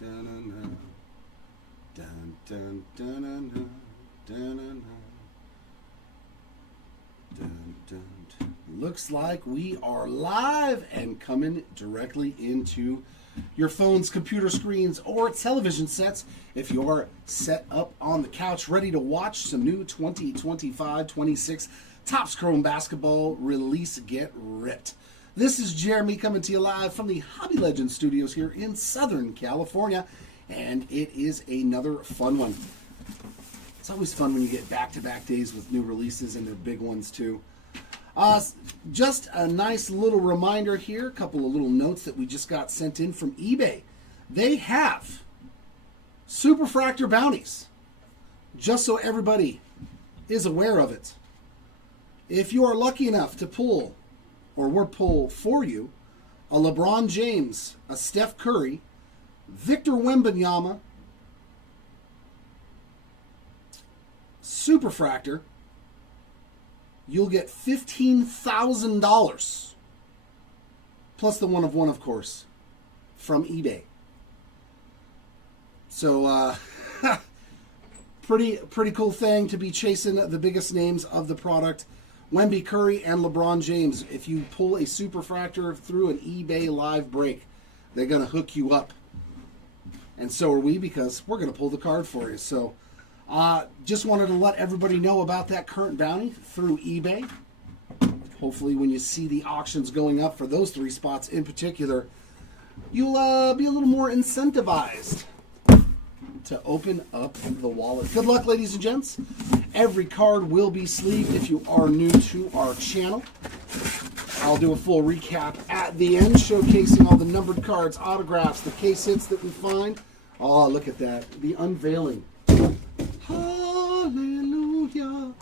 Dun, dun, dun, dun, dun, dun, dun, dun, dun. Looks like we are live and coming directly into your phones, computer screens, or television sets if you're set up on the couch ready to watch some new 2025-26 Topps Chrome basketball release. Get ripped. This is Jeremy coming to you live from the Hobby Legends studios here in Southern California, and it is another fun one. It's always fun when you get back-to-back days with new releases, and they're big ones too. Just a nice little reminder here, a couple of little notes that we just got sent in from eBay. They have Superfractor bounties, just so everybody is aware of it. If you are lucky enough to pull, or we'll pull for you, a LeBron James, a Steph Curry, Victor Wembanyama, Superfractor, you'll get $15,000 plus the one of one, of course, from eBay. So, pretty cool thing to be chasing the biggest names of the product. Wemby, Curry, and LeBron James. If you pull a Superfractor through an eBay live break, they're going to hook you up. And so are we, because we're going to pull the card for you. So, just wanted to let everybody know about that current bounty through eBay. Hopefully when you see the auctions going up for those three spots in particular, you'll be a little more incentivized to open up the wallet. Good luck, ladies and gents. Every card will be sleeved if you are new to our channel. I'll do a full recap at the end, showcasing all the numbered cards, autographs, the case hits that we find. Oh, look at that. The unveiling. Hallelujah.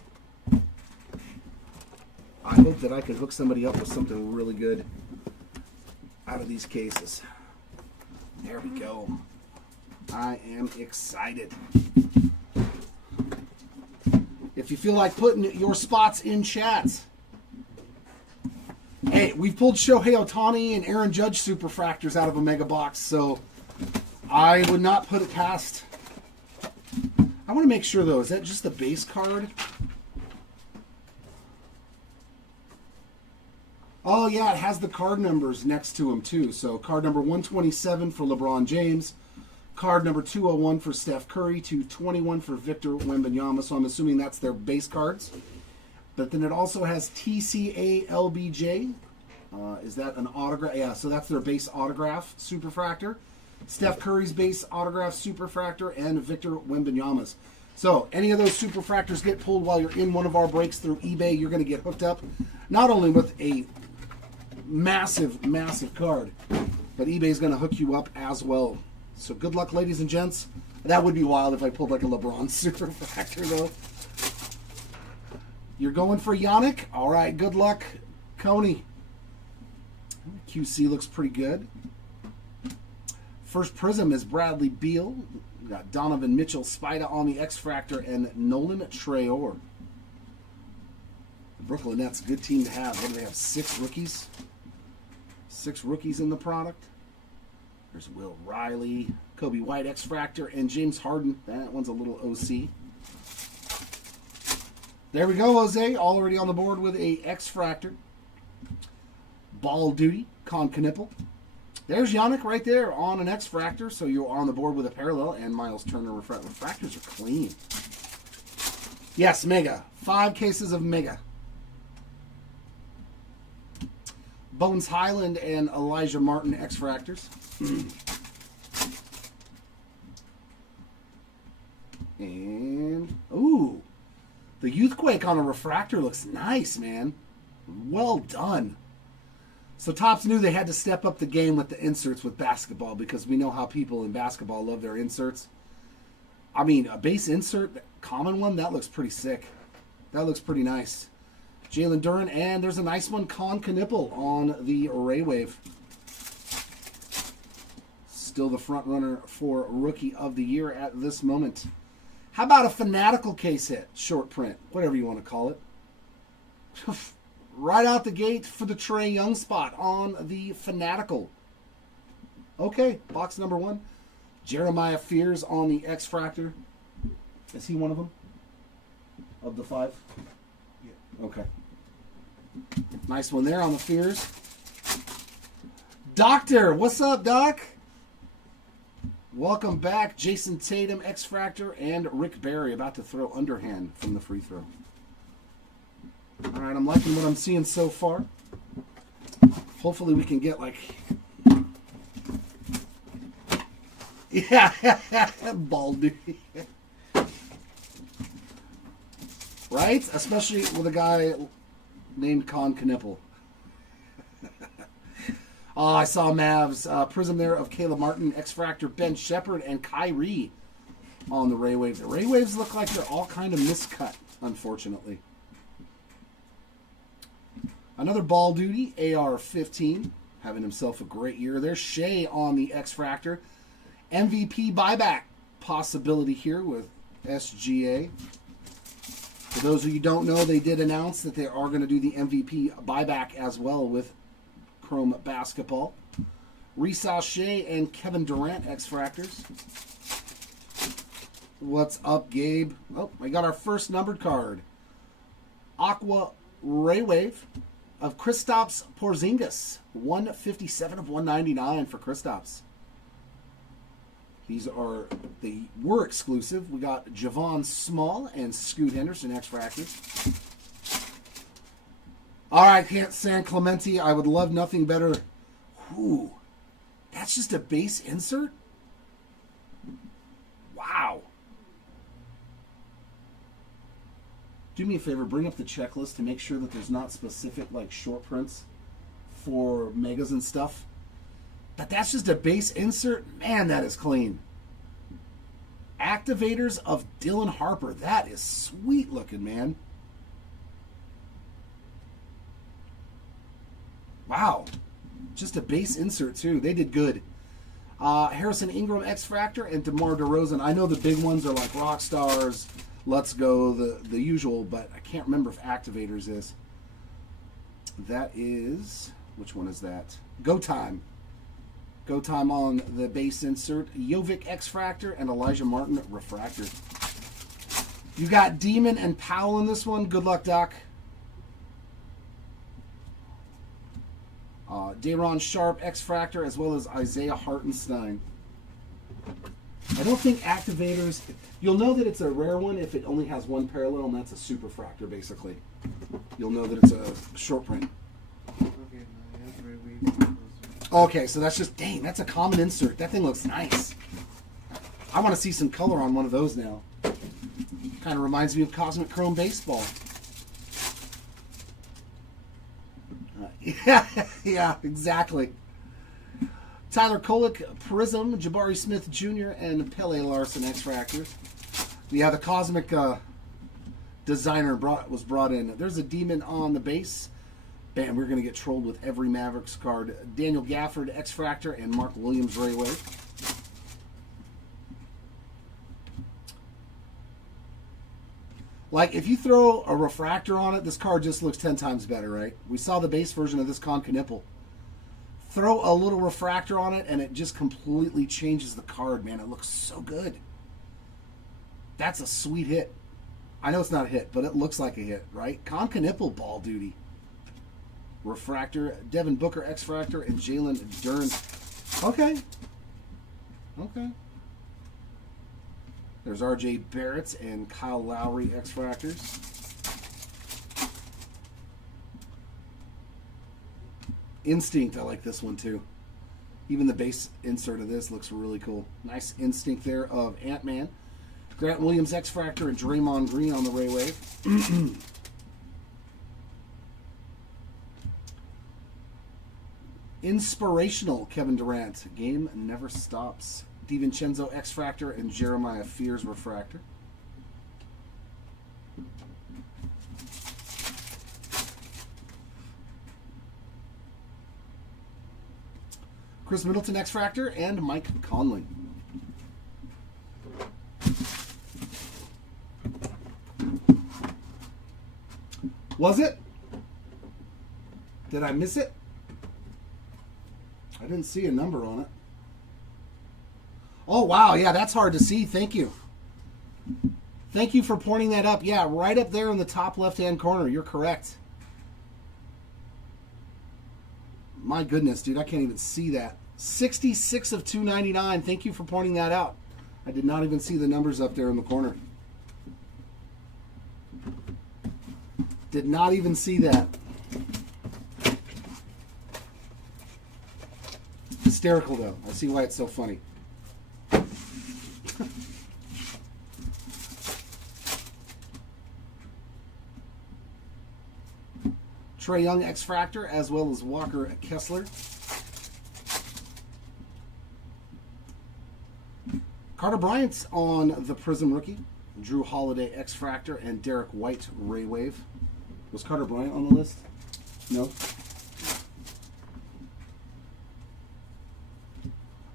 I hope that I can hook somebody up with something really good out of these cases. There we go. I am excited. If you feel like putting your spots in chats. Hey, we've pulled Shohei Ohtani and Aaron Judge Superfractors out of a mega box, so I would not put it past. I want to make sure, though, is that just the base card? Oh, yeah, it has the card numbers next to them, too. So card number 127 for LeBron James. Card number 201 for Steph Curry, 221 for Victor Wembanyama, so I'm assuming that's their base cards. But then it also has TCA LBJ. Is that an autograph? Yeah, so that's their base autograph Superfractor. Steph Curry's base autograph Superfractor, and Victor Wembanyama's. So any of those Superfractors get pulled while you're in one of our breaks through eBay, you're going to get hooked up not only with a massive, massive card, but eBay's going to hook you up as well. So good luck, ladies and gents. That would be wild if I pulled like a LeBron Superfractor, though. You're going for Yannick? All right, good luck, Coney. QC looks pretty good. First Prism is Bradley Beal. We got Donovan Mitchell, Spida on the X-Fractor, and Nolan Traore. The Brooklyn Nets, good team to have. What do they have, 6 rookies? 6 rookies in the product. There's Will Riley, Kobe White X-Fractor, and James Harden. That one's a little OC. There we go, Jose. Already on the board with a X-Fractor. Ball Duty, Con Knipple. There's Yannick right there on an X-Fractor, so you're on the board with a parallel, and Miles Turner refractors are clean. Yes, Mega. 5 cases of Mega. Bones Highland and Elijah Martin X-Fractors. And, ooh, the Youthquake on a refractor looks nice, man. Well done. So Topps knew they had to step up the game with the inserts with basketball, because we know how people in basketball love their inserts. I mean, a base insert, common one, that looks pretty sick. That looks pretty nice. Jalen Duren, and there's a nice one, Con Knipple on the Ray Wave. Still the front runner for Rookie of the Year at this moment. How about a Fanatical case hit? Short print, whatever you want to call it. Right out the gate for the Trae Young spot on the Fanatical. Okay, box number 1. Jeremiah Fears on the X-Fractor. Is he one of them? Of the 5? Yeah. Okay. Nice one there on the Fears. Doctor, what's up, Doc? Welcome back. Jason Tatum, X-Fractor, and Rick Barry about to throw underhand from the free throw. All right, I'm liking what I'm seeing so far. Hopefully we can get like... Yeah, ball duty. Right? Especially with a guy named Con Knipple. Oh, I saw Mavs prism there of Caleb Martin, X-Fractor, Ben Shepherd, and Kyrie on the Ray Waves. The Ray Waves look like they're all kind of miscut, unfortunately. Another ball duty, AR-15, having himself a great year. There's Shea on the X-Fractor. MVP buyback possibility here with SGA. For those of you who don't know, they did announce that they are going to do the MVP buyback as well with Chrome Basketball. Risa Shea and Kevin Durant X-Fractors. What's up, Gabe? Oh, I got our first numbered card. Aqua Ray Wave of Kristaps Porzingis. 157 of 199 for Kristaps. They were exclusive. We got Javon Small and Scoot Henderson X-Fractors. All right, San Clemente, I would love nothing better. Ooh, that's just a base insert? Wow. Do me a favor, bring up the checklist to make sure that there's not specific like short prints for megas and stuff. But that's just a base insert. Man, that is clean. Activators of Dylan Harper. That is sweet looking, man. Wow. Just a base insert, too. They did good. Harrison Ingram, X-Fractor, and DeMar DeRozan. I know the big ones are like Rockstars, Let's Go, the usual, but I can't remember if Activators is. That is... Which one is that? Go Time. Go Time on the base insert. Jovic X-Fractor and Elijah Martin Refractor. You got Demon and Powell in this one. Good luck, Doc. Day'Ron Sharp X-Fractor as well as Isaiah Hartenstein. I don't think Activators... You'll know that it's a rare one if it only has one parallel, and that's a Superfractor, basically. You'll know that it's a short print. Okay, so that's just, dang, that's a common insert. That thing looks nice. I want to see some color on one of those now. Kind of reminds me of Cosmic Chrome Baseball. Yeah, exactly. Tyler Kolek, Prism, Jabari Smith Jr., and Pele Larson X-Fractors. Yeah, the Cosmic designer was brought in. There's a Demon on the base. Bam, we're going to get trolled with every Mavericks card. Daniel Gafford, X-Fractor, and Mark Williams, Ray Wave. Like, if you throw a refractor on it, this card just looks 10 times better, right? We saw the base version of this Con Knipple. Throw a little refractor on it, and it just completely changes the card, man. It looks so good. That's a sweet hit. I know it's not a hit, but it looks like a hit, right? Con Knipple ball duty. Refractor, Devin Booker, X-Fractor, and Jalen Dern. Okay. There's RJ Barrett and Kyle Lowry, X-Fractors. Instinct, I like this one too. Even the base insert of this looks really cool. Nice instinct there of Ant-Man. Grant Williams, X-Fractor, and Draymond Green on the Ray Wave. Inspirational Kevin Durant. Game never stops. DiVincenzo X-Fractor and Jeremiah Fears Refractor. Chris Middleton X-Fractor and Mike Conley. Was it? Did I miss it? I didn't see a number on it. Oh, wow. Yeah, that's hard to see. Thank you. Thank you for pointing that up. Yeah, right up there in the top left-hand corner. You're correct. My goodness, dude, I can't even see that. 66 of 299. Thank you for pointing that out. I did not even see the numbers up there in the corner. Did not even see that. Hysterical, though. I see why it's so funny. Trae Young X-Fractor, as well as Walker Kessler. Carter Bryant's on the Prism rookie. Drew Holiday X-Fractor and Derek White Ray Wave. Was Carter Bryant on the list? No.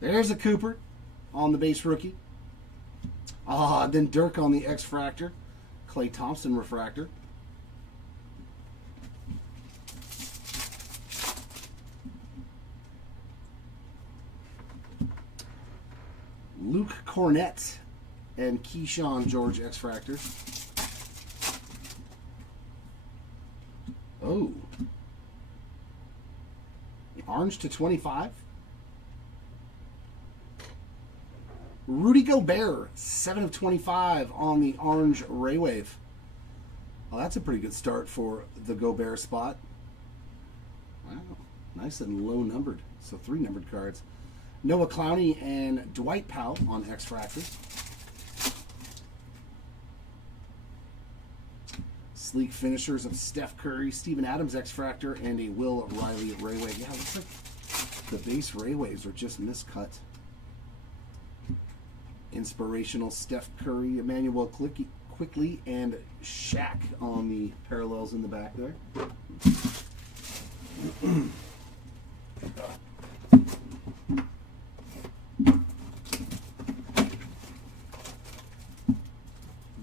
There's a Cooper on the base rookie. Then Dirk on the X-Fractor. Klay Thompson refractor. Luke Cornett and Keyshawn George X-Fractor. Oh. Orange to 25. Rudy Gobert, 7 of 25 on the orange Ray Wave. Well, that's a pretty good start for the Gobert spot. Wow. Nice and low numbered. So 3 numbered cards. Noah Clowney and Dwight Powell on X-Fractor. Sleek finishers of Steph Curry, Steven Adams X-Fractor, and a Will Riley Ray Wave. Yeah, looks like the base Ray Waves are just miscut. Inspirational Steph Curry, Emmanuel Quickly, and Shaq on the parallels in the back there.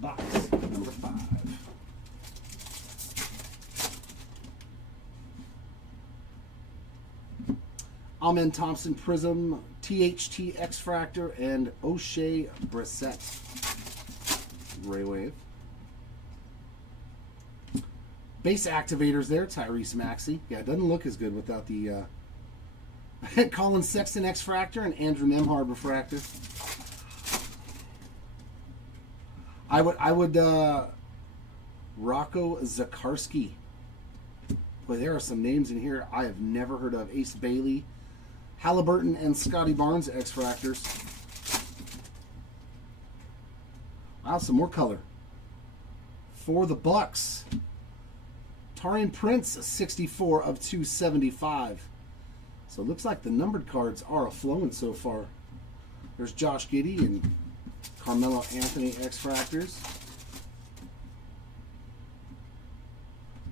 Box number 5. Amen Thompson Prism, THT X-Fractor, and O'Shea Brissett Ray Wave. Base activators there, Tyrese Maxey. Yeah, it doesn't look as good without the Colin Sexton X-Fractor and Andrew Nembhard Refractor. I would Rocco Zakarski. Boy, there are some names in here I have never heard of. Ace Bailey, Halliburton, and Scotty Barnes X-Fractors. Wow, some more color. For the Bucks, Taurean Prince, 64 of 275. So it looks like the numbered cards are a-flowing so far. There's Josh Giddey and Carmelo Anthony X-Fractors.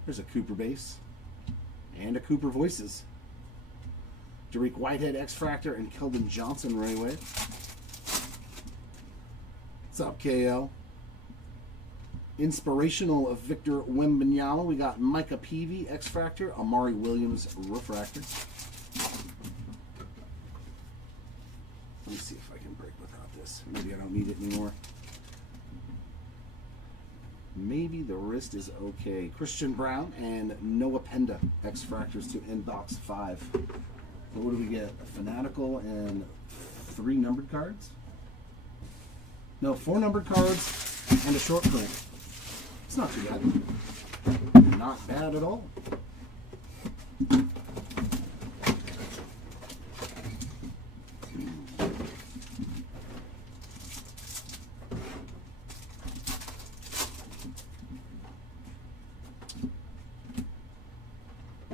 There's a Cooper base. And a Cooper Voices. Dariq Whitehead X-Fractor and Keldon Johnson Ray Wave. What's up, KL? Inspirational of Victor Wembanyama. We got Micah Peavy X-Fractor, Amari Williams Refractor. Let me see if I can break without this. Maybe I don't need it anymore. Maybe the wrist is okay. Christian Brown and Noah Penda X-Fractors to end box 5. So what do we get? A Fanatical and 3 numbered cards? No, 4 numbered cards and a short print. It's not too bad. Not bad at all.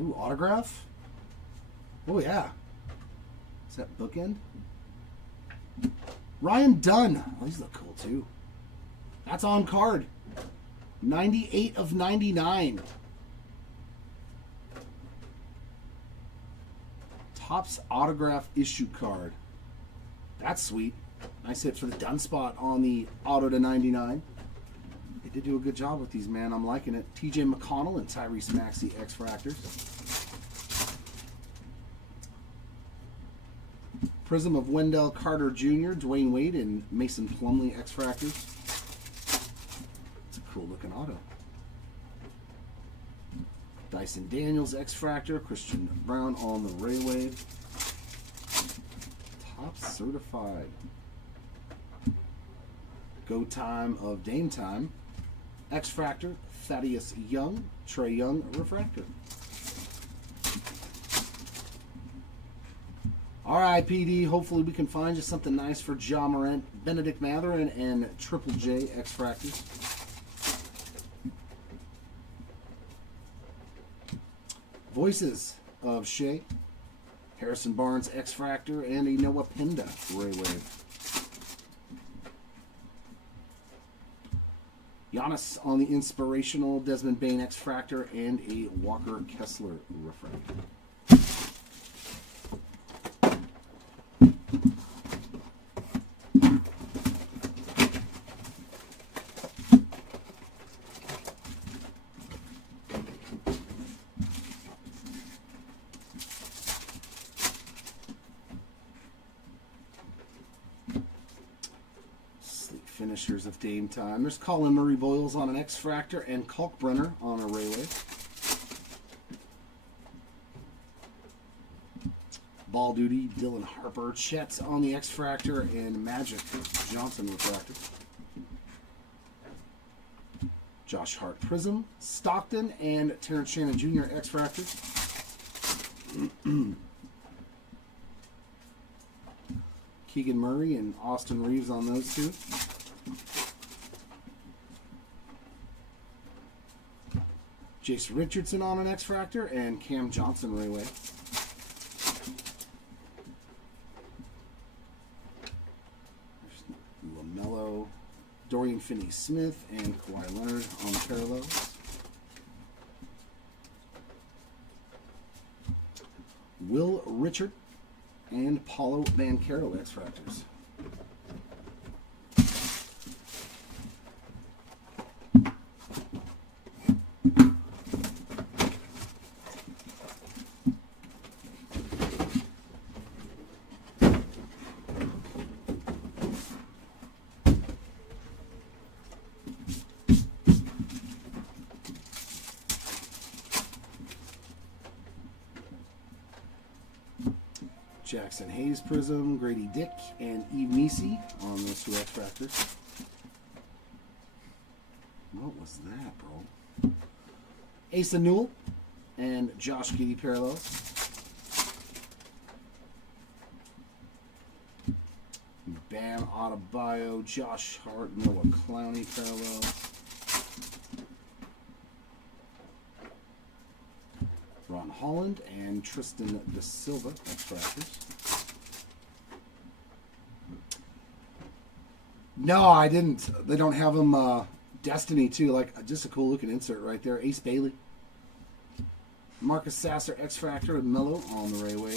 Ooh, autograph? Oh, yeah. Is that bookend? Ryan Dunn. Oh, these look cool, too. That's on card. 98 of 99. Topps autograph issue card. That's sweet. Nice hit for the Dunn spot on the auto to 99. They did do a good job with these, man. I'm liking it. TJ McConnell and Tyrese Maxey X-Fractors. Prism of Wendell Carter Jr., Dwayne Wade, and Mason Plumlee X-Fractors. It's a cool looking auto. Dyson Daniels X-Fractor, Christian Brown on the Railway. Top certified. Go Time of Dame Time. X-Fractor, Thaddeus Young, Trae Young Refractor. RIPD, hopefully we can find you something nice for Ja Morant, Benedict Mathurin, and Triple J X-Fractors. Voices of Shea, Harrison Barnes X-Fractor, and a Noah Penda Ray Wave. Giannis on the inspirational, Desmond Bain X-Fractor, and a Walker Kessler Refractor. Finishers of Dame Time. There's Colin Murray Boyles on an X-Fractor and Kalkbrenner on a Railway. Ball Duty, Dylan Harper, Chet on the X-Fractor, and Magic Johnson Refractor. Josh Hart Prism, Stockton, and Terrence Shannon Jr. X-Fractor. Keegan Murray and Austin Reeves on those two. Jason Richardson on an X-Fractor and Cam Johnson Railway. LaMelo, Dorian Finney-Smith, and Kawhi Leonard on the parallels. Will Richard and Paulo Banchero X-Fractors. Jackson Hayes Prism, Grady Dick, and Eve Nisi on those two X-Fractors. What was that, bro? Asa Newell and Josh Giddey parallels. Bam Adebayo, Josh Hart, Noah Clowney parallels. Ron Holland and Tristan Da Silva X-Fractors. No, I didn't. They don't have them Destiny too. Like, just a cool looking insert right there. Ace Bailey. Marcus Sasser X-Fractor and Melo on the Railway.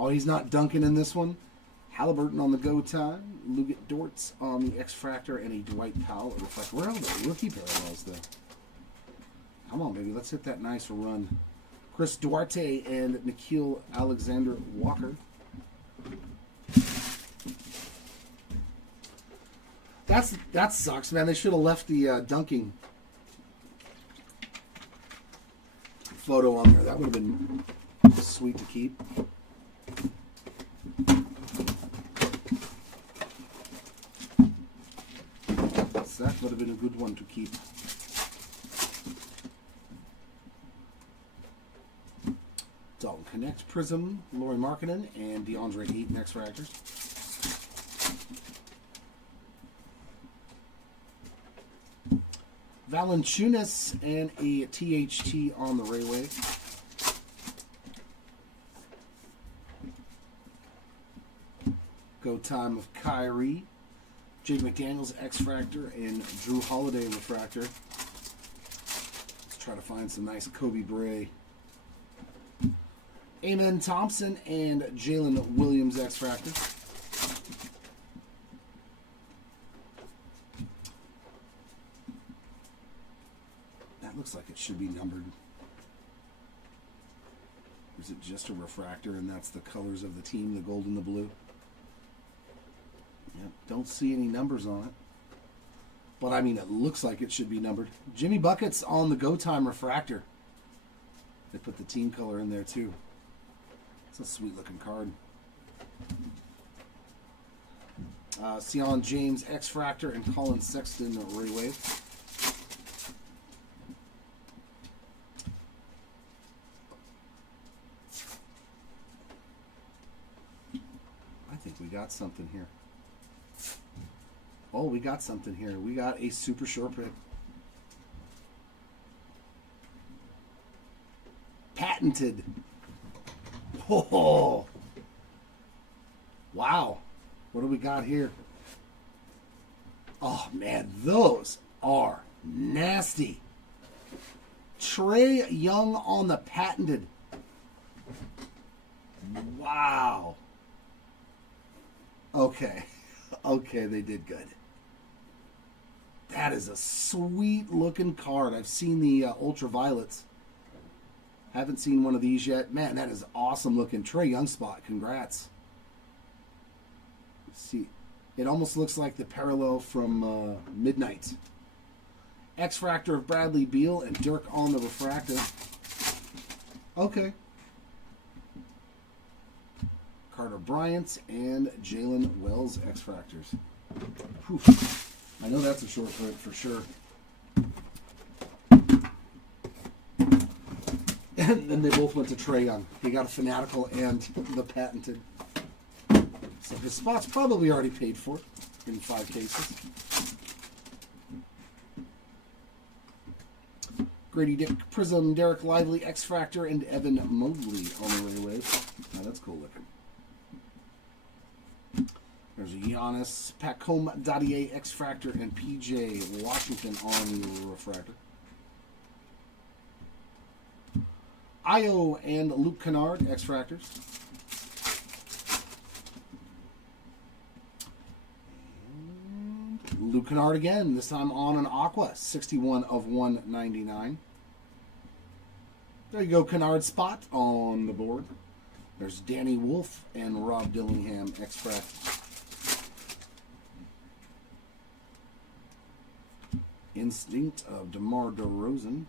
Oh, he's not dunking in this one. Halliburton on the Go Time. Lugat Dortz on the X-Fractor and a Dwight Powell Refractor. Where are the rookie parallels though? Come on, baby. Let's hit that nice run. Chris Duarte and Nikhil Alexander Walker. That sucks, man. They should have left the dunking photo on there. That would have been sweet to keep. That would have been a good one to keep. Dalton Connect Prism, Lauri Markkanen, and DeAndre Ayton X-Fractors. Valanciunas and a THT on the Railway. Go Time of Kyrie, Jake McDaniels X-Fractor, and Drew Holiday Refractor. Let's try to find some nice Kobe Bray. Amen Thompson and Jalen Williams X-Fractor. That looks like it should be numbered. Or is it just a refractor and that's the colors of the team, the gold and the blue? Yep, don't see any numbers on it. But I mean, it looks like it should be numbered. Jimmy Buckets on the Go Time refractor. They put the team color in there too. It's a sweet looking card. Sion James X-Fractor and Colin Sexton Ray Wave. I think we got something here. Oh, we got something here. We got a super short print. Patented. Oh, wow. What do we got here? Oh, man, those are nasty. Trae Young on the patented. Wow. Okay. Okay, they did good. That is a sweet looking card. I've seen the ultraviolets. Haven't seen one of these yet. Man, that is awesome looking. Trae Young spot. Congrats. See, it almost looks like the parallel from Midnight. X-Fractor of Bradley Beal and Dirk on the refractor. Okay. Carter Bryant and Jalen Wells X-Fractors. I know that's a short print for sure. And then they both went to Trae Young. He got a Fanatical and the patented. So his spot's probably already paid for in 5 cases. Grady Dick Prism, Derek Lively, X-Fractor, and Evan Mobley on the Ray Wave. Now that's cool looking. There's a Giannis, Pacome Dadier, X-Fractor, and PJ Washington on the refractor. Io and Luke Kennard, X-Fractors. Luke Kennard again, this time on an Aqua, 61 of 199. There you go, Kennard spot on the board. There's Danny Wolf and Rob Dillingham, X-Fractors. Instinct of DeMar DeRozan.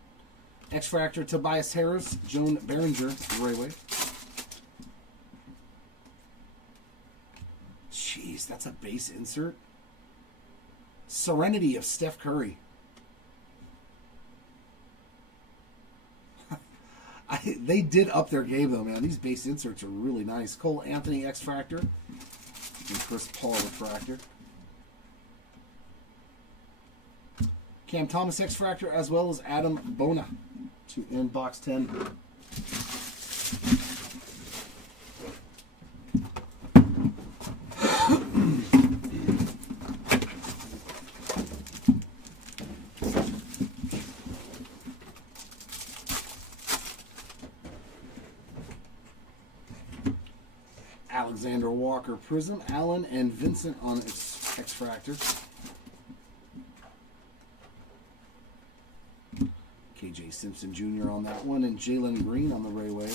X-Fractor Tobias Harris, Joan Behringer, Rayway. Jeez, that's a base insert. Serenity of Steph Curry. They did up their game though, man. These base inserts are really nice. Cole Anthony X-Fractor and Chris Paul refractor. Cam Thomas X-Fractor as well as Adam Bona to end box 10. Alexander Walker Prism, Allen and Vincent on X-Fractor. KJ Simpson Jr. on that one, and Jalen Green on the Rayway.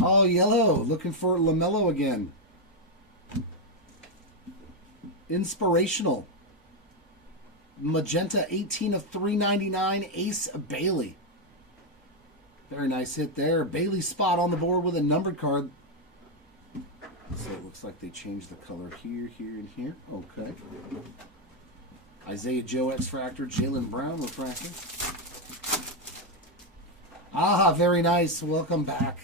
Oh, yellow. Looking for LaMelo again. Inspirational. Magenta 18 of 399, Ace Bailey. Very nice hit there. Bailey spot on the board with a numbered card. So it looks like they changed the color here, here, and here. Okay. Isaiah Joe X-Fractor, Jaylen Brown refractor. Ah, very nice. Welcome back.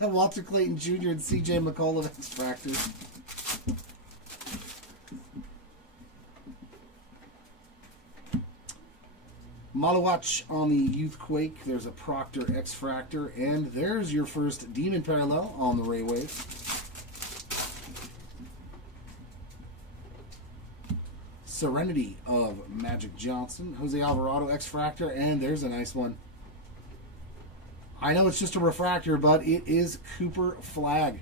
Walter Clayton Jr. and C.J. McCollum X-Fractors. Malawatch on the Youth Quake. There's a Proctor X-Fractor. And there's your first Demon Parallel on the Ray Wave. Serenity of Magic Johnson. Jose Alvarado X-Fractor. And there's a nice one. I know it's just a refractor, but it is Cooper Flag.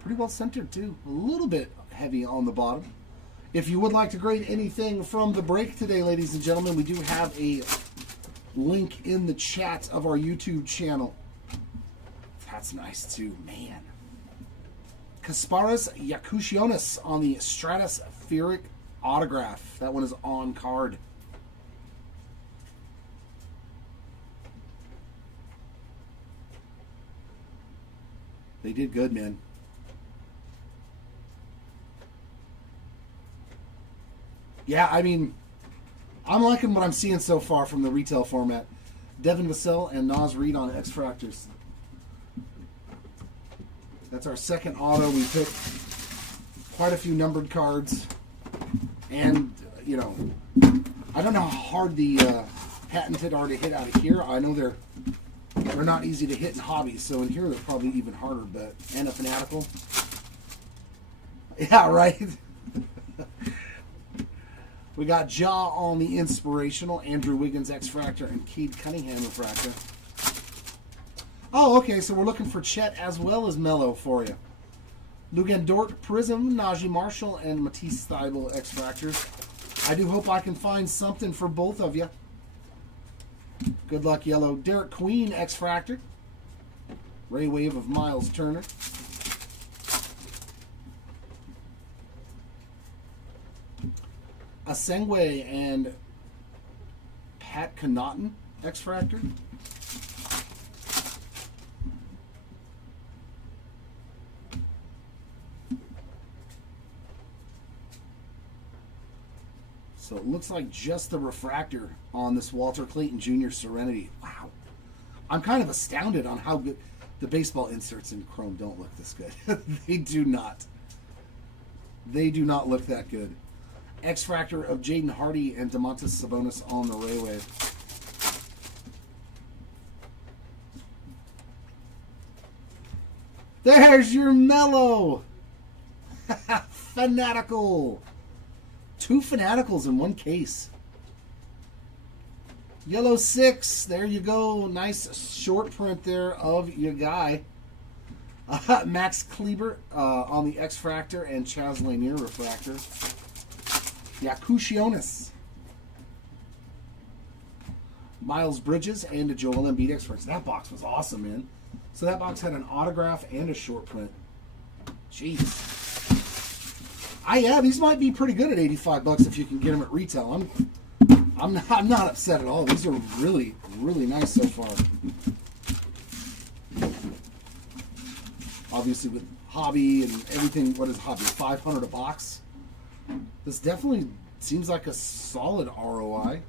Pretty well centered, too. A little bit heavy on the bottom. If you would like to grade anything from the break today, ladies and gentlemen, we do have a link in the chat of our YouTube channel. That's nice too, man. Kasparas Yakushionis on the Stratospheric autograph. That one is on card. They did good, man. Yeah, I mean, I'm liking what I'm seeing so far from the retail format. Devin Vassell and Naz Reid on X-Fractors. That's our second auto. We picked quite a few numbered cards. And, you know, I don't know how hard the patented are to hit out of here. I know they're not easy to hit in hobbies, so in here they're probably even harder, but and a Fanatical. Yeah, right. We got Ja on the Inspirational, Andrew Wiggins X-Fractor, and Cade Cunningham Refractor. Oh, okay, so we're looking for Chet as well as Melo for you. Lugan Dort Prism, Najee Marshall, and Matisse Thybulle X-Fractors. I do hope I can find something for both of you. Good luck, Yellow. Derek Queen X-Fractor. Ray Wave of Miles Turner. Asengwe and Pat Connaughton X-Fractor. So it looks like just the refractor on this Walter Clayton Jr. Serenity. Wow. I'm kind of astounded on how good the baseball inserts in Chrome don't look this good. They do not. They do not look that good. X-Fractor of Jaden Hardy and Domantas Sabonis on the Ray Wave. There's your Mellow. Fanatical. 2 Fanaticals in one case. Yellow 6. There you go. Nice short print there of your guy. Max Kleber on the X-Fractor and Chaz Lanier Refractor. Yakushionis. Miles Bridges and a Joel Embiid X-Fractor. That box was awesome, man. So that box had an autograph and a short print. Jeez. Yeah, these might be pretty good at $85 if you can get them at retail. I'm not upset at all. These are really, really nice so far. Obviously with hobby and everything, what is hobby? $500 a box. This definitely seems like a solid ROI.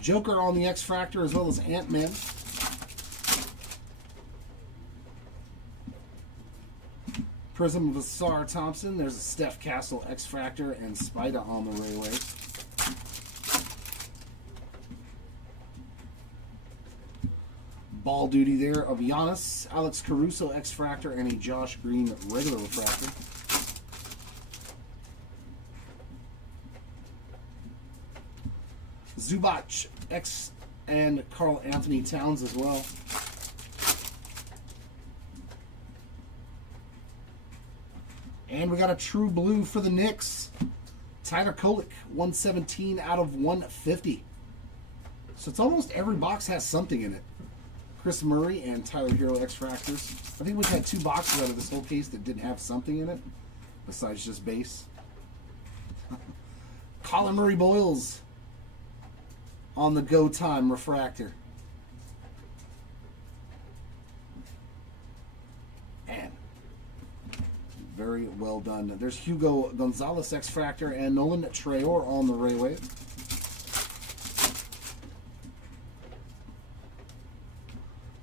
Joker on the X-Fractor as well as Ant-Man. Prism of Asar Thompson. There's a Steph Castle X-Fractor and Spida on the Ray Wave. Ball duty there of Giannis, Alex Caruso X-Fractor, and a Josh Green regular refractor. Zubac X and Karl Anthony Towns as well. And we got a true blue for the Knicks. Tyler Kolek, 117 out of 150. So it's almost every box has something in it. Chris Murray and Tyler Hero X-Fractors. I think we've had 2 boxes out of this whole case that didn't have something in it, besides just base. Colin Murray Boyles on the Go Time Refractor. Man, very well done. There's Hugo Gonzalez X-Fractor and Nolan Traore on the Ray Wave.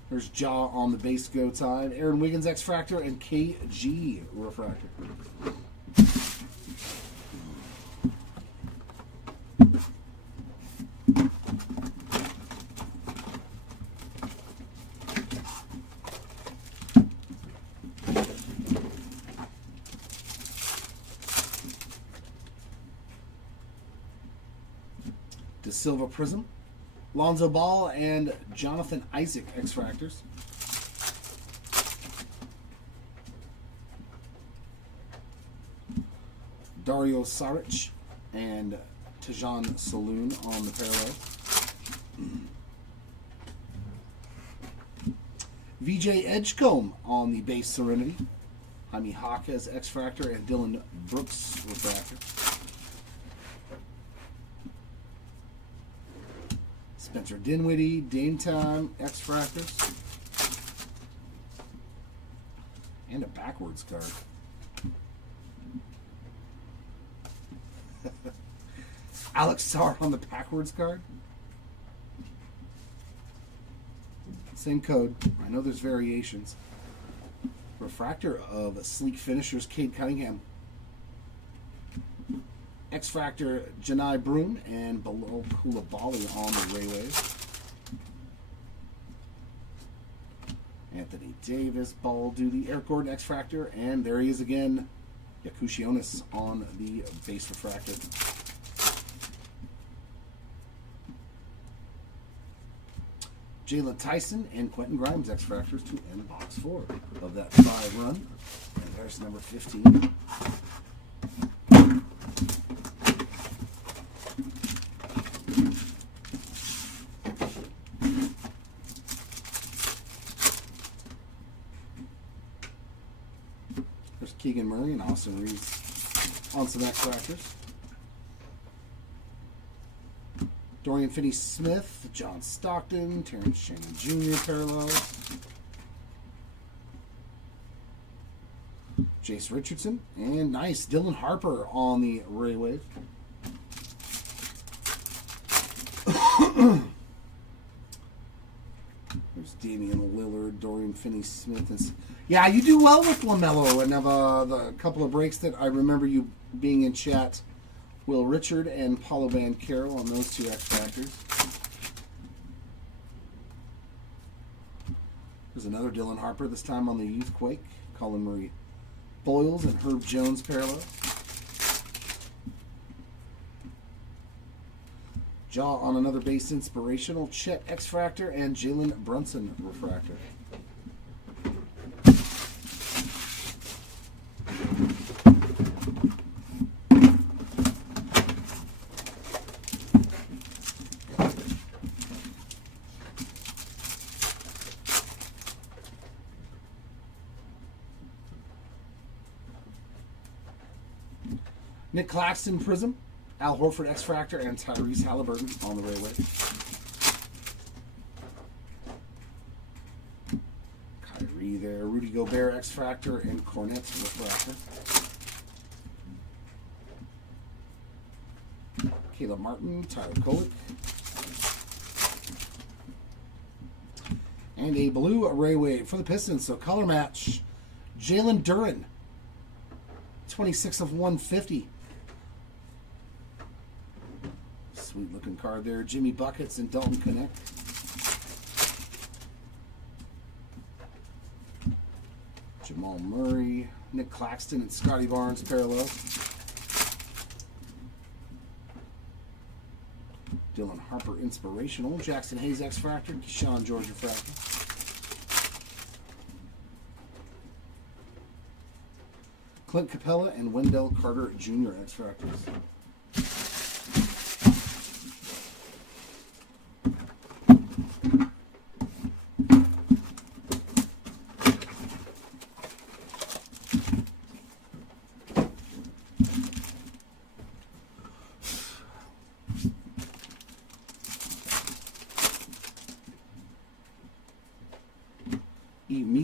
There's Ja on the base Go Time. Aaron Wiggins X-Fractor and KG Refractor. De Silva Prism. Lonzo Ball and Jonathan Isaac X-Fractors. Dario Saric and Tajon Saloon on the parallel. VJ Edgecombe on the base Serenity. Jaime Jaquez X-Fractor and Dylan Brooks Refractor. Spencer Dinwiddie, Dame Time X-Fractors. And a backwards card. Alex Sarr on the backwards card. Same code. I know there's variations. Refractor of Sleek Finishers, Cade Cunningham. X-Fractor, Janai Broom, and Bilal Coulibaly on the Ray Wave. Anthony Davis, Ball Duty, Eric Gordon, X-Fractor, and there he is again, Yakushionis on the base refractor. Jalen Tyson and Quentin Grimes X-Fractors to end box 4 of that 5 run. And there's number 15. There's Keegan Murray and Austin Reeves on some X-Fractors. Dorian Finney-Smith, John Stockton, Terrence Shannon Jr. parallels. Jace Richardson, and nice, Dylan Harper on the Ray Wave. There's Damian Lillard, Dorian Finney-Smith. Yeah, you do well with LaMelo, and have the couple of breaks that I remember you being in chat. Will Richard and Paulo Banchero on those two X-Factors. There's another Dylan Harper, this time on the Youthquake. Colin Murray Boyles and Herb Jones parallel. Jaw on another base inspirational. Chet X-Fractor and Jalen Brunson Refractor. Nick Claxton Prism, Al Horford X-Fractor, and Tyrese Halliburton on the Ray Wave. Kyrie there, Rudy Gobert X-Fractor, and Cornette Refractor. Caleb Martin, Tyler Kolek. And a blue Ray Wave for the Pistons, so color match. Jalen Duren, 26 of 150. Sweet looking card there. Jimmy Buckets and Dalton Connect. Jamal Murray, Nick Claxton, and Scotty Barnes parallel. Dylan Harper inspirational. Jackson Hayes X-Fractor. Keyshawn George Refractor. Clint Capella and Wendell Carter Jr. X-Fractors.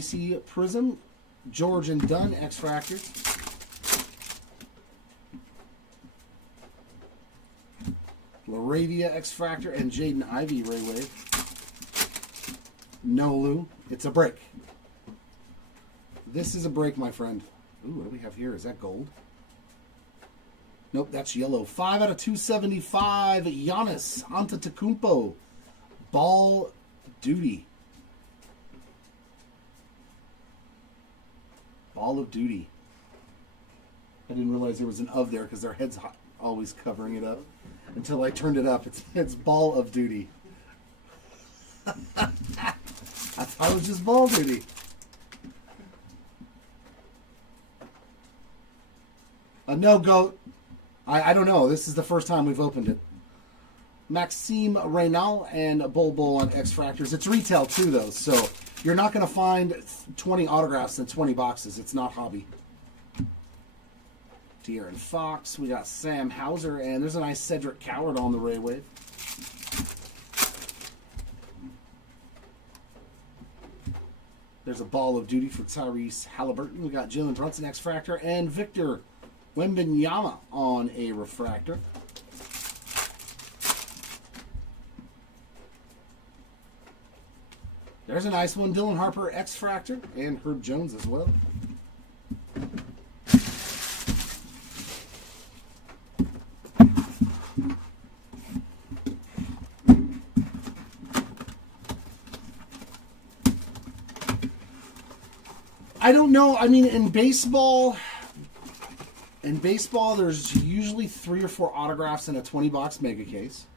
Misi Prism, George and Dunn X-Fractor. Laravia X-Fractor and Jaden Ivey Ray Wave. Nolu, it's a break. This is a break, my friend. Ooh, what do we have here? Is that gold? Nope, that's yellow. 5 out of 275. Giannis Antetokounmpo. Ball Duty. Ball of Duty. I didn't realize there was an of there because their head's always covering it up. Until I turned it up. It's Ball of Duty. I thought it was just Ball Duty. No, Goat. I don't know. This is the first time we've opened it. Maxime Reynal and Bol Bol on X-Fractors. It's retail too, though, so you're not going to find 20 autographs in 20 boxes. It's not hobby. De'Aaron Fox. We got Sam Hauser, and there's a nice Cedric Coward on the Ray Wave. There's a Ball of Duty for Tyrese Halliburton. We got Jalen Brunson X-Fractor and Victor Wembanyama on a refractor. There's a nice one, Dylan Harper X-Fractor and Herb Jones as well. I don't know. I mean, in baseball, there's usually 3 or 4 autographs in a 20-box mega case.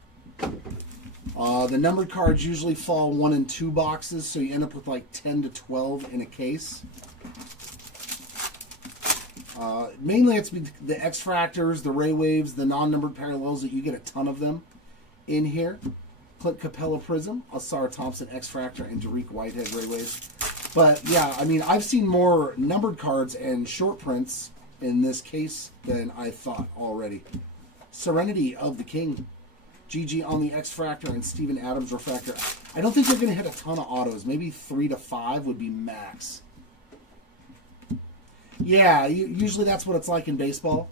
The numbered cards usually fall 1 and 2 boxes, so you end up with like 10 to 12 in a case. Mainly it's the X-Fractors, the Ray Waves, the non-numbered parallels, that you get a ton of them in here. Clint Capella Prism, Asar Thompson X-Fractor, and Dariq Whitehead Ray Waves. But yeah, I mean, I've seen more numbered cards and short prints in this case than I thought already. Serenity of the King. GG on the X-Fractor and Steven Adams refractor. I don't think they're going to hit a ton of autos. Maybe 3 to 5 would be max. Yeah, usually that's what it's like in baseball.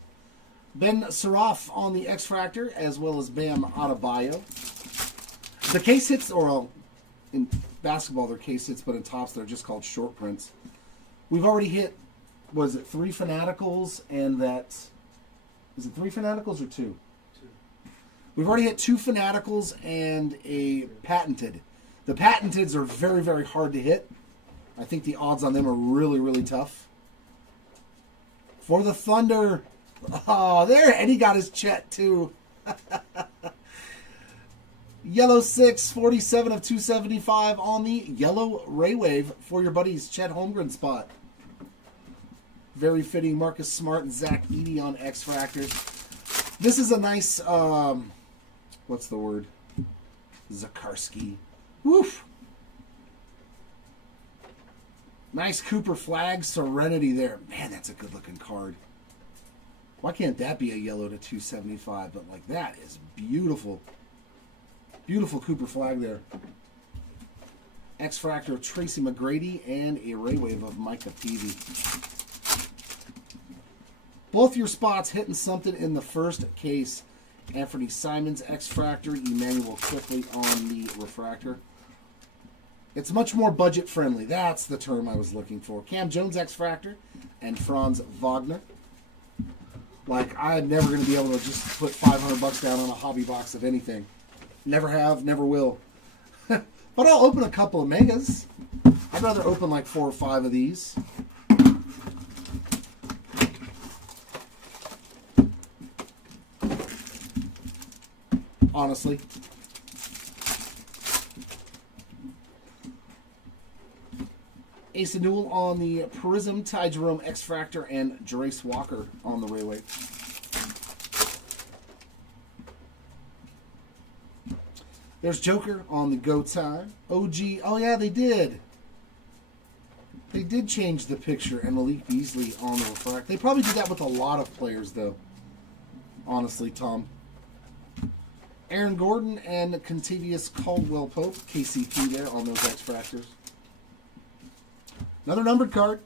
Ben Saraf on the X-Fractor, as well as Bam Adebayo. The case hits, or in basketball they're case hits, but in Topps they're just called short prints. We've already hit, was it 3 Fanaticals and that, is it 3 Fanaticals or 2? We've already hit 2 Fanaticals and a Patented. The Patenteds are very, very hard to hit. I think the odds on them are really, really tough. For the Thunder, oh, there, Eddie got his Chet too. Yellow 6, 47 of 275 on the yellow Ray Wave for your buddy's Chet Holmgren spot. Very fitting, Marcus Smart and Zach Edey on X-Fractors. This is a nice, what's the word? Zakarski. Woof! Nice Cooper Flag Serenity there. Man, that's a good looking card. Why can't that be a yellow to 275? But like, that is beautiful. Beautiful Cooper Flag there. X-Fractor of Tracy McGrady and a Ray Wave of Micah Peavy. Both your spots hitting something in the first case. Anthony Simons X-Fractor, Emmanuel Quickly on the refractor. It's much more budget friendly. That's the term I was looking for. Cam Jones X-Fractor and Franz Wagner. Like, I'm never going to be able to just put $500 down on a hobby box of anything. Never have, never will. But I'll open a couple of megas. I'd rather open like 4 or 5 of these. Honestly. Asa Newell on the Prism, Ty Jerome X-Fractor, and Jarace Walker on the Ray Wave. There's Joker on the Go Time. OG, oh yeah, they did. They did change the picture, and Malik Beasley on the refractor. They probably did that with a lot of players, though. Honestly, Tom. Aaron Gordon and Contavious Caldwell-Pope, KCP there on those X-Fractors. Another numbered card.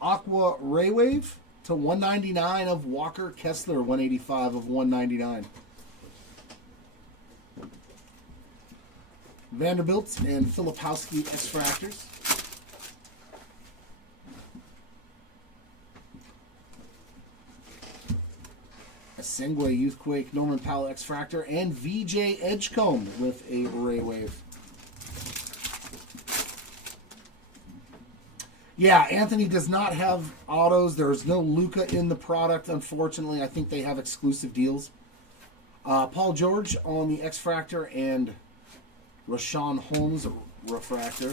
Aqua Ray Wave to 199 of Walker Kessler, 185 of 199. Vanderbilt and Filipowski X-Fractors. Sengway Youthquake, Norman Powell X-Fractor, and VJ Edgecombe with a Ray Wave. Yeah, Anthony does not have autos. There's no Luka in the product, unfortunately. I think they have exclusive deals. Paul George on the X-Fractor and Rashawn Holmes refractor.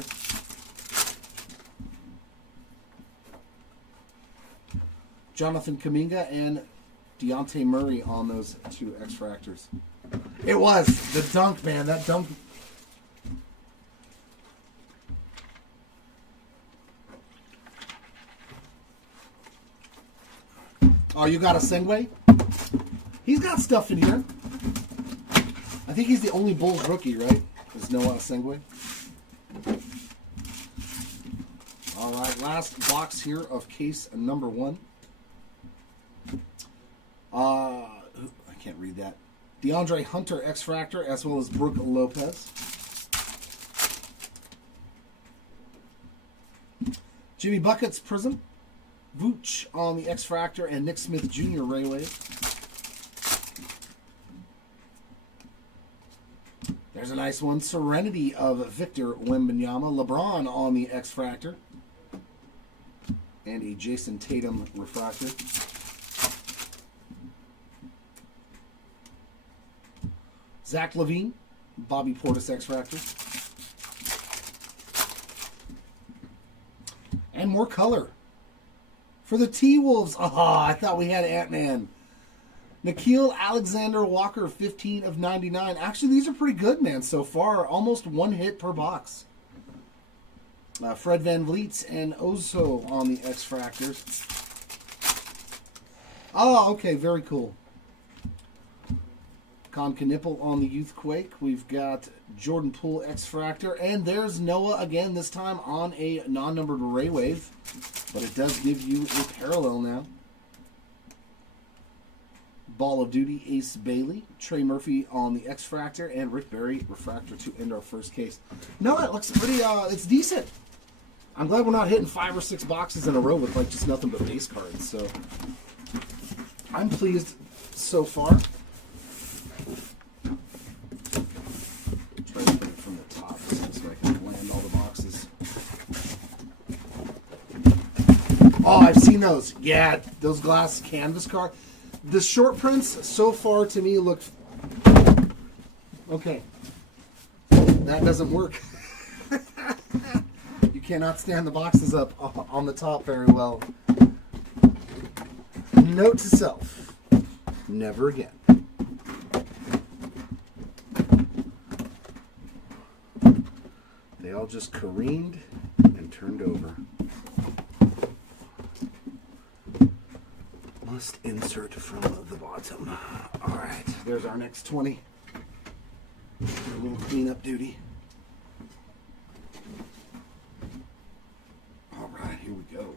Jonathan Kuminga and Deontay Murray on those 2 X-Fractors. It was the dunk, man. That dunk. Oh, you got a Sengue? He's got stuff in here. I think he's the only Bulls rookie, right? Is Noah Sengue? All right, last box here of case number 1. I can't read that. DeAndre Hunter X-Fractor, as well as Brook Lopez. Jimmy Buckets Prism. Vooch on the X-Fractor, and Nick Smith Jr. Ray Wave. There's a nice one. Serenity of Victor Wembanyama. LeBron on the X-Fractor. And a Jason Tatum Refractor. Zach LaVine. Bobby Portis X-Fractor. And more color. For the T-Wolves, I thought we had Ant-Man. Nickeil Alexander-Walker, 15 of 99. Actually, these are pretty good, man, so far. Almost 1 hit per box. Fred VanVleet and Ozo on the X-Fractors. Oh, okay, very cool. Con Knipple on the Youthquake. We've got Jordan Poole X-Fractor. And there's Noah again, this time on a non-numbered Ray Wave. But it does give you a parallel now. Ball of Duty Ace Bailey. Trey Murphy on the X-Fractor. And Rick Barry Refractor to end our first case. No, it looks pretty, it's decent. I'm glad we're not hitting 5 or 6 boxes in a row with like just nothing but base cards. So I'm pleased so far. Try to put it from the top so I can land all the boxes. Oh, I've seen those. Yeah, those glass canvas cards. The short prints so far to me look okay. That doesn't work. You cannot stand the boxes up on the top very well. Note to self: never again. They all just careened and turned over. Must insert from the bottom. All right, there's our next 20. A little cleanup duty. All right, here we go.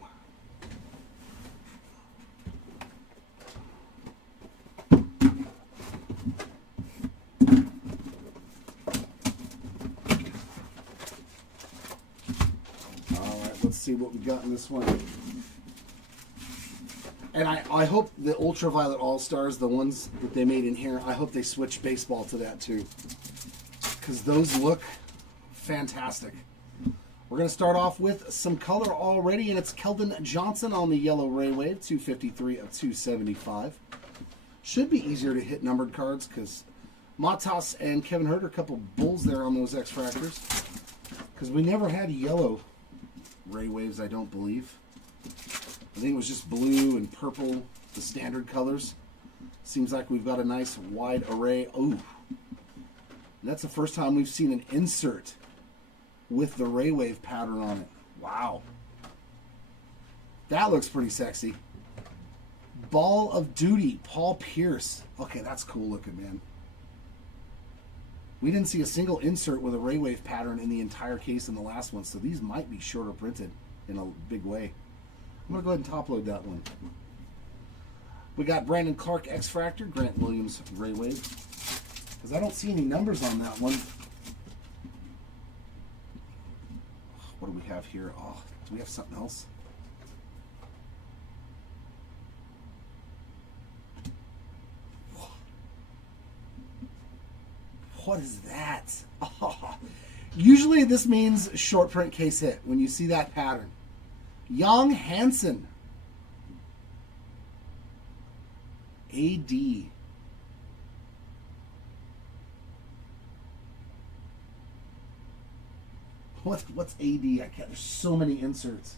All right, let's see what we got in this one. And I hope the Ultraviolet All-Stars, the ones that they made in here, I hope they switch baseball to that too. Because those look fantastic. We're going to start off with some color already, and it's Keldon Johnson on the yellow Ray Wave, 253 of 275. Should be easier to hit numbered cards because Matas and Kevin Huerter, a couple bulls there on those X-Fractors. Because we never had yellow Ray Waves, I don't believe. I think it was just blue and purple, the standard colors. Seems like we've got a nice wide array. Ooh. That's the first time we've seen an insert with the Ray Wave pattern on it. Wow. That looks pretty sexy. Ball of Duty, Paul Pierce. Okay, that's cool looking, man. We didn't see a single insert with a Ray Wave pattern in the entire case in the last one, so these might be shorter printed in a big way. I'm going to go ahead and top load that one. We got Brandon Clark X-Fractor, Grant Williams Ray Wave. Because I don't see any numbers on that one. What do we have here? Oh, do we have something else? What is that? Oh. Usually this means short print case hit when you see that pattern. Young Hansen. AD. What's AD? I can't. There's so many inserts.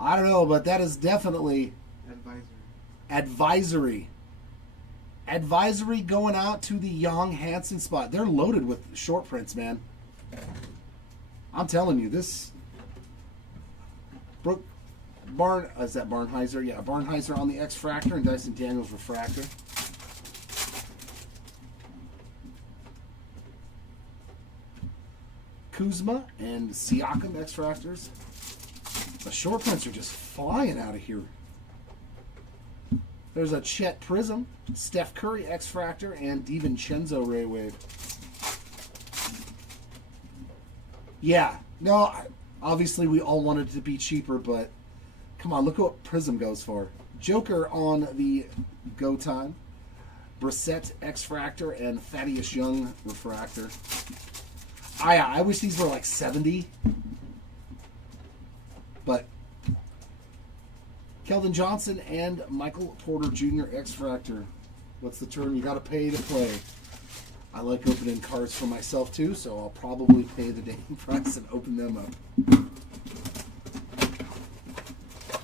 I don't know, but that is definitely Advisory. Advisory going out to the Young Hansen spot. They're loaded with short prints, man. I'm telling you, this is that Barnheiser? Yeah, Barnheiser on the X-Fractor and Dyson Daniels Refractor. Kuzma and Siakam X-Fractors. The short prints are just flying out of here. There's a Chet Prism, Steph Curry X-Fractor, and DiVincenzo Ray Wave. Yeah, no, obviously we all wanted it to be cheaper, but come on, look at what Prism goes for. Joker on the Go Time, Brissett X-Fractor, and Thaddeus Young Refractor. I wish these were like 70, but Keldon Johnson and Michael Porter Jr. X-Fractor. What's the term? You got to pay to play. I like opening cards for myself too, so I'll probably pay the damn price and open them up.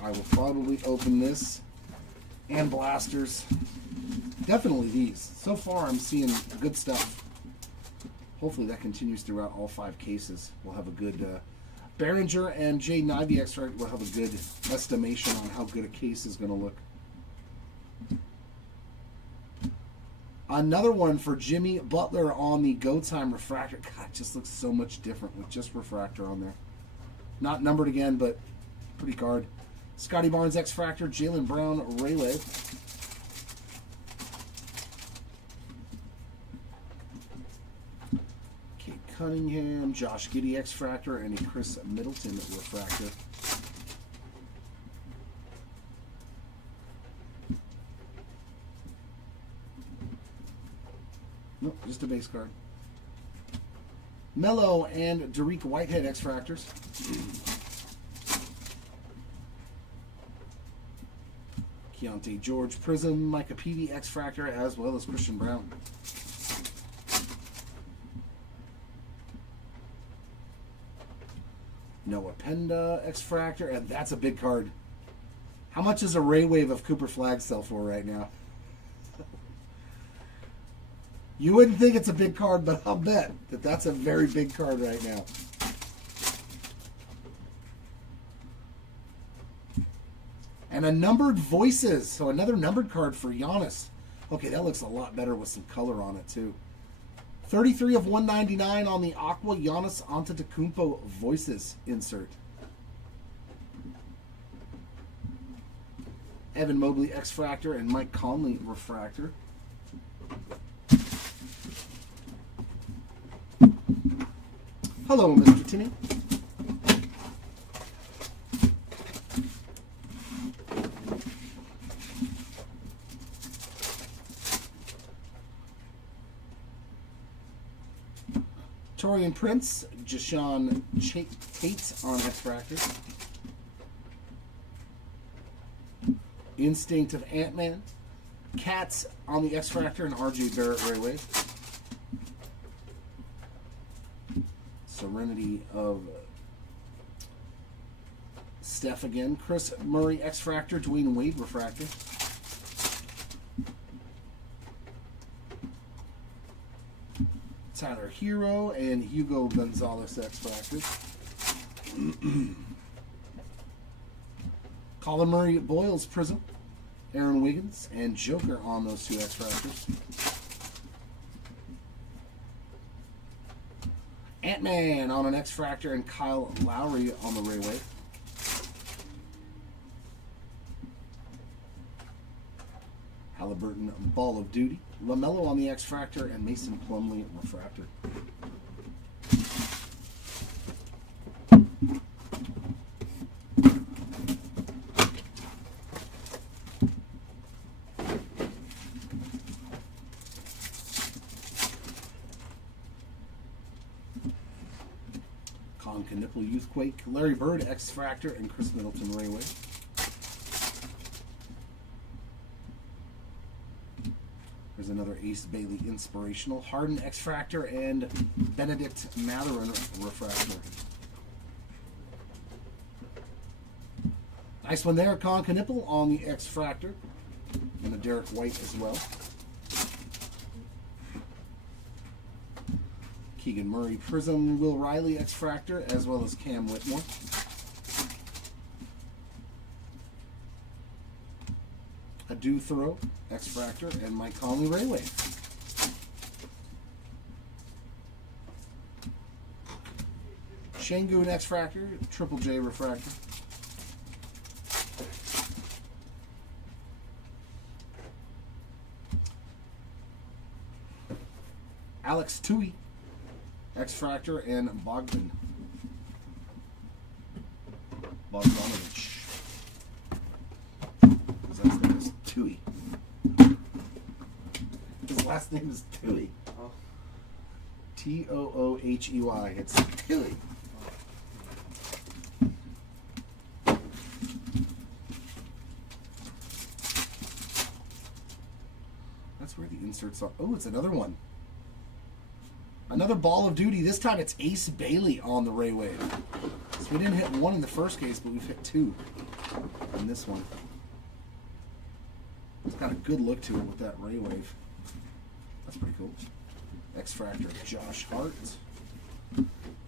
I will probably open this and blasters. Definitely these. So far I'm seeing good stuff. Hopefully that continues throughout all 5 cases. We'll have a good Behringer and Jaden Ivey X-Fractor will have a good estimation on how good a case is going to look. Another one for Jimmy Butler on the Go Time Refractor. God, it just looks so much different with just Refractor on there. Not numbered again, but pretty card. Scotty Barnes X-Fractor, Jaylen Brown Rayleigh. Kate Cunningham, Josh Giddey X-Fractor, and a Chris Middleton Refractor. Nope, just a base card. Melo and Dariq Whitehead X-Fractors. Keontae George Prism, Micah Peavy X-Fractor, as well as Christian Brown. Noah Penda X-Fractor, and that's a big card. How much is a Ray Wave of Cooper Flag sell for right now? You wouldn't think it's a big card, but I'll bet that that's a very big card right now. And a numbered Voices, so another numbered card for Giannis. Okay, that looks a lot better with some color on it too. 33 of 199 on the Aqua Giannis Antetokounmpo Voices insert. Evan Mobley X-Fractor and Mike Conley Refractor. Hello, Mr. Tinney. Torian Prince, Jashawn Tate on X-Fractor. Instinct of Ant-Man. Cats on the X-Fractor and RJ Barrett Raywave. Serenity of Steph again. Chris Murray X-Fractor, Dwayne Wade Refractor. Tyler Hero and Hugo Gonzalez X-Fractor. Colin Murray Boyles Prism. Aaron Wiggins and Joker on those 2 X-Fractors. Ant-Man on an X-Fractor and Kyle Lowry on the Ray Wave. Halliburton Ball of Duty. LaMelo on the X-Fractor and Mason Plumlee Refractor. Colin Knipple Youthquake, Larry Bird X-Fractor, and Chris Middleton Rayway. There's another Ace Bailey Inspirational, Harden X-Fractor, and Benedict Mathurin Refractor. Nice one there, Con Knipple on the X-Fractor. And a Derek White as well. Keegan Murray Prism, Will Riley X-Fractor, as well as Cam Whitmore. A Do Throw X-Fractor, and Mike Conley Raywave. Shangoon X-Fractor, Triple J Refractor. Alex Tui X-Fractor, and Bogdanovich. His last name is Tui. His last name is Tui. Oh. Toohey. It's Tui. That's where the inserts are. Oh, it's another one. Another Ball of Duty. This time it's Ace Bailey on the Ray Wave. So we didn't hit one in the first case, but we've hit two in this one. It's got a good look to it with that Ray Wave. That's pretty cool. X-Fractor Josh Hart.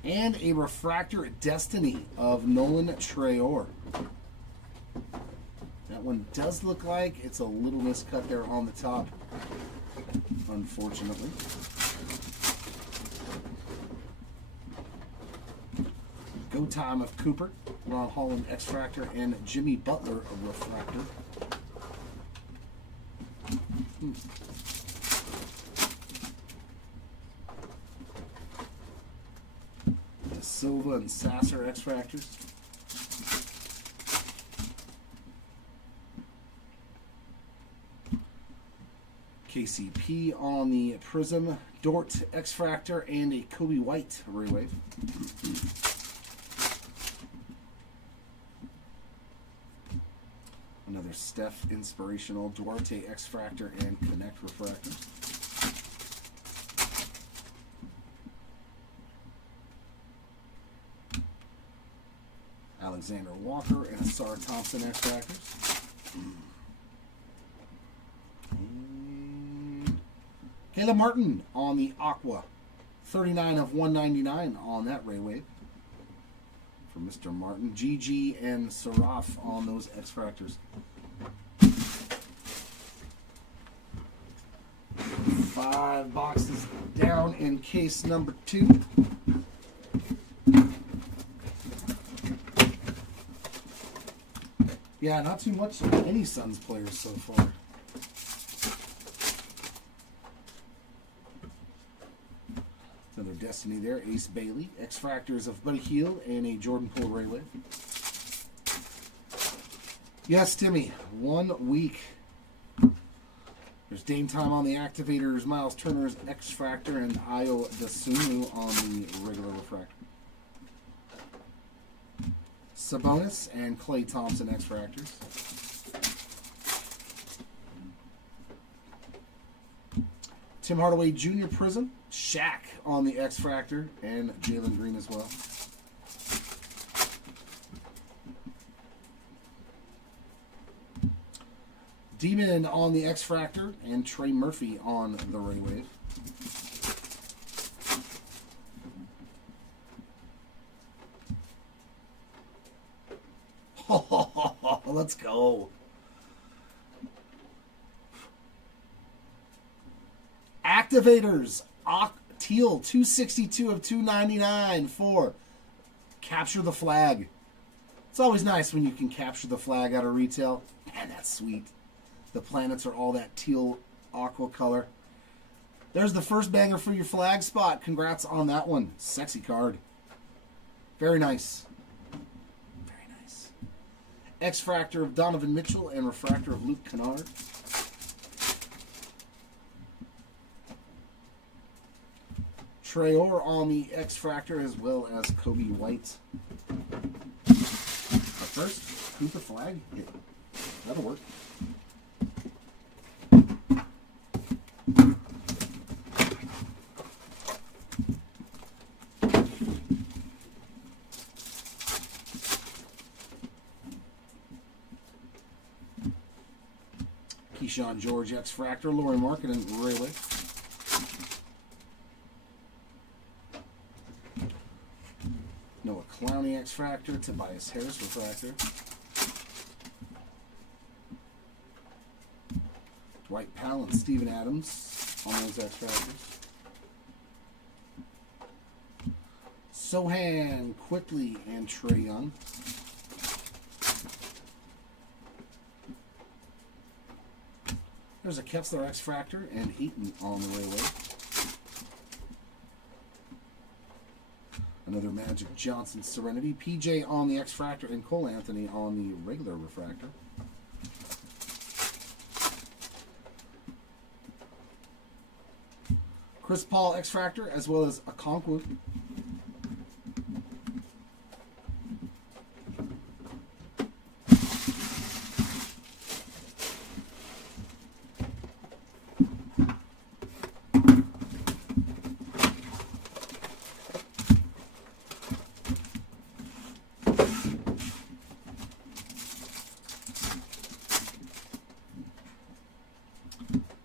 And a Refractor Destiny of Nolan Traore. That one does look like it's a little miscut there on the top, unfortunately. Go Time of Cooper, Ron Holland X-Fractor, and Jimmy Butler a Refractor. De Silva and Sasser X-Fractors. KCP on the Prism, Dort X-Fractor, and a Kobe White Ray Wave. Another Steph Inspirational, Duarte X-Fractor, and Connect Refractor. Alexander Walker and Asar Thompson X-Fractors. And Caleb Martin on the Aqua. 39 of 199 on that Ray Wave. For Mr. Martin. GG and Saraf on those X-Fractors. 5 boxes down in case number 2. Yeah, not too much of any Suns players so far. Another Destiny there. Ace Bailey. X-Fractors of Buddy Hield and a Jordan Poole Ray Wave. Yes, Timmy. 1 week. There's Dame Time on the Activators, Miles Turner's X-Fractor, and Ayo Dosunmu on the regular Refractor. Sabonis and Klay Thompson X-Fractors. Tim Hardaway Jr. Prism, Shaq on the X-Fractor, and Jalen Green as well. Demon on the X-Fractor, and Trey Murphy on the Ray Wave. Let's go. Activators, Teal, 262 of 299 for Capture the Flag. It's always nice when you can capture the flag out of retail. Man, that's sweet. The planets are all that teal aqua color. There's the first banger for your flag spot. Congrats on that one. Sexy card. Very nice. Very nice. X-Fractor of Donovan Mitchell and Refractor of Luke Kennard. Traore on the X-Fractor as well as Kobe White. Our first Cooper flag hit. That'll work. John George X-Fractor, Lori Markkinen, Railway. Noah Clowney X-Fractor, Tobias Harris Refractor. Dwight Powell and Steven Adams on those X-Fractors. Sohan, Quickly, and Trae Young. There's a Kessler X-Fractor and Eaton on the Railway. Another Magic Johnson Serenity. PJ on the X-Fractor and Cole Anthony on the regular refractor. Chris Paul X-Fractor as well as Okonkwo.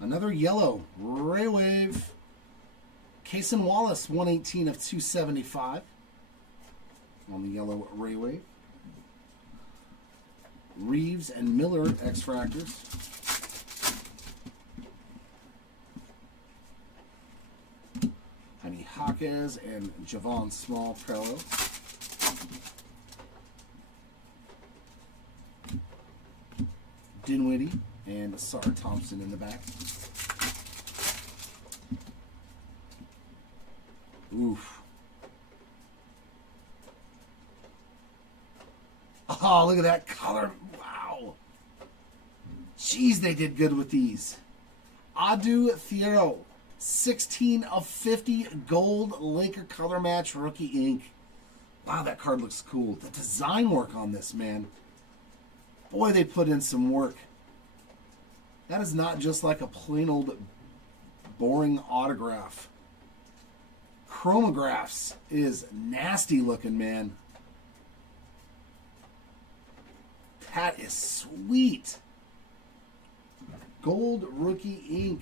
Another yellow Ray Wave. Cason Wallace, 118 of 275 on the yellow Ray Wave. Reeves and Miller X-Fractors. Jaime Jaquez and Javon Small parallel. Dinwiddie and Sarah Thompson in the back. Oof. Oh, look at that color. Wow. Jeez, they did good with these. Adu Thiero, 16 of 50 gold Laker color match rookie ink. Wow, that card looks cool. The design work on this, man. Boy, they put in some work. That is not just like a plain old boring autograph. Chromographs is nasty looking, man. That is sweet. Gold rookie ink.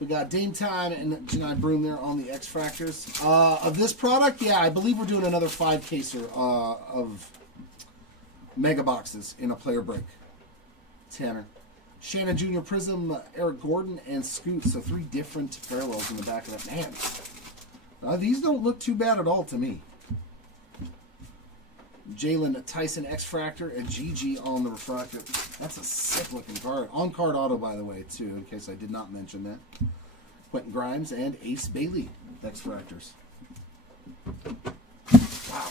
We got Dame Time and Janai Broom there on the X-Fractors. Of this product, yeah, I believe we're doing another 5-caser of mega boxes in a player break. Tanner. Shannon Jr. Prism, Eric Gordon, and Scoot. So 3 different parallels in the back of that. Man, these don't look too bad at all to me. Jalen Tyson X-Fractor and GG on the refractor. That's a sick looking card. On card auto, by the way, too, in case I did not mention that. Quentin Grimes and Ace Bailey X-Fractors. Wow.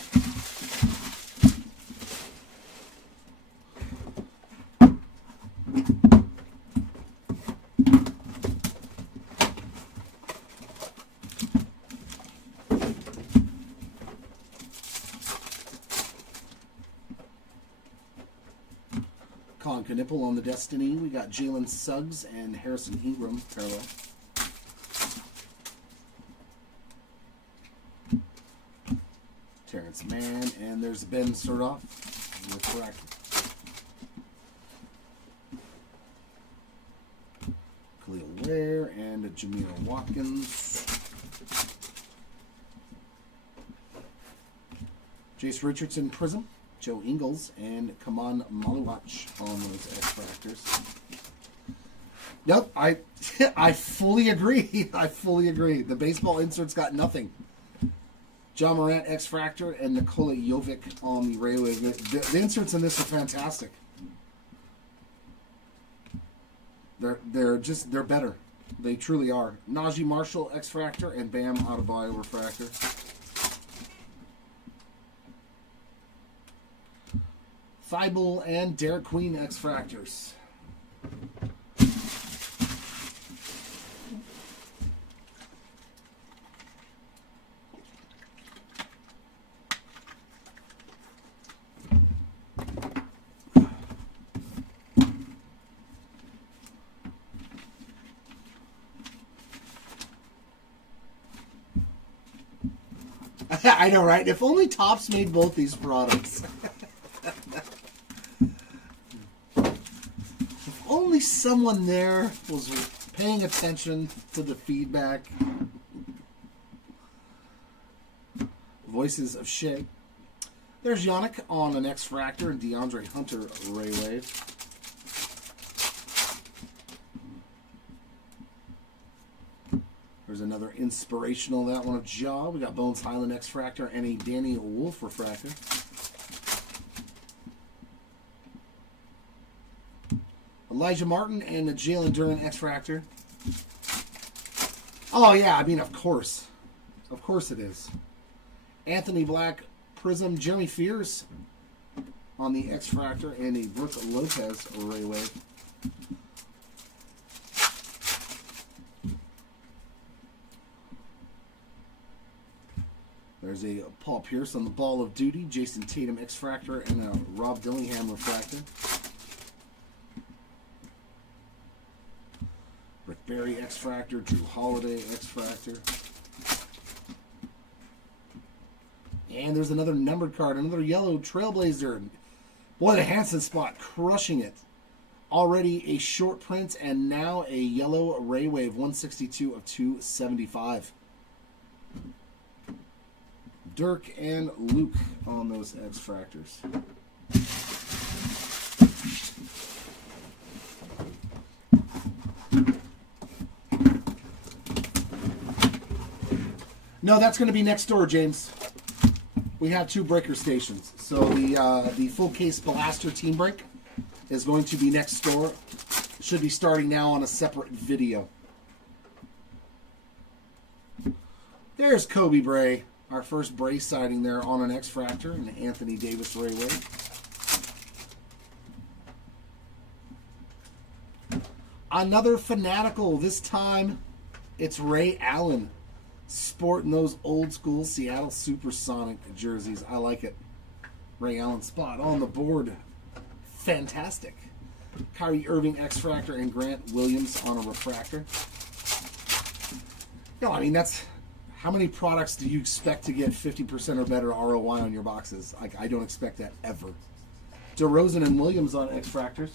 Colin Knipple on the Destiny. We got Jalen Suggs and Harrison Ingram parallel. Terrence Mann, and there's Ben Surdoff. Correct. Khalil Ware and Jameer Watkins. Jace Richardson Prism. Joe Ingles and Kaman Maluach on those X-Fractors. Yep, I fully agree. I fully agree. The baseball inserts got nothing. John Morant X-Fractor and Nikola Jovic on the Railway. The inserts in this are fantastic. They're better. They truly are. Najee Marshall X-Fractor and Bam Adebayo Refractor. Thibault and Derek Queen X-Fractors. I know, right? If only Topps made both these products. Only someone there was paying attention to the feedback. Voices of Shea. There's Yannick on an X-Fractor and DeAndre Hunter Ray Wave. There's another inspirational, that one of Ja. We got Bones Highland X-Fractor and a Danny Wolf Refractor. Elijah Martin and the Jalen Duren X-Fractor. Oh, yeah, I mean, of course. Of course it is. Anthony Black Prism, Jeremy Fears on the X-Fractor, and a Brooke Lopez Ray Wave. There's a Paul Pierce on the Ball of Duty, Jason Tatum X-Fractor, and a Rob Dillingham Refractor. Rick Barry X-Fractor, Drew Holiday X-Fractor. And there's another numbered card, another yellow Trailblazer. Boy, the Hansen spot, crushing it. Already a short print, and now a yellow Ray Wave, 162 of 275. Dirk and Luke on those X-Fractors. No, that's going to be next door, James. We have 2 breaker stations. So the full case Blaster team break is going to be next door. Should be starting now on a separate video. There's Kobe Bray, our first Bray sighting there on an X-Fractor, and Anthony Davis Ray Wave. Another Fanatical. This time it's Ray Allen, sporting those old school Seattle Supersonic jerseys. I like it. Ray Allen spot on the board. Fantastic. Kyrie Irving X-Fractor and Grant Williams on a refractor. No, I mean, that's... How many products do you expect to get 50% or better ROI on your boxes? I don't expect that ever. DeRozan and Williams on X-Fractors.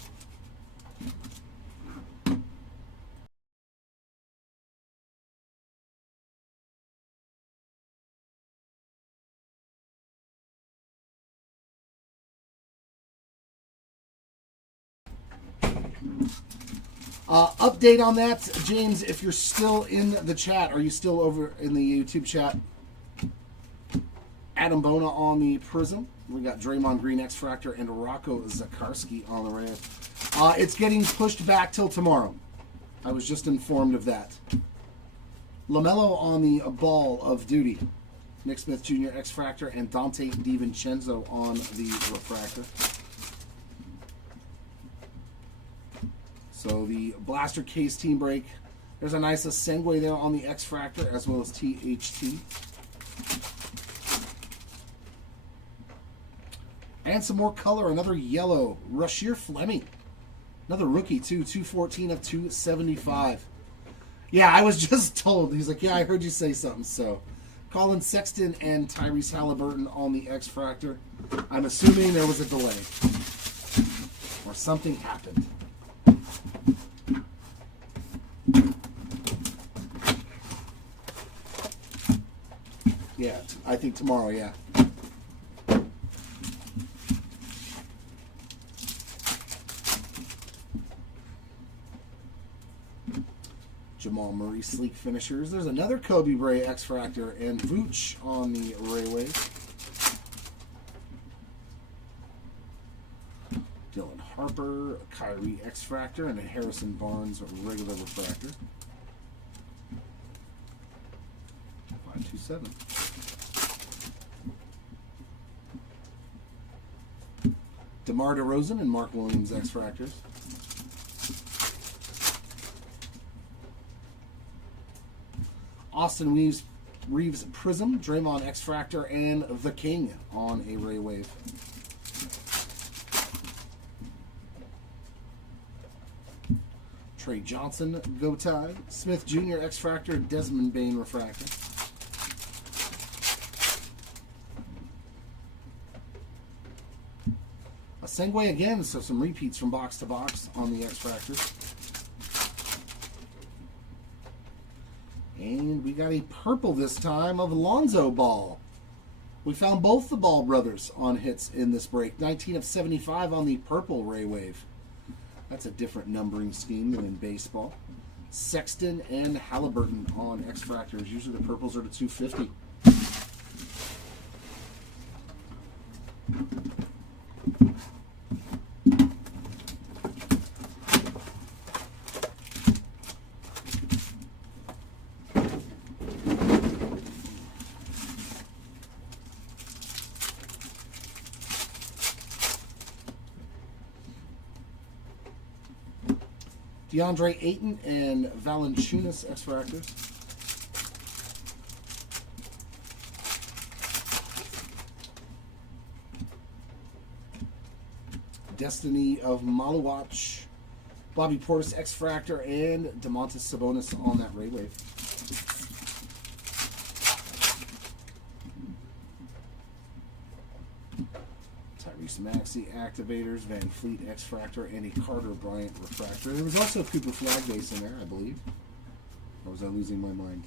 Update on that, James, if you're still in the chat. Are you still over in the YouTube chat? Adam Bona on the Prism. We got Draymond Green X-Fractor and Rocco Zakarski on the Ray. It's getting pushed back till tomorrow. I was just informed of that. LaMelo on the Ball of Duty. Nick Smith Jr. X-Fractor and Dante DiVincenzo on the Refractor. So the Blaster case team break. There's a nice Sengue there on the X-Fractor, as well as THT. And some more color, another yellow. Rasheer Fleming. Another rookie, too. 214 of 275. Yeah, I was just told. He's like, yeah, I heard you say something. So, Colin Sexton and Tyrese Halliburton on the X-Fractor. I'm assuming there was a delay. Or something happened. Yeah, I think tomorrow, yeah. Jamal Murray Sleek Finishers. There's another Kobe Bray X-Fractor and Vooch on the Ray Wave. Dylan Harper, Kyrie X-Fractor, and a Harrison Barnes regular refractor. 527. DeMar DeRozan and Mark Williams X-Fractors. Austin Reeves Prism, Draymond X-Fractor, and The King on a Ray Wave. Trey Johnson, Go Tide. Smith Jr. X-Fractor, Desmond Bane Refractor. A Sengue again, so some repeats from box to box on the X-Fractors. And we got a purple this time of Lonzo Ball. We found both the Ball brothers on hits in this break. 19 of 75 on the purple Ray Wave. That's a different numbering scheme than in baseball. Sexton and Halliburton on X-Fractors. Usually the purples are to 250. DeAndre Ayton and Valanciunas X-Fractors. Destiny of Malawach, Bobby Portis X-Fractor, and Domantas Sabonis on that Ray Wave. Tyrese Maxey Activators, Van Fleet X-Fractor, and a Carter Bryant Refractor. There was also a Cooper Flag base in there, I believe. Or was I losing my mind?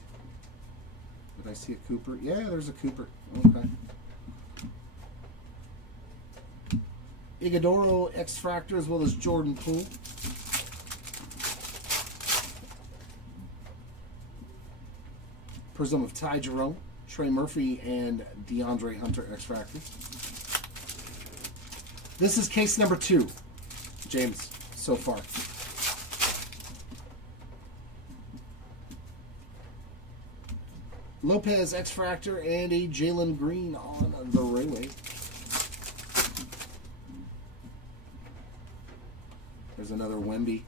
Did I see a Cooper? Yeah, there's a Cooper. Okay. Iguodala X-Fractor as well as Jordan Poole. Prism of Ty Jerome, Trey Murphy, and DeAndre Hunter X-Fractors. This is case number 2, James, so far. Lopez X-Fractor and a Jalen Green on the Ray Wave. There's another Wemby.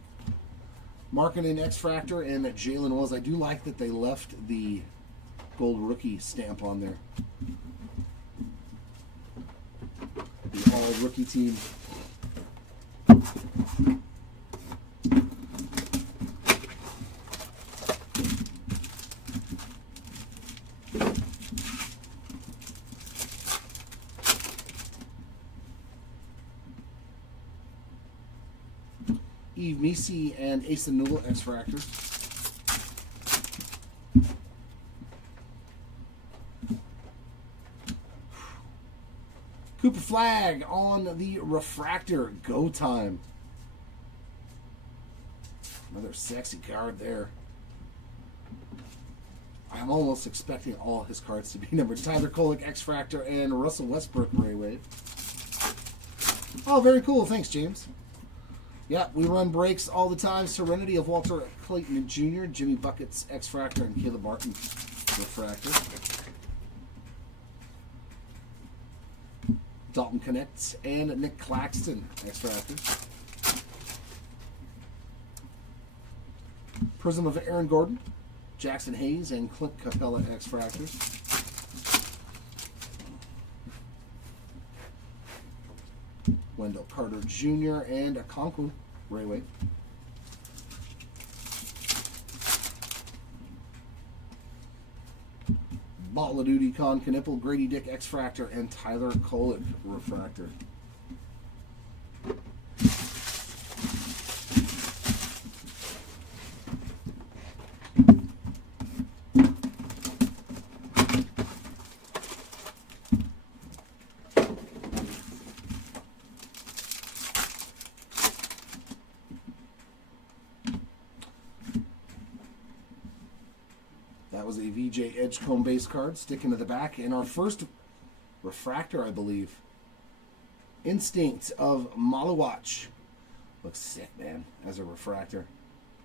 Markkanen X-Fractor and Jalen Wells. I do like that they left the gold rookie stamp on there. The all-rookie team. Eve Misi and Asa Newell X-Fractor. Cooper Flag on the Refractor. Go time. Another sexy card there. I'm almost expecting all his cards to be numbered. Tyler Kolek X-Fractor and Russell Westbrook Ray Wave. Oh, very cool. Thanks, James. Yeah, we run breaks all the time. Serenity of Walter Clayton Jr., Jimmy Buckets X-Fractor, and Caleb Barton Refractor. Dalton Connect and Nick Claxton X-Fractor. Prism of Aaron Gordon, Jackson Hayes, and Clint Capella X-Fractors. Wendell Carter Jr. and Okonkwo Ray Wave. Ball of Duty Con Knipple, Grady Dick X-Fractor, and Tyler Kolek Refractor. That was a VJ Edgecombe base card, sticking to the back. And our first refractor, I believe. Instinct of Malawach. Looks sick, man, as a refractor.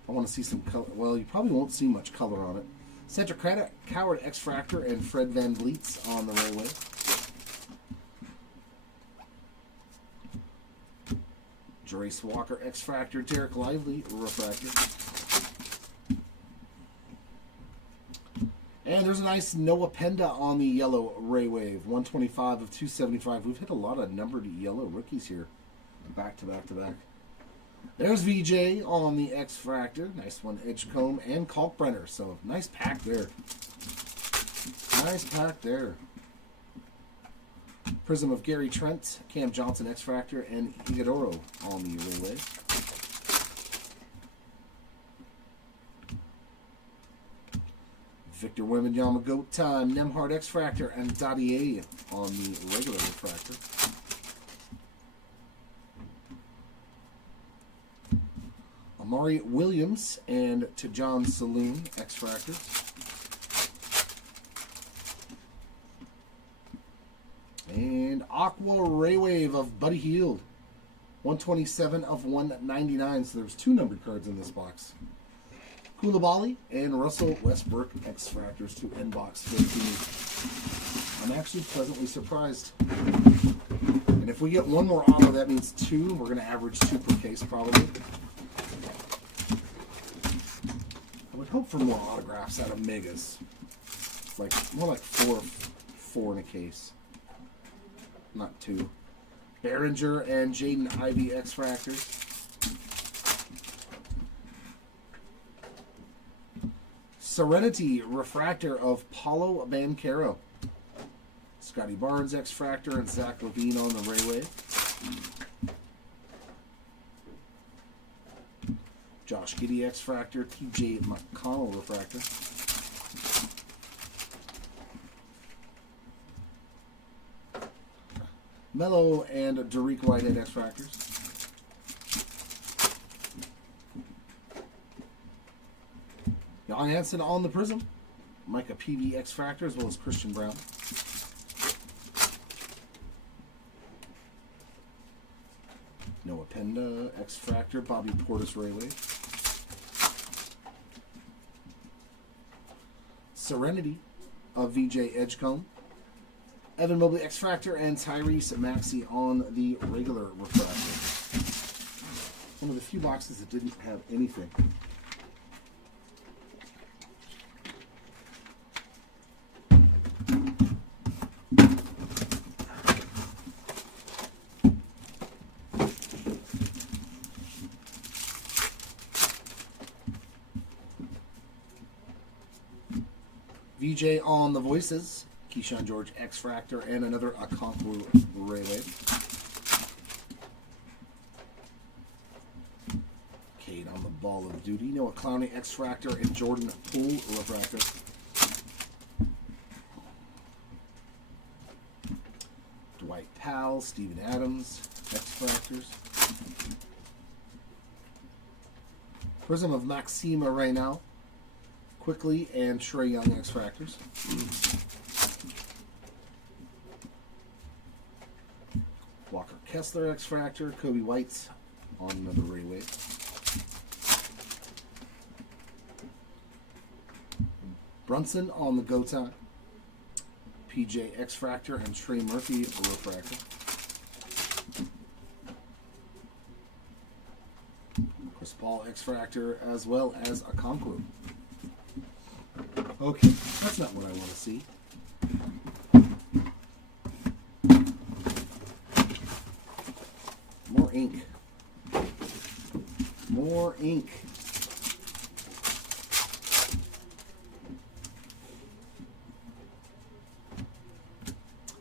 I want to see some color. Well, you probably won't see much color on it. Cedric Coward X-Fractor and Fred Van Vliet's on the Ray Wave. Jarace Walker X-Fractor, Derek Lively Refractor. And there's a nice Noah Penda on the yellow Ray Wave. 125 of 275. We've hit a lot of numbered yellow rookies here. Back to back to back. There's VJ on the X-Fractor. Nice one, Edgecombe and Kalkbrenner. So, nice pack there. Nice pack there. Prism of Gary Trent, Cam Johnson X-Fractor, and Iguodala on the Ray Wave. Victor Wembanyama, Goat Time, Nemhard X-Fractor, and Dadier on the regular refractor. Amari Williams and Tajon Saloon X-Fractor. And Aqua Ray Wave of Buddy Hield. 127 of 199. So there's 2 numbered cards in this box. Koulibaly and Russell Westbrook X-Fractors to end box 15. I'm actually pleasantly surprised. And if we get one more auto, that means 2. We're going to average 2 per case probably. I would hope for more autographs out of Megas. More like 4 in a case. Not 2. Behringer and Jaden Ivey X-Fractors. Serenity Refractor of Paulo Banchero. Scotty Barnes X-Fractor and Zach LaVine on the Rayway. Josh Giddey X-Fractor, TJ McConnell Refractor. Melo and Dariq Whitehead X-Fractors. Jan Hansen on the Prism. Micah PV X-Fractor as well as Christian Brown. Noah Penda X-Fractor, Bobby Portis Rayway. Serenity of VJ Edgecombe. Evan Mobley X-Fractor and Tyrese Maxey on the regular refractor. One of the few boxes that didn't have anything. VJ on the Voices. Keyshawn George X-Fractor and another Okonkwo Rayway. Cade on the Ball of Duty. Noah Clowney X-Fractor and Jordan Poole Refractor. Dwight Powell, Steven Adams X-Fractors. Prism of Maxima right now. Quickly and Trae Young X-Fractors. Walker Kessler X-Fractor, Kobe White's on another Rayway. Brunson on the Go Time. PJ X-Fractor and Trey Murphy Refractor. Chris Paul X-Fractor as well as Okonkwo. Okay, that's not what I want to see. More ink. More ink.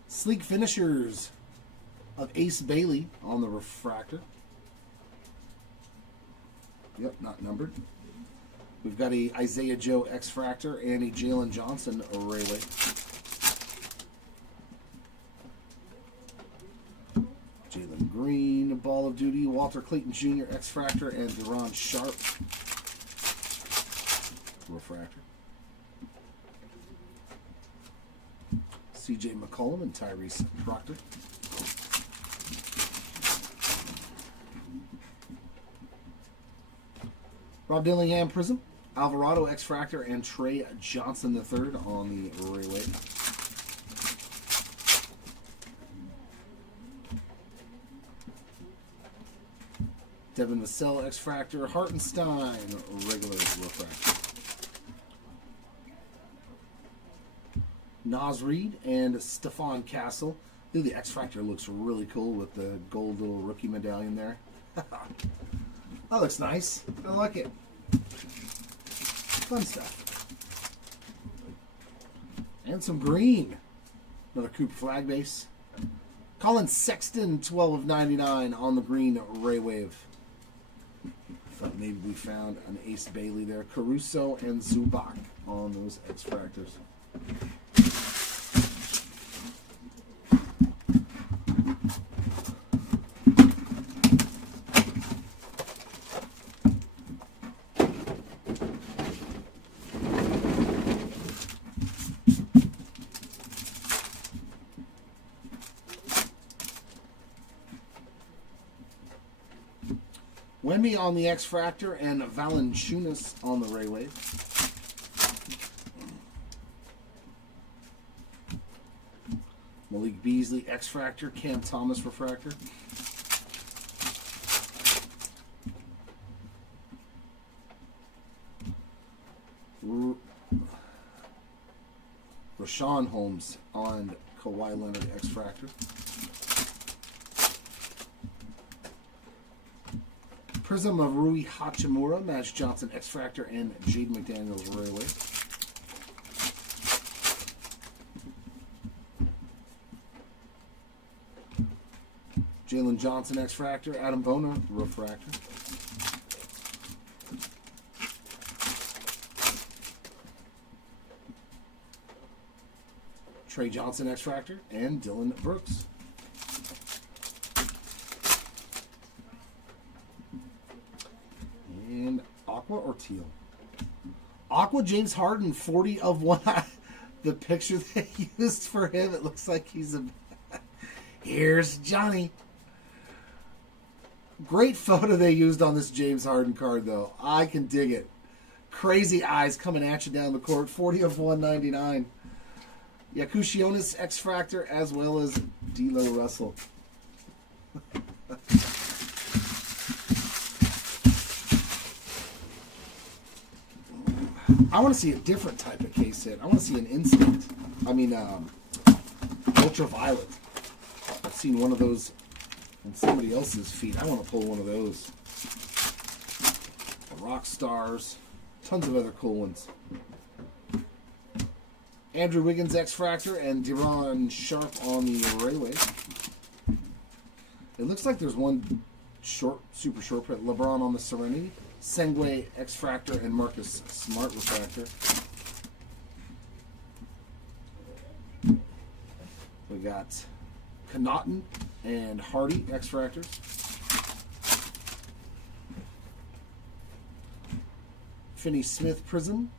Sleek Finishers of Ace Bailey on the refractor. Yep, not numbered. We've got a Isaiah Joe X-Fractor and a Jalen Johnson Rayway. Jalen Green, Ball of Duty, Walter Clayton Jr. X-Fractor, and Deron Sharp Refractor. CJ McCollum and Tyrese Proctor. Rob Dillingham Prism, Alvarado X-Fractor, and Trey Johnson III on the Rayway. Devin Vassell X-Fractor, Hartenstein regular refractor. Naz Reid and Stephon Castle. Dude, the X-Fractor looks really cool with the gold little rookie medallion there. That looks nice. I like it. Fun stuff. And some green. Another Cooper flag base. Colin Sexton, 12 of 99 on the green Ray Wave. Thought maybe we found an Ace Bailey there. Caruso and Zubac on those X-Fractors. Wemby on the X-Fractor and Valanciunas on the Ray Wave. Malik Beasley X-Fractor, Cam Thomas Refractor. Rashawn Holmes on Kawhi Leonard X-Fractor. Prism of Rui Hachimura, Magic Johnson X-Fractor, and Jaden McDaniels Ray Wave. Jalen Johnson X-Fractor, Adam Bona Refractor. Trey Johnson X-Fractor, and Dylan Brooks. And Aqua or Teal? Aqua James Harden, 40 of 1. The picture they used for him, it looks like he's a... Here's Johnny. Great photo they used on this James Harden card, though. I can dig it. Crazy eyes coming at you down the court. 40 of 199. Yakushionis X-Fractor, as well as D'Lo Russell. I want to see a different type of case hit. I want to see an instant. Ultraviolet. I've seen one of those on somebody else's feet. I want to pull one of those. The Rock Stars. Tons of other cool ones. Andrew Wiggins X-Fractor and Deron Sharp on the Ray Wave. It looks like there's one super short print. LeBron on the Serenity. Sengue X-Fractor and Marcus Smart Refractor. We got Connaughton and Hardy X-Fractors. Finney Smith Prism.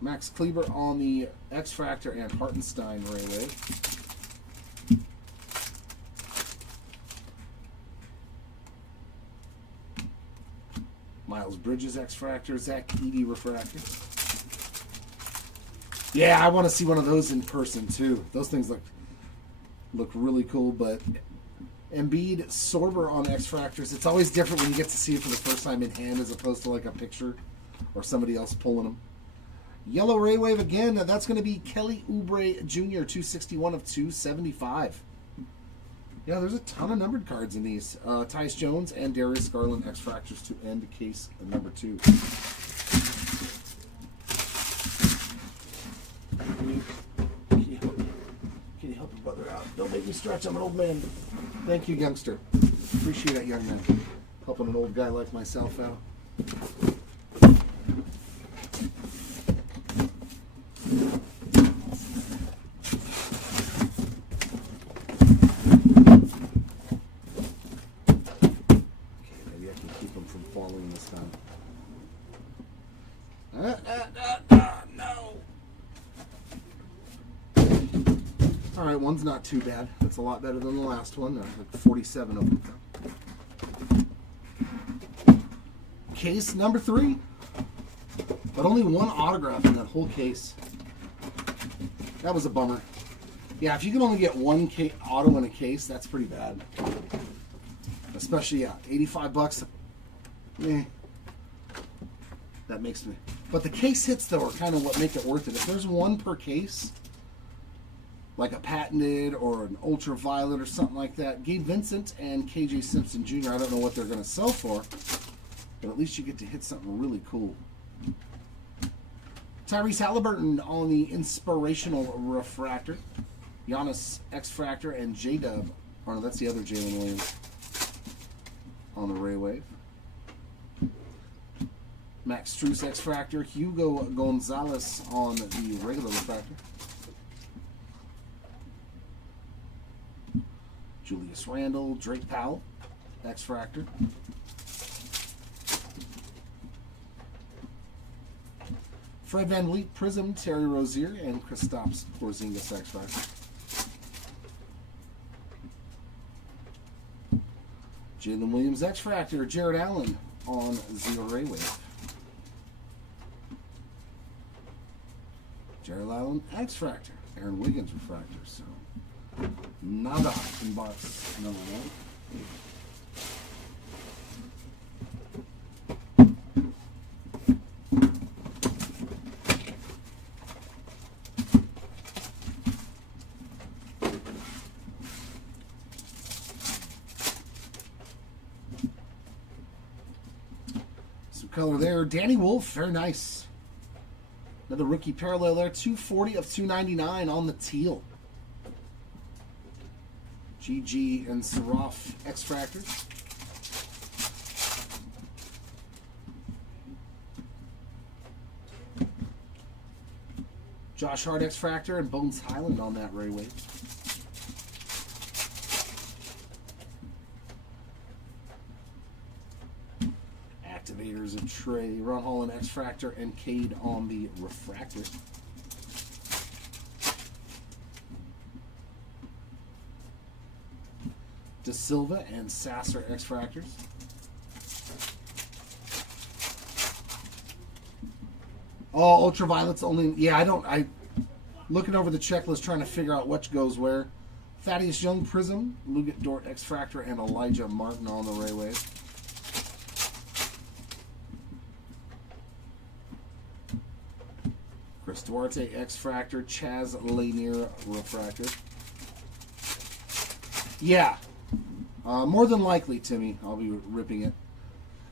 Max Kleber on the X-Fractor and Hartenstein Ray Wave. Miles Bridges X-Fractor, Zach Edey Refractor. Yeah, I want to see one of those in person too. Those things look really cool, but Embiid Sorber on X-Fractors. It's always different when you get to see it for the first time in hand as opposed to like a picture or somebody else pulling them. Yellow Ray Wave again. That's going to be Kelly Oubre Jr. 261 of 275. Yeah, there's a ton of numbered cards in these. Tyus Jones and Darius Garland X-Fractors to end case number 2. Can you help your brother out? Don't make me stretch. I'm an old man. Thank you, youngster. Appreciate that, young man. Helping an old guy like myself out. Alright, one's not too bad. That's a lot better than the last one. There's like 47 of them. Case number 3. But only one autograph in that whole case. That was a bummer. Yeah, if you can only get one auto in a case, that's pretty bad. Especially, yeah, $85. That makes me... But the case hits, though, are kind of what make it worth it. If there's one per case, like a patented or an ultraviolet or something like that, Gabe Vincent and KJ Simpson Jr., I don't know what they're going to sell for, but at least you get to hit something really cool. Tyrese Halliburton on the Inspirational Refractor. Giannis X-Fractor and J-Dub. Oh, no, that's the other Jalen Williams on the Ray Wave. Max Strus X-Fractor, Hugo Gonzalez on the regular refractor. Julius Randle, Drake Powell, X-Fractor. Fred VanVleet Prism, Terry Rozier, and Kristaps Porzingis X-Fractor. Jalen Williams X-Fractor, Jared Allen on Zero Ray Wave. Jared Allen X-Fractor, Aaron Wiggins Refractor. So, nada in box number 1. Color there, Danny Wolf, very nice. Another rookie parallel there, 240 of 299 on the teal. GG and Saraf X-Fractor. Josh Hart X-Fractor and Bones Highland on that Ray Wave. Activators of Trey, Ron Holland X-Fractor, and Cade on the refractor. De Silva and Sasser X-Fractors. Oh, Ultraviolet's only... Yeah, I looking over the checklist trying to figure out what goes where. Thaddeus Young Prism, Lugat Dort X-Fractor, and Elijah Martin on the Ray Wave. Chris Duarte X-Fractor, Chaz Lanier Refractor. Yeah. More than likely, Timmy, I'll be ripping it.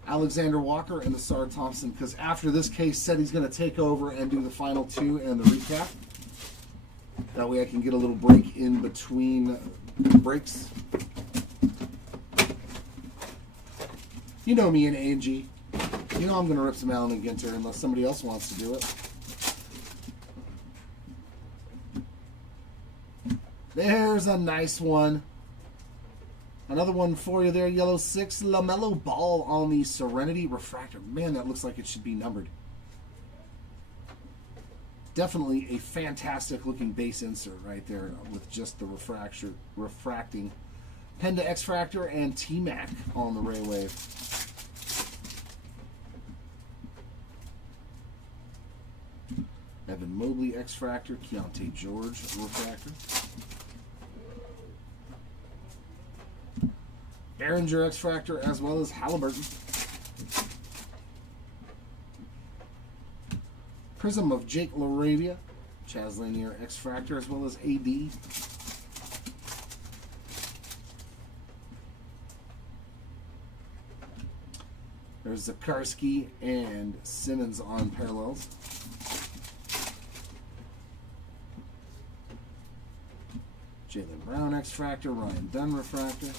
Alexander Walker and the Sard Thompson, because after this case said he's going to take over and do the final 2 and the recap. That way I can get a little break in between breaks. You know me and A&G. You know I'm going to rip some Allen and Ginter unless somebody else wants to do it. There's a nice one. Another one for you there, Yellow 6. LaMelo Ball on the Serenity Refractor. Man, that looks like it should be numbered. Definitely a fantastic looking base insert right there with just the refracting. Penda X-Fractor and T-Mac on the Ray Wave. Evan Mobley X-Fractor, Keontae George Refractor. Behringer X-Fractor as well as Halliburton. Prism of Jake LaRavia, Chaz Lanier X-Fractor as well as AD. There's Zakarsky and Simmons on parallels. Jaylen Brown X-Fractor, Ryan Dunn Refractor.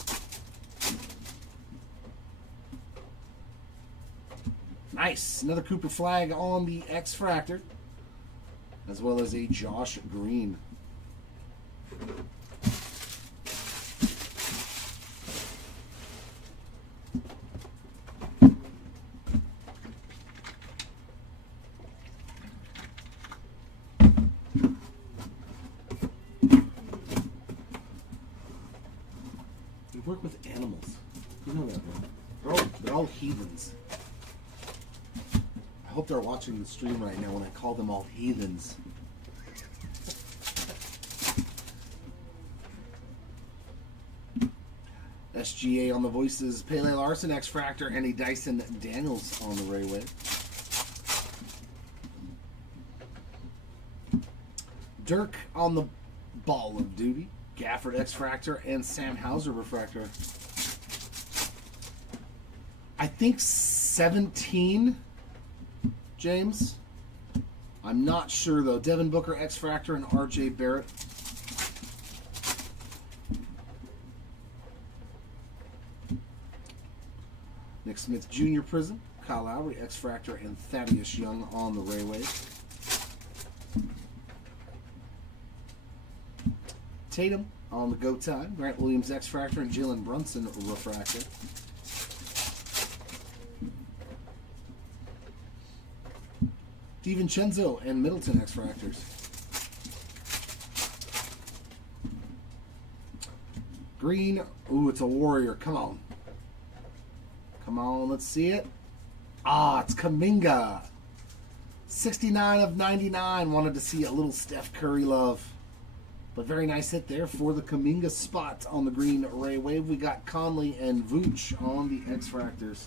Nice. Another Cooper Flag on the X-Fractor, as well as a Josh Green. We work with animals. You know that, man. They're all heathens. I hope they're watching the stream right now when I call them all heathens. SGA on the voices, Pele Larson, X-Fractor, and a Dyson Daniels on the Ray Wave. Dirk on the Ball of Duty, Gafford X-Fractor, and Sam Hauser Refractor. I think 17... James. I'm not sure though. Devin Booker, X-Fractor, and RJ Barrett. Nick Smith Jr. Prism. Kyle Lowry, X-Fractor, and Thaddeus Young on the Ray Wave. Tatum on the Go Time, Grant Williams, X-Fractor, and Jalen Brunson, Refractor. DiVincenzo and Middleton, X-Fractors. Green, ooh, it's a Warrior, come on. Come on, let's see it. Ah, it's Kuminga. 69 of 99. Wanted to see a little Steph Curry love. But very nice hit there for the Kuminga spot on the green Ray Wave. We got Conley and Vooch on the X-Fractors.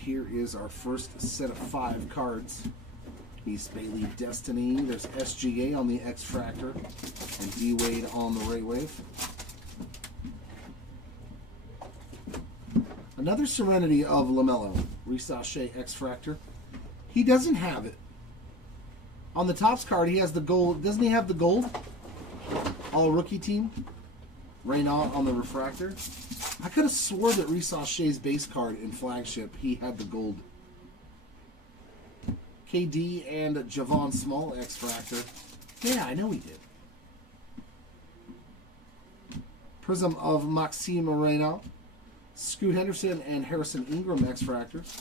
Here is our first set of 5 cards. East Bailey Destiny. There's SGA on the X-Fractor and D-Wade on the Ray Wave. Another Serenity of LaMelo. Risache X-Fractor. He doesn't have it. On the Topps card, he has the gold. Doesn't he have the gold? All rookie team. Reynaud on the Refractor. I could have swore that Risache's base card in Flagship, he had the gold. KD and Javon Small X-Fractor. Yeah, I know he did. Prism of Maxime Reynaud. Scoot Henderson and Harrison Ingram X-Fractors.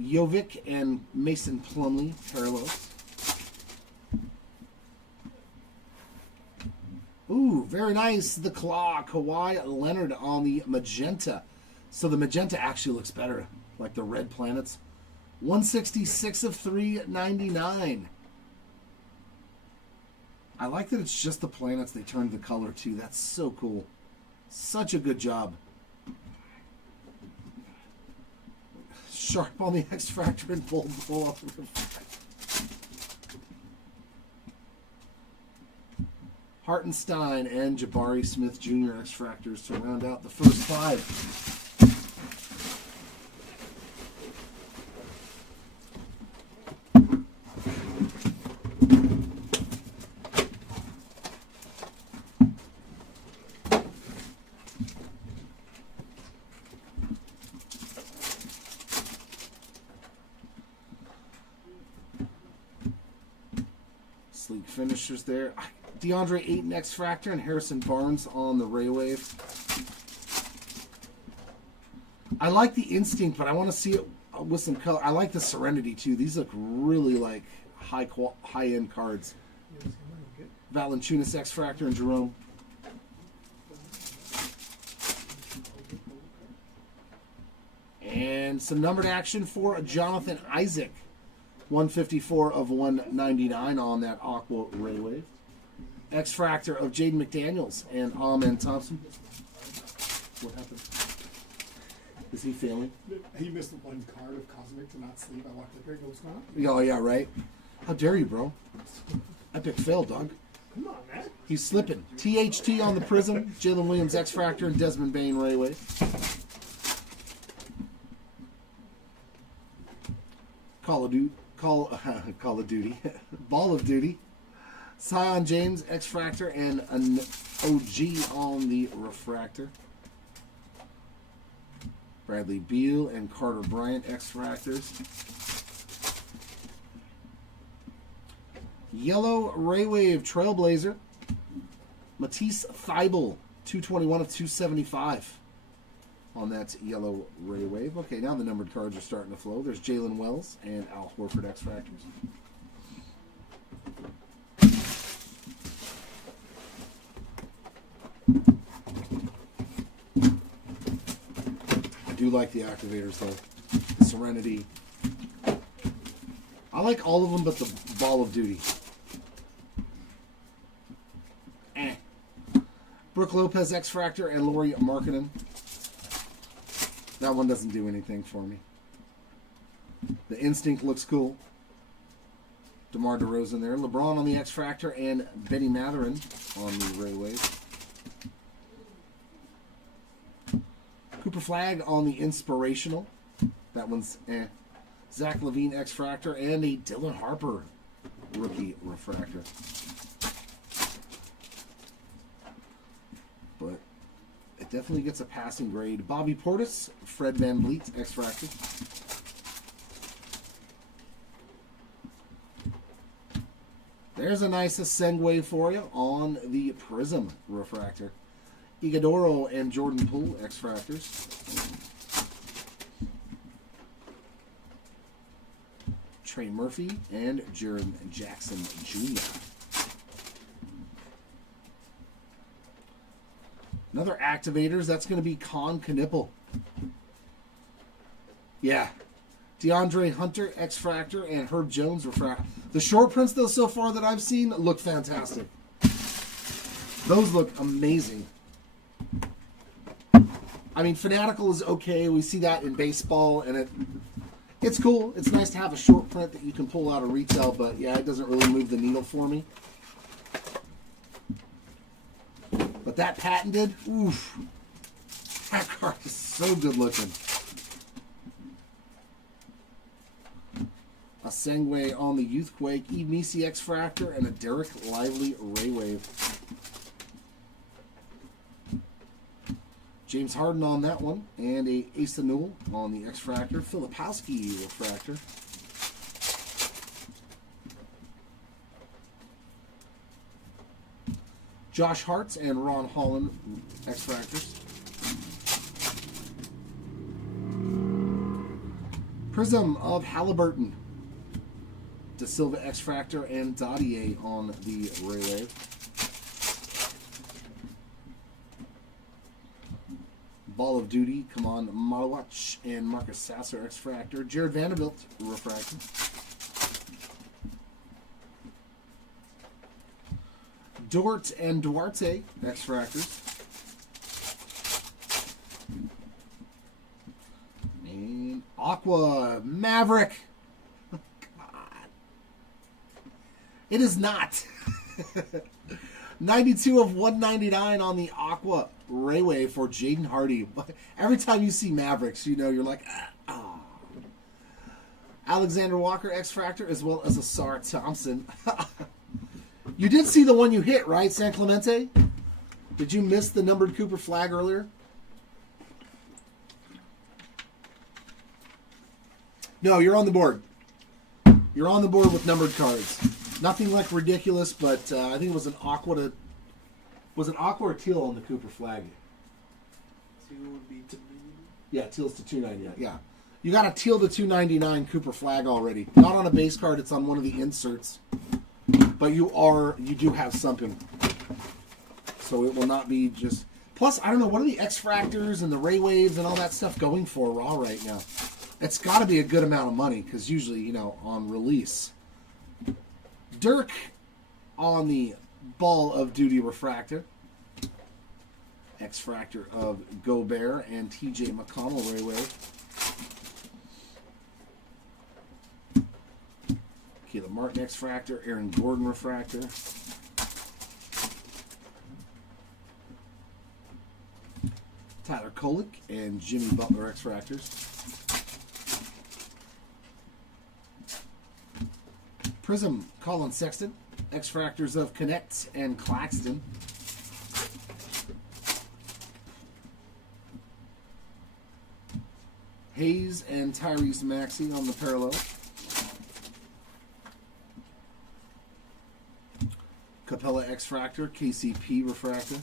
Jovic and Mason Plumlee Parallels. Ooh, very nice. The Claw, Kawhi Leonard on the Magenta. So the Magenta actually looks better, like the red planets. 166 of 399. I like that it's just the planets they turned the color to. That's so cool. Such a good job. Sharp on the X-Fractor and bold pull off the Refractor. Hartenstein and Jabari Smith Jr. X-Fractors to round out the first 5. Sleek finishers there. DeAndre Ayton X-Fractor and Harrison Barnes on the Ray Wave. I like the Instinct, but I want to see it with some color. I like the Serenity too. These look really like high-end cards. Valanciunas X-Fractor and Jerome. And some numbered action for Jonathan Isaac. 154 of 199 on that Aqua Ray Wave. X-Fractor of Jaden McDaniels and Amen Thompson. What happened? Is he failing? He missed one card of Cosmic to not sleep. I walked up here and go, what's going on? Oh, yeah, right. How dare you, bro? Epic fail, dog. Come on, man. He's slipping. THT on the Prism. Jalen Williams X-Fractor and Desmond Bain Ray Wave. Call of Duty. Ball of Duty. Zion James, X-Fractor, and an OG on the Refractor. Bradley Beal and Carter Bryant, X-Fractors. Yellow Ray Wave Trailblazer. Matisse Thybulle, 221 of 275 on that yellow Ray Wave. Okay, now the numbered cards are starting to flow. There's Jalen Wells and Al Horford X-Fractors. I do like the activators though. The Serenity. I like all of them but the Ball of Duty. Brooke Lopez X-Fractor and Lauri Markkanen. That one doesn't do anything for me. The Instinct looks cool. DeMar DeRozan there. LeBron on the X Fractor and Benny Matherin on the Ray Wave. Cooper Flag on the Inspirational. That one's Zach LaVine X Fractor and a Dylan Harper rookie refractor. But it definitely gets a passing grade. Bobby Portis, Fred VanVleet X Fractor. There's a nice segue for you on the Prism refractor. Iguodaro and Jordan Poole X Fractors. Trey Murphy and Jaren Jackson Jr. Another activators, that's going to be Con Knipple. Yeah. DeAndre Hunter, X Fractor, and Herb Jones refractor. The short prints, though, so far that I've seen, look fantastic. Those look amazing. I mean, Fanatical is okay. We see that in baseball, and it's cool. It's nice to have a short print that you can pull out of retail, but yeah, it doesn't really move the needle for me. But that patented, oof. That card is so good looking. A Sengway on the Youthquake, Eve Nisi X Fractor, and a Derek Lively Ray Wave. James Harden on that one, and a Asa Newell on the X Fractor. Filipowski refractor. Josh Hart's and Ron Holland X Fractors. Prism of Halliburton. De Silva X Fractor and Dadier on the Ray Wave. Ball of Duty, come on, Malawach and Marcus Sasser X Fractor. Jared Vanderbilt refractor. Dort and Duarte X Fractors. And Aqua Maverick. Oh, God. It is not. 92 of 199 on the Aqua Ray Wave for Jaden Hardy. Every time you see Mavericks, you know, you're like, ah. Alexander Walker X Fractor, as well as Asar Thompson. You did see the one you hit, right, San Clemente? Did you miss the numbered Cooper Flag earlier? No, you're on the board. You're on the board with numbered cards. Nothing like ridiculous, but I think it was an aqua to... Was it aqua or teal on the Cooper Flag? Teal would be to Yeah, teal's to $2.99. Yeah. You got a teal to $2.99 Cooper Flag already. Not on a base card, it's on one of the inserts. But you do have something. So it will not be just... Plus, I don't know, what are the X Fractors and the Ray Waves and all that stuff going for Raw right now? It's got to be a good amount of money, because usually, you know, on release... Dirk on the Ball of Duty refractor. X Fractor of Gobert and TJ McConnell Ray Wave. Caleb Martin X Fractor, Aaron Gordon refractor. Tyler Kolek and Jimmy Butler X Fractors. Prism, Colin Sexton, X Fractors of Connect and Claxton. Hayes and Tyrese Maxey on the parallel. Capella X Fractor, KCP refractor.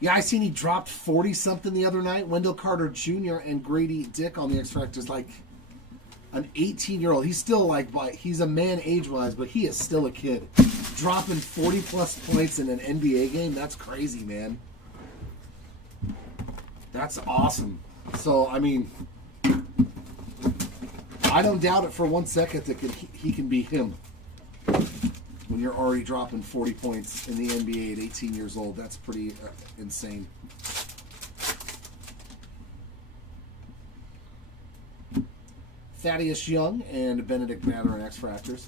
Yeah, I seen he dropped 40-something the other night. Wendell Carter Jr. and Grady Dick on the X Fractors, like an 18-year-old. He's still like, he's a man age-wise, but he is still a kid. Dropping 40-plus points in an NBA game, that's crazy, man. That's awesome. So, I mean, I don't doubt it for 1 second that he can be him. When you're already dropping 40 points in the NBA at 18 years old, that's pretty insane. Thaddeus Young and Benedict Mathurin X-Fractors.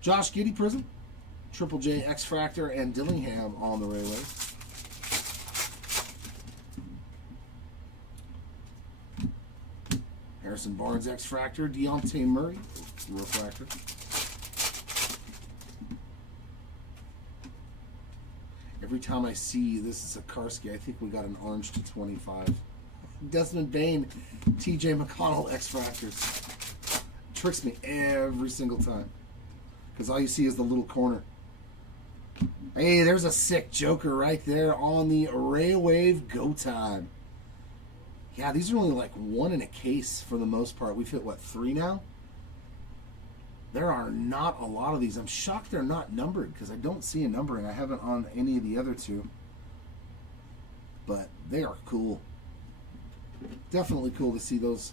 Josh Giddey Prism, Triple J X-Fractor, and Dillingham on the Railway. Harrison Barnes X-Fractor, Deontay Murray Refractor. Every time I see this is a Karski, I think we got an orange to 25. Desmond Bain, TJ McConnell X-Fractors. Tricks me every single time. Because all you see is the little corner. Hey, there's a sick Joker right there on the Ray Wave Go Time. Yeah, these are only like one in a case for the most part. We've hit, what, 3 now? There are not a lot of these. I'm shocked they're not numbered because I don't see a numbering. I haven't on any of the other two. But they are cool. Definitely cool to see those.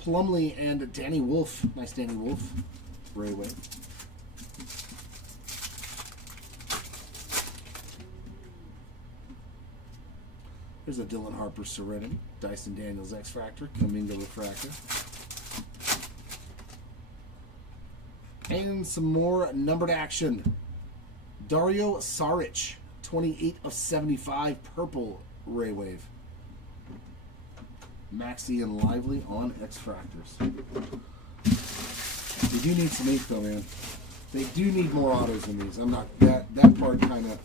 Plumlee and Danny Wolf. Nice Danny Wolf. Rayway. There's a Dylan Harper Serenity. Dyson Daniels X-Fractor. Kaminga Refractor. And some more numbered action. Dario Saric, 28 of 75, purple Ray Wave. Maxi and Lively on X-Fractors. They do need some ink though, man. They do need more autos in these. I'm not, that part kind of...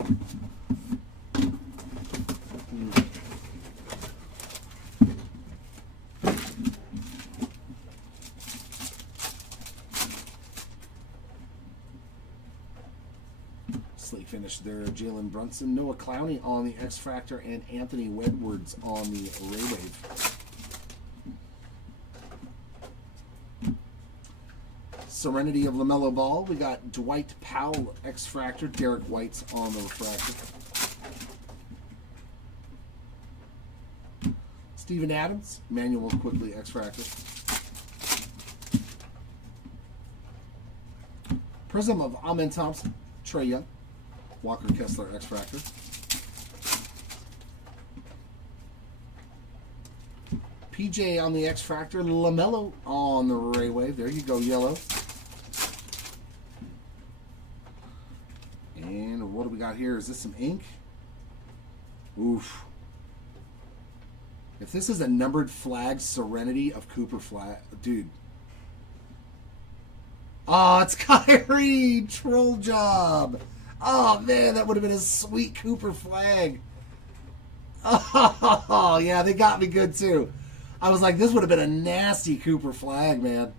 Slate finish there. Jalen Brunson, Noah Clowney on the X-Fractor, and Anthony Wedwards on the Ray Wave. Serenity of LaMelo Ball. We got Dwight Powell X-Fractor, Derek White's on the Refractor. Steven Adams, Manuel Quickly X-Fractor. Prism of Amen Thompson, Trae Young, Walker Kessler X-Fractor. PJ on the X-Fractor, LaMelo on the Ray Wave. There you go, yellow. And what do we got here? Is this some ink? Oof. If this is a numbered flag, Serenity of Cooper Flag, dude. Oh, it's Kyrie! Troll job! Oh, man, that would have been a sweet Cooper Flag. Oh, yeah, they got me good, too. I was like, this would have been a nasty Cooper Flag, man.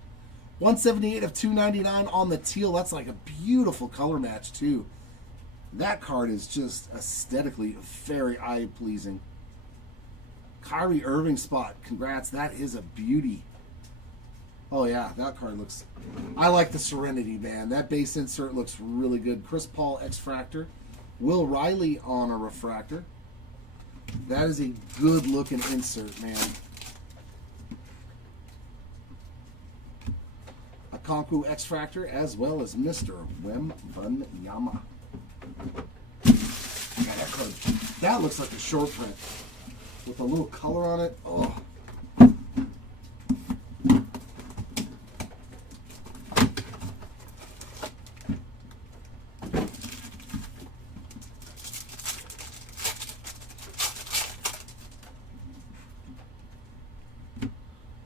178 of 299 on the teal. That's like a beautiful color match, too. That card is just aesthetically very eye-pleasing. Kyrie Irving spot. Congrats. That is a beauty. Oh, yeah. That card looks... I like the Serenity, man. That base insert looks really good. Chris Paul X-Fractor. Will Riley on a Refractor. That is a good-looking insert, man. A Konku X-Fractor, as well as Mr. Wembanyama. Yeah, that card, that looks like a short print with a little color on it. Oh.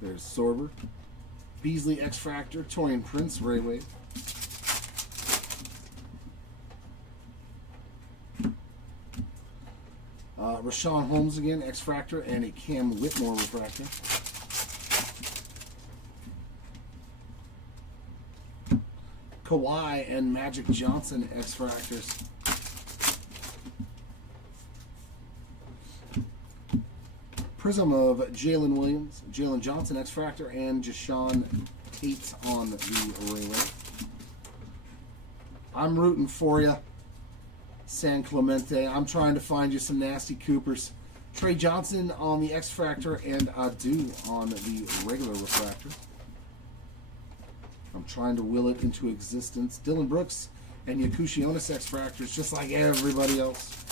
There's Sorber, Beasley X-Fractor, Torian Prince Ray Wave. Rashawn Holmes again, X-Fractor, and a Cam Whitmore Refractor. Kawhi and Magic Johnson X-Fractors. Prism of Jalen Williams, Jalen Johnson X-Fractor, and Jashawn Tate on the Rayway. I'm rooting for you, San Clemente. I'm trying to find you some nasty Coopers. Trey Johnson on the X-Fractor and Adu on the regular Refractor. I'm trying to will it into existence. Dylan Brooks and Yakushi Onis X-Fractors, just like everybody else.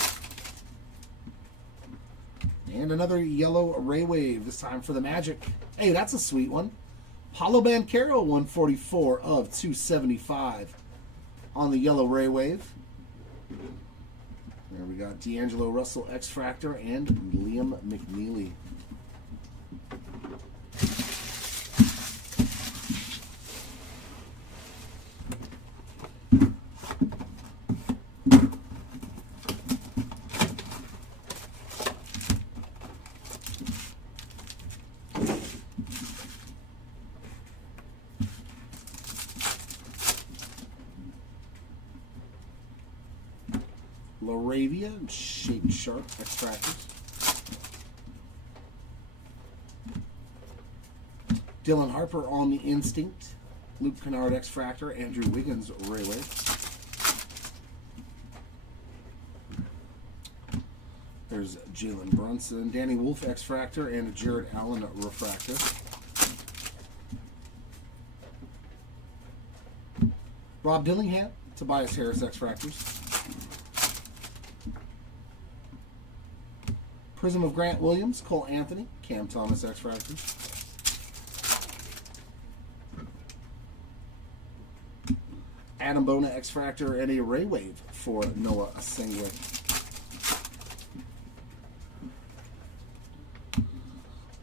And another yellow Ray Wave, this time for the Magic. Hey, that's a sweet one. Paulo Banchero, 144 of 275 on the yellow Ray Wave. There we got D'Angelo Russell, X-Fractor, and Liam McNeely. Laravia and Shake Sharp X-Fractors. Dylan Harper on the Instinct. Luke Kennard X-Fractor. Andrew Wiggins Rayway. There's Jalen Brunson. Danny Wolf X-Fractor and Jared Allen Refractor. Rob Dillingham. Tobias Harris X-Fractors. Prism of Grant Williams, Cole Anthony, Cam Thomas X-Fractors. Adam Bona X-Fractor and a Ray Wave for Noah Asengwe.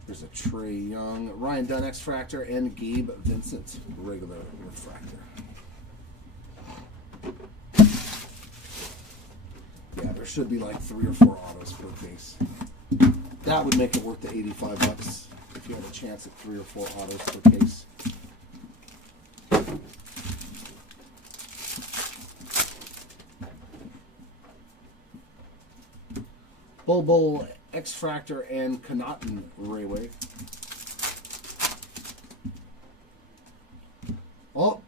There's a Trey Young, Ryan Dunn X-Fractor, and Gabe Vincent, regular refractor. Yeah, there should be like 3 or 4 autos per case. That would make it worth the $85 if you had a chance at 3 or 4 autos per case. Bol X-Fractor and Connaughton Rayway. Oh,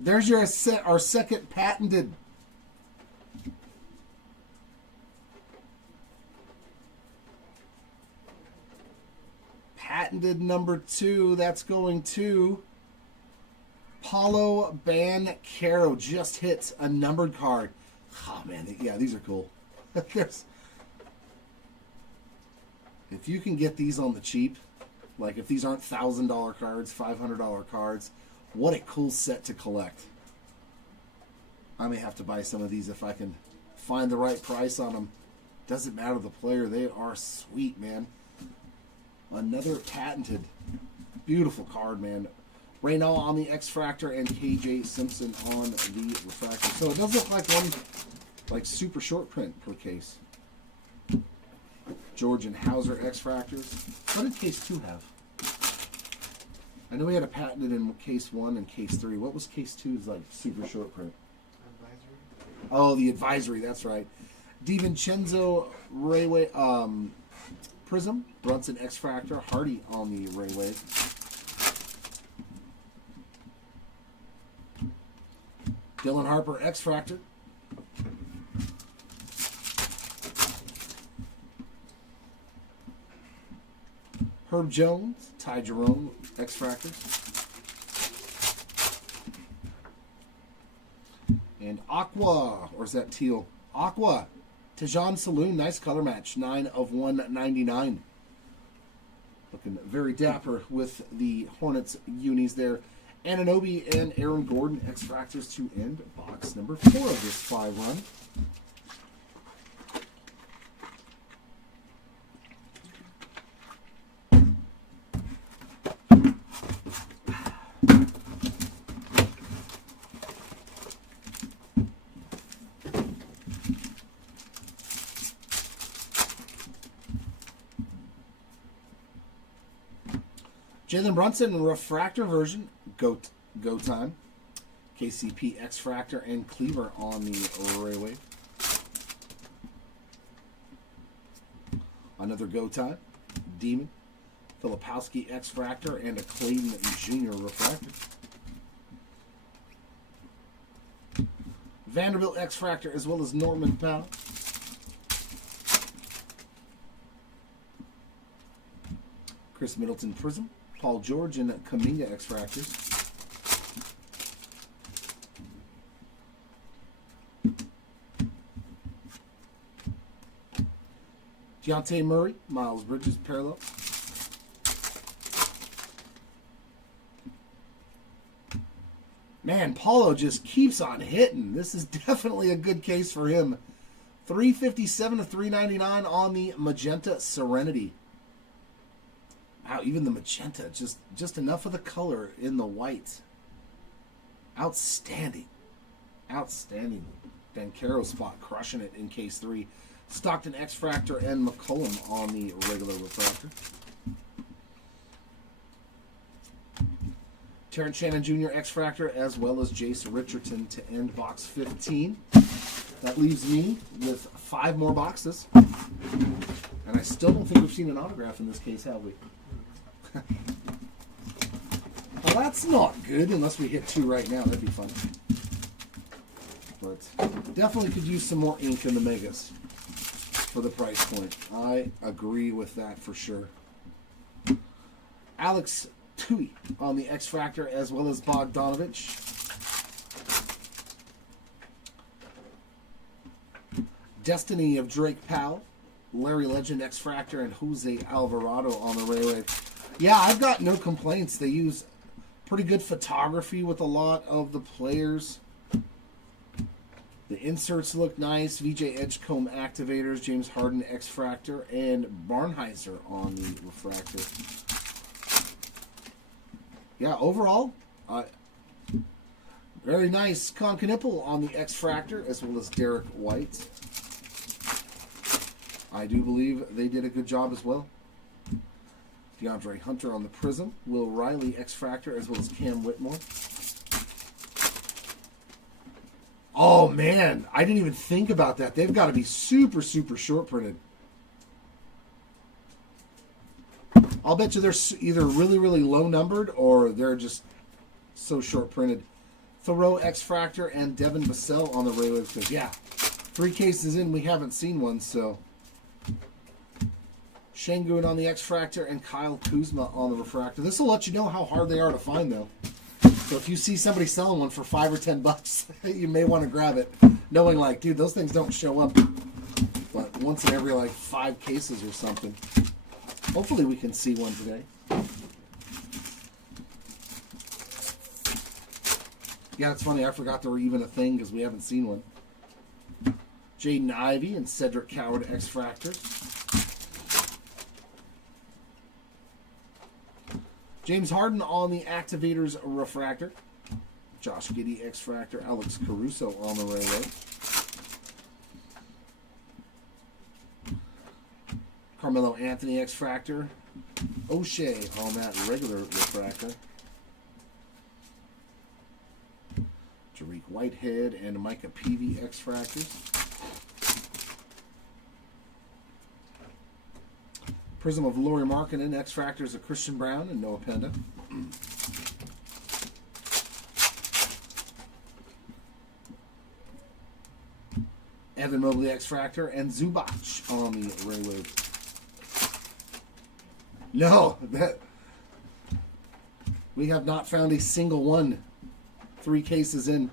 there's our second patented. Patented number 2. That's going to Paulo Banchero. Just hits a numbered card. Oh man, yeah, these are cool. If you can get these on the cheap, like if these aren't $1,000 cards, $500 cards, what a cool set to collect. I may have to buy some of these if I can find the right price on them. Doesn't matter the player, they are sweet, man. Another patented, beautiful card, man. Raynal on the X-Fractor and KJ Simpson on the refractor. So it does look like one, like super short print per case. George and Hauser X-Fractors. What did case 2 have? I know we had a patented in case 1 and case 3. What was case 2's like super short print? Advisory. Oh, the advisory, that's right. DiVincenzo Rayway, Prism, Brunson X-Fractor, Hardy on the Rayway. Dylan Harper X-Fractor. Herb Jones, Ty Jerome X-Fractor. And Aqua, or is that teal? Aqua, Tejan Saloon, nice color match, 9 of 199. Looking very dapper with the Hornets unis there. Anunoby and Aaron Gordon X-Fractors to end box number 4 of this 5 run. Jalen Brunson refractor version, go time. KCP X-Fractor and Cleaver on the Rayway. Another go time. Demon, Filipowski X-Fractor and a Clayton Jr. refractor. Vanderbilt X-Fractor as well as Norman Powell. Chris Middleton Prism. Paul George and Kaminga X-Fractors. Deontay Murray, Miles Bridges, parallel. Man, Paulo just keeps on hitting. This is definitely a good case for him. 357 to 399 on the Magenta Serenity. Wow, even the magenta, just enough of the color in the white. Outstanding. Outstanding. Bancaro spot crushing it in case 3. Stockton X-Fractor and McCullum on the regular refractor. Terrence Shannon Jr. X-Fractor as well as Jace Richardson to end box 15. That leaves me with 5 more boxes. And I still don't think we've seen an autograph in this case, have we? Well, that's not good unless we hit 2 right now. That'd be fun. But definitely could use some more ink in the Megas for the price point. I agree with that for sure. Alex Tui on the X-Fractor as well as Bogdanovich. Destiny of Drake Powell, Larry Legend X-Fractor, and Jose Alvarado on the Railway. Yeah, I've got no complaints. They use pretty good photography with a lot of the players. The inserts look nice. VJ Edgecombe activators, James Harden X-Fractor, and Barnheiser on the refractor. Yeah, overall, very nice. Con Knipple on the X-Fractor, as well as Derek White. I do believe they did a good job as well. DeAndre Hunter on the Prism. Will Riley X-Fractor, as well as Cam Whitmore. Oh, man. I didn't even think about that. They've got to be super, super short printed. I'll bet you they're either really, really low numbered or they're just so short printed. Thoreau X-Fractor and Devin Vassell on the Railway. Because, yeah, 3 cases in, we haven't seen one, so. Şengün on the X-Fractor and Kyle Kuzma on the refractor. This will let you know how hard they are to find, though. So if you see somebody selling one for $5 or $10, you may want to grab it, knowing like, dude, those things don't show up but once in every like 5 cases or something. Hopefully we can see one today. Yeah, it's funny. I forgot they were even a thing because we haven't seen one. Jaden Ivey and Cedric Coward X-Fractors. James Harden on the Activators refractor. Josh Giddey X-Fractor. Alex Caruso on the Railway. Carmelo Anthony X-Fractor. O'Shea on that regular refractor. Tariq Whitehead and Micah Peavy X-Fractors. Prism of Lauri Markkanen, X-Fractors of Christian Brown and Noah Penda. Evan Mobley X-Fractor and Zubac on the Railway. No, we have not found a single one. 3 cases in.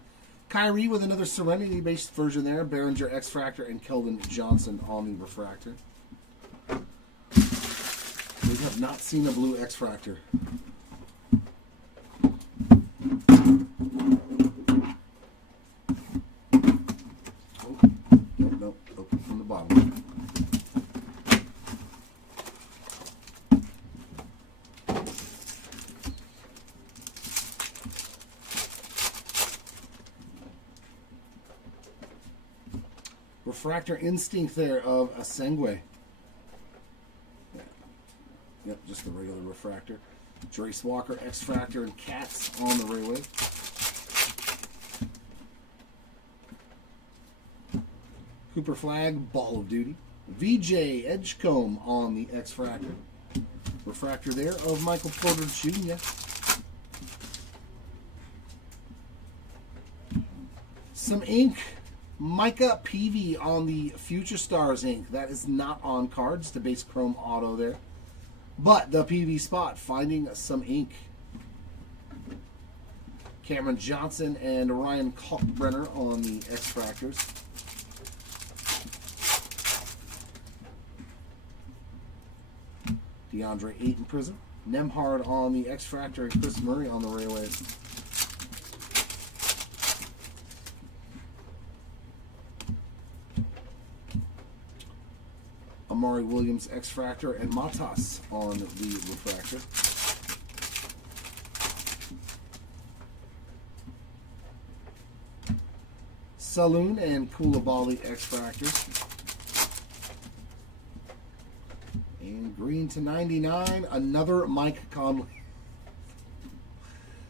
Kyrie with another Serenity-based version there. Behringer X-Fractor and Keldon Johnson on the refractor. We have not seen a blue X-Fractor. Oh, nope, open from the bottom. Refractor Instinct there of Asengwe. Yep, just the regular refractor. Trace Walker, X-Fractor, and Cats on the Railway. Cooper Flag, Ball of Duty. VJ Edgecombe on the X-Fractor. Refractor there of Michael Porter Jr. Some ink. Micah Peavy on the Future Stars ink. That is not on cards. The base chrome auto there. But the PV spot, finding some ink. Cameron Johnson and Ryan Kalkbrenner on the X-Fractors. DeAndre Ayton Prism. Nemhard on the X-Fractor and Chris Murray on the Railway. Amari Williams X-Fractor and Matas on the Refractor. Saloon and Koulibaly X-Fractors. And green to 99, another Mike Conley.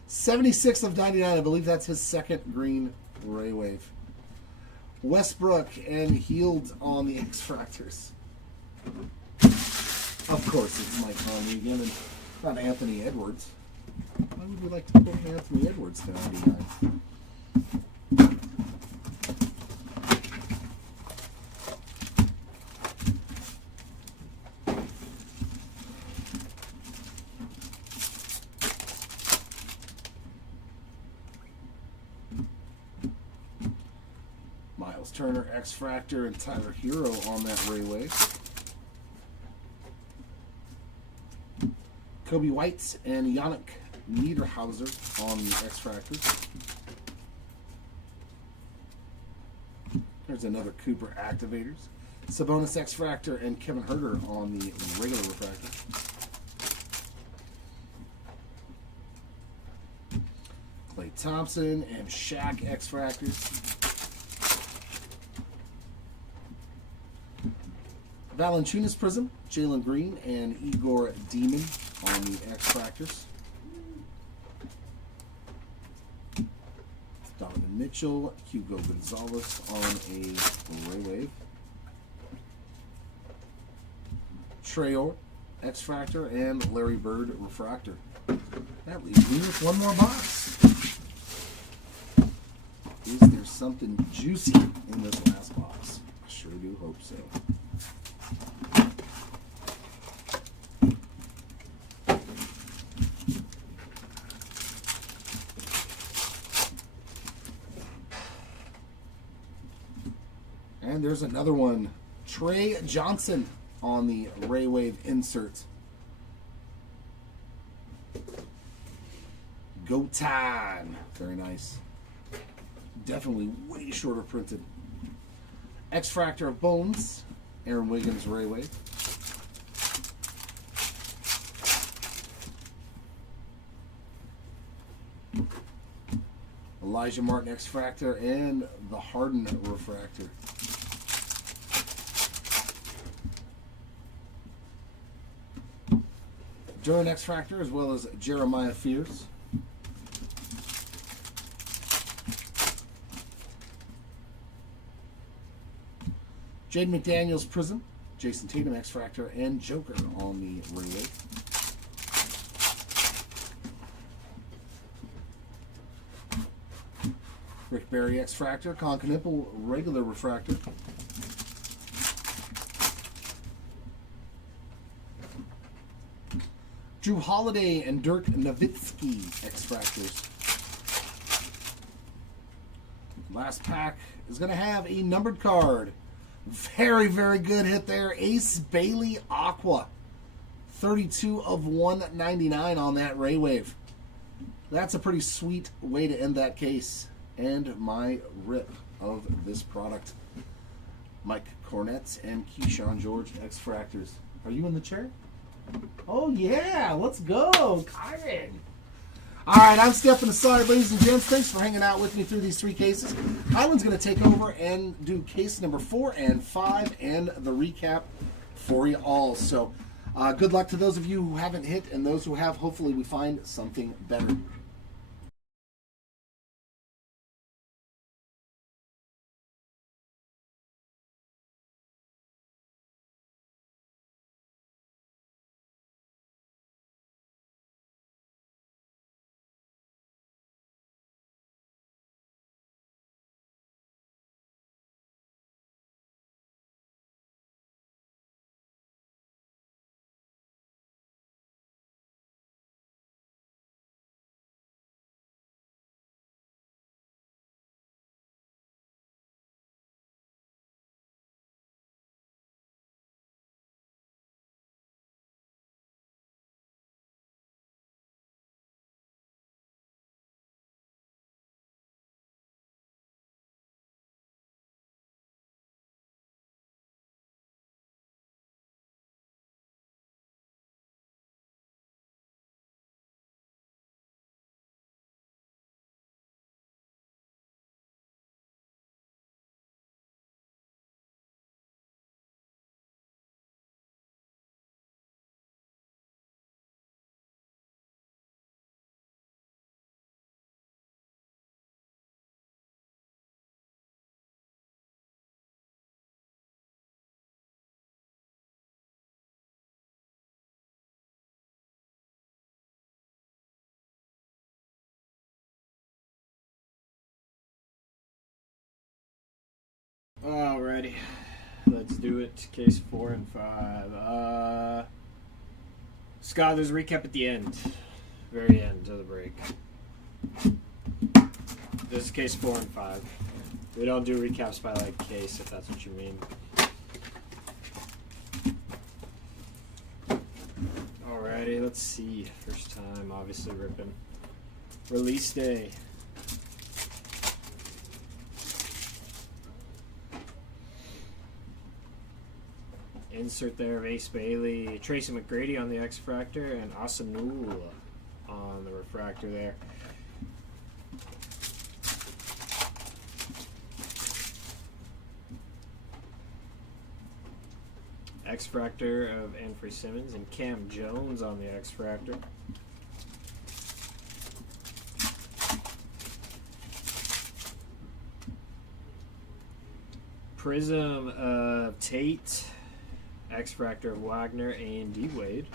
76 of 99, I believe that's his second green Ray Wave. Westbrook and Healed on the X-Fractors. Of course, it's Mike Conley again, and not Anthony Edwards. Why would we like to put Anthony Edwards to 99? Miles Turner, X-Fractor, and Tyler Hero on that Ray Wave. Kobe White and Yannick Niederhauser on the X-Fractors. There's another Cooper Activators. Sabonis X-Fractor and Kevin Herter on the regular refractor. Klay Thompson and Shaq X-Fractors. Valanciunas Prism, Jalen Green, and Igor Demon on the X-Fractors. Donovan Mitchell, Hugo Gonzalez on a Ray Wave. Trayor, X-Fractor, and Larry Bird Refractor. That leaves me with one more box. Is there something juicy in this last box? I sure do hope so. And there's another one. Trey Johnson on the Ray Wave insert. Go time. Very nice. Definitely way shorter printed. X-Fractor of Bones. Aaron Wiggins Ray Wave. Elijah Martin X-Fractor and the Harden Refractor. Duran X-Fractor as well as Jeremiah Fears. Jaden McDaniels Prism, Jason Tatum X-Fractor, and Joker on the Ray Wave. Rick Barry X-Fractor, Concanipple regular refractor. Drew Holiday and Dirk Nowitzki X-Fractors. Last pack is going to have a numbered card. Very, very good hit there. Ace Bailey Aqua. 32 of 199 on that Ray Wave. That's a pretty sweet way to end that case. And my rip of this product. Mike Cornett and Keyshawn George X-Fractors. Are you in the chair? Oh yeah, let's go, Kyron. All right, I'm stepping aside, ladies and gents. Thanks for hanging out with me through these three cases. Kylan's going to take over and do case number 4 and 5 and the recap for you all. So good luck to those of you who haven't hit, and those who have, hopefully we find something better. Alrighty, let's do it. Case 4 and 5. Scott, there's a recap at the end, very end of the break. This is case 4 and 5. We don't do recaps by like case, if that's what you mean. Alrighty, let's see. First time, obviously ripping. Release day. Insert there of Ace Bailey, Tracy McGrady on the X-Fractor, and Asanul on the refractor there. X-Fractor of Anfrey Simmons and Cam Jones on the X-Fractor. Prism of Tate, X-Fractor of Wagner, and D-Wade.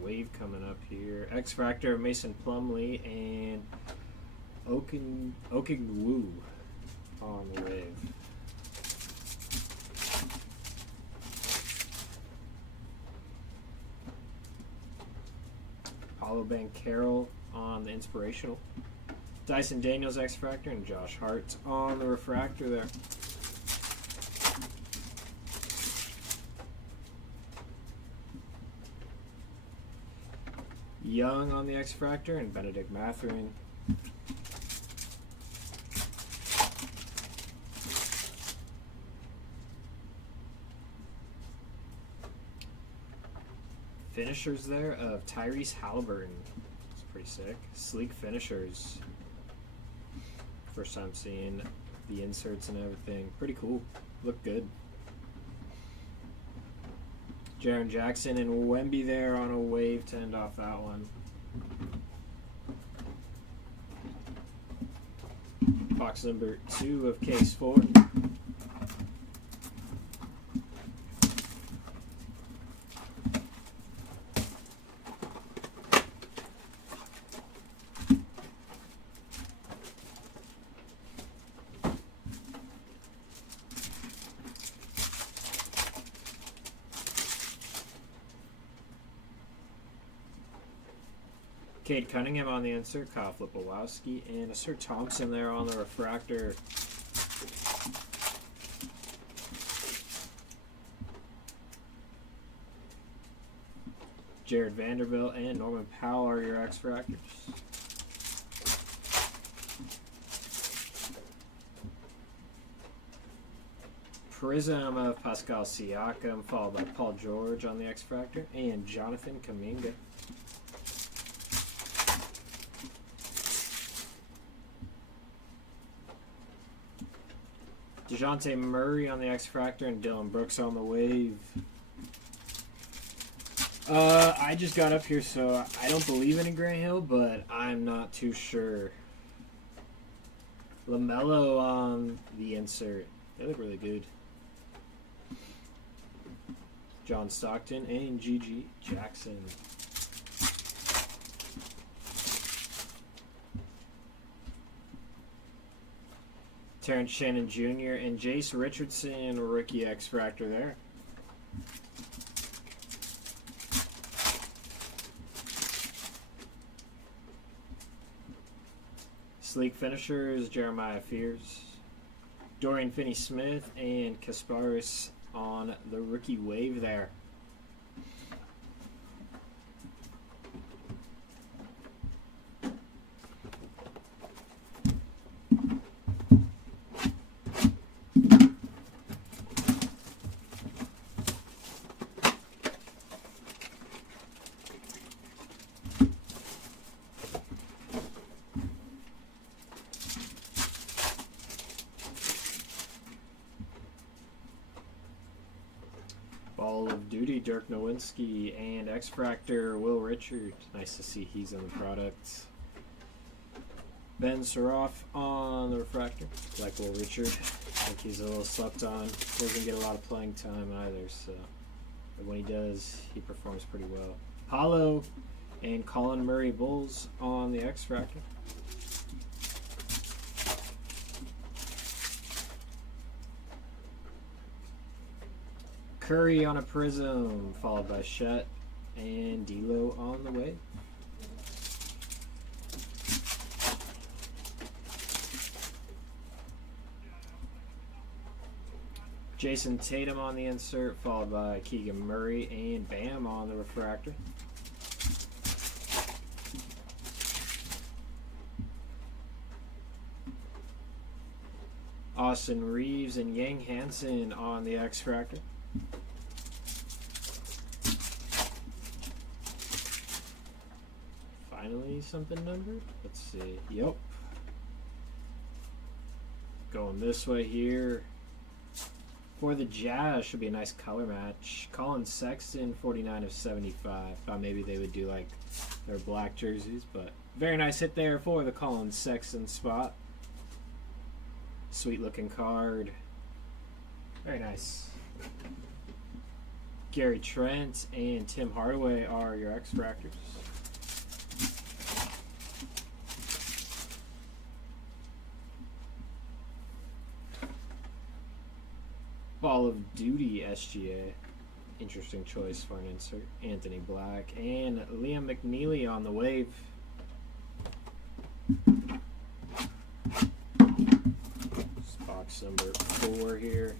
Wave coming up here. X-Fractor of Mason Plumlee and Okingwu on the wave. Hollow Bank Carroll on the inspirational. Dyson Daniels X-Fractor and Josh Hart on the refractor there. Young on the X-Fractor and Benedict Mathurin. Finishers there of Tyrese Halliburton. It's pretty sick. Sleek finishers. First time seeing the inserts and everything. Pretty cool. Look good. Jaren Jackson and Wemby there on a wave to end off that one. Box number 2 of case 4. Cade Cunningham on the insert, Kyle Flipowski, and Sir Thompson there on the refractor. Jared Vanderbilt and Norman Powell are your X-Fractors. Prism of Pascal Siakam, followed by Paul George on the X-Fractor, and Jonathan Kuminga. DeJounte Murray on the X-Fractor and Dylan Brooks on the wave. I just got up here, so I don't believe in a Grant Hill, but I'm not too sure. LaMelo on the insert. They look really good. John Stockton and Gigi Jackson. Terrence Shannon Jr. and Jace Richardson, rookie X-Fractor there. Sleek finishers, Jeremiah Fears, Dorian Finney-Smith, and Kasparis on the rookie wave there. Ball of Duty, Dirk Nowitzki, and X-Fractor, Will Richard. Nice to see he's on the product. Ben Saroff on the refractor. Like Will Richard. I think he's a little slept on. Doesn't get a lot of playing time either, so. But when he does, he performs pretty well. Paulo And Colin Murray Bulls on the X-Fractor. Curry on a Prism, followed by Shet and D'Lo on the way. Jason Tatum on the insert, followed by Keegan Murray and Bam on the refractor. Austin Reeves and Yang Hansen on the X-Fractor. Finally something numbered? Let's see. Yep. Going this way here. For the Jazz, should be a nice color match. Colin Sexton, 49 of 75. Thought maybe they would do like their black jerseys, but very nice hit there for the Colin Sexton spot. Sweet looking card. Very nice. Gary Trent and Tim Hardaway are your X-Fractors. Ball of Duty SGA. Interesting choice for an insert. Anthony Black and Liam McNeely on the wave. It's box number 4 here.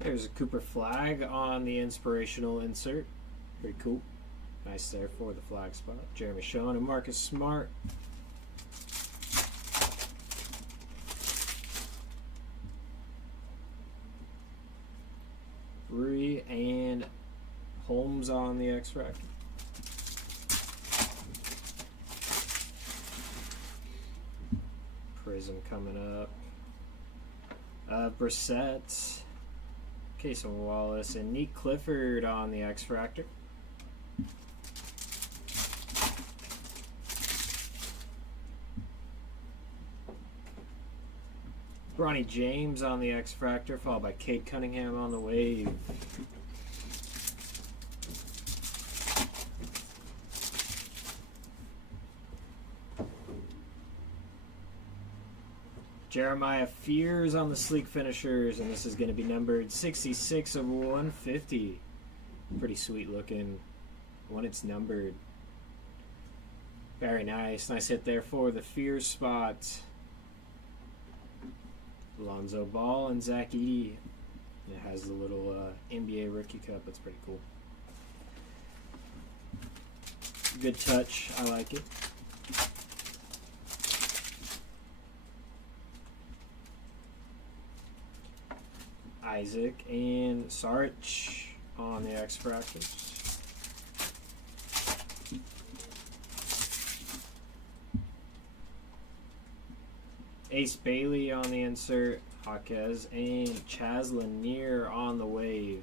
There's a Cooper flag on the inspirational insert. Pretty cool. Nice there for the flag spot. Jeremy Schoen and Marcus Smart. Rui and Holmes on the X-Fractor. Prism coming up. Brissett. Casey Wallace and Neat Clifford on the X-Fractor. Bronny James on the X-Fractor, followed by Cade Cunningham on the wave. Jeremiah Fears on the Sleek Finishers, and this is going to be numbered 66 of 150. Pretty sweet looking when it's numbered. Very nice. Nice hit there for the Fears spot. Lonzo Ball and Zach Edey. It has the little NBA rookie cup. That's pretty cool. Good touch. I like it. Isaac and Sarich on the X-Fractors. Ace Bailey on the insert. Jaquez and Chaz Lanier on the wave.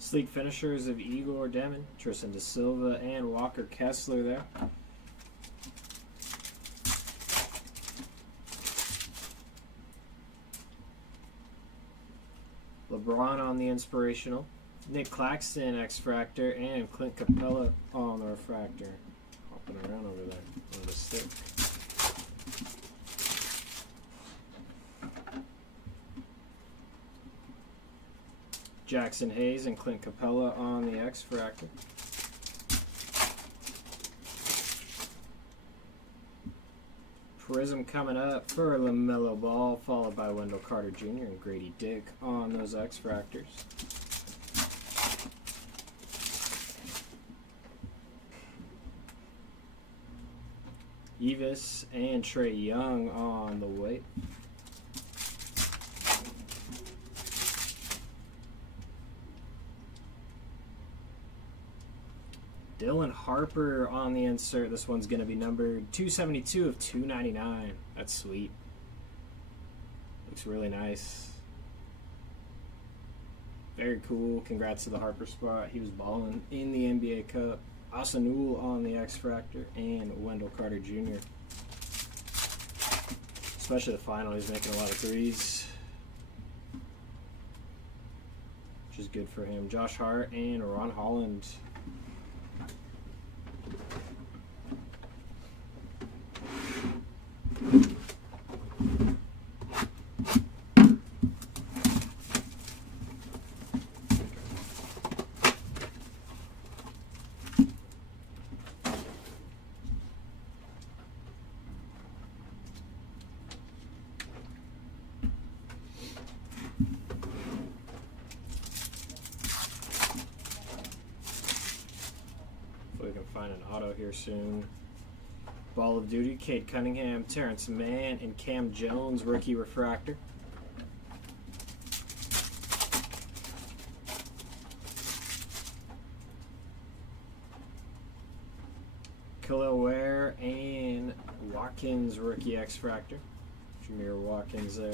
Sleek Finishers of Igor Demon, Tristan Da Silva, and Walker Kessler there. LeBron on the inspirational. Nick Claxton, X-Fractor, and Clint Capella on the refractor. Hopping around over there on the stick. Jackson Hayes and Clint Capella on the X-Fractor. Prism coming up for LaMelo Ball, followed by Wendell Carter Jr. and Grady Dick on those X-Fractors. Evis and Trey Young on the way. Dylan Harper on the insert. This one's going to be numbered 272 of 299. That's sweet. Looks really nice. Very cool. Congrats to the Harper spot. He was balling in the NBA Cup. Asanul on the X Fractor and Wendell Carter Jr. Especially the final, he's making a lot of threes, which is good for him. Josh Hart and Ron Holland. We can find an auto here soon. Ball of Duty, Cade Cunningham, Terrence Mann, and Cam Jones, rookie refractor. Khalil Ware and Watkins, rookie X Fractor. Jameer Watkins there.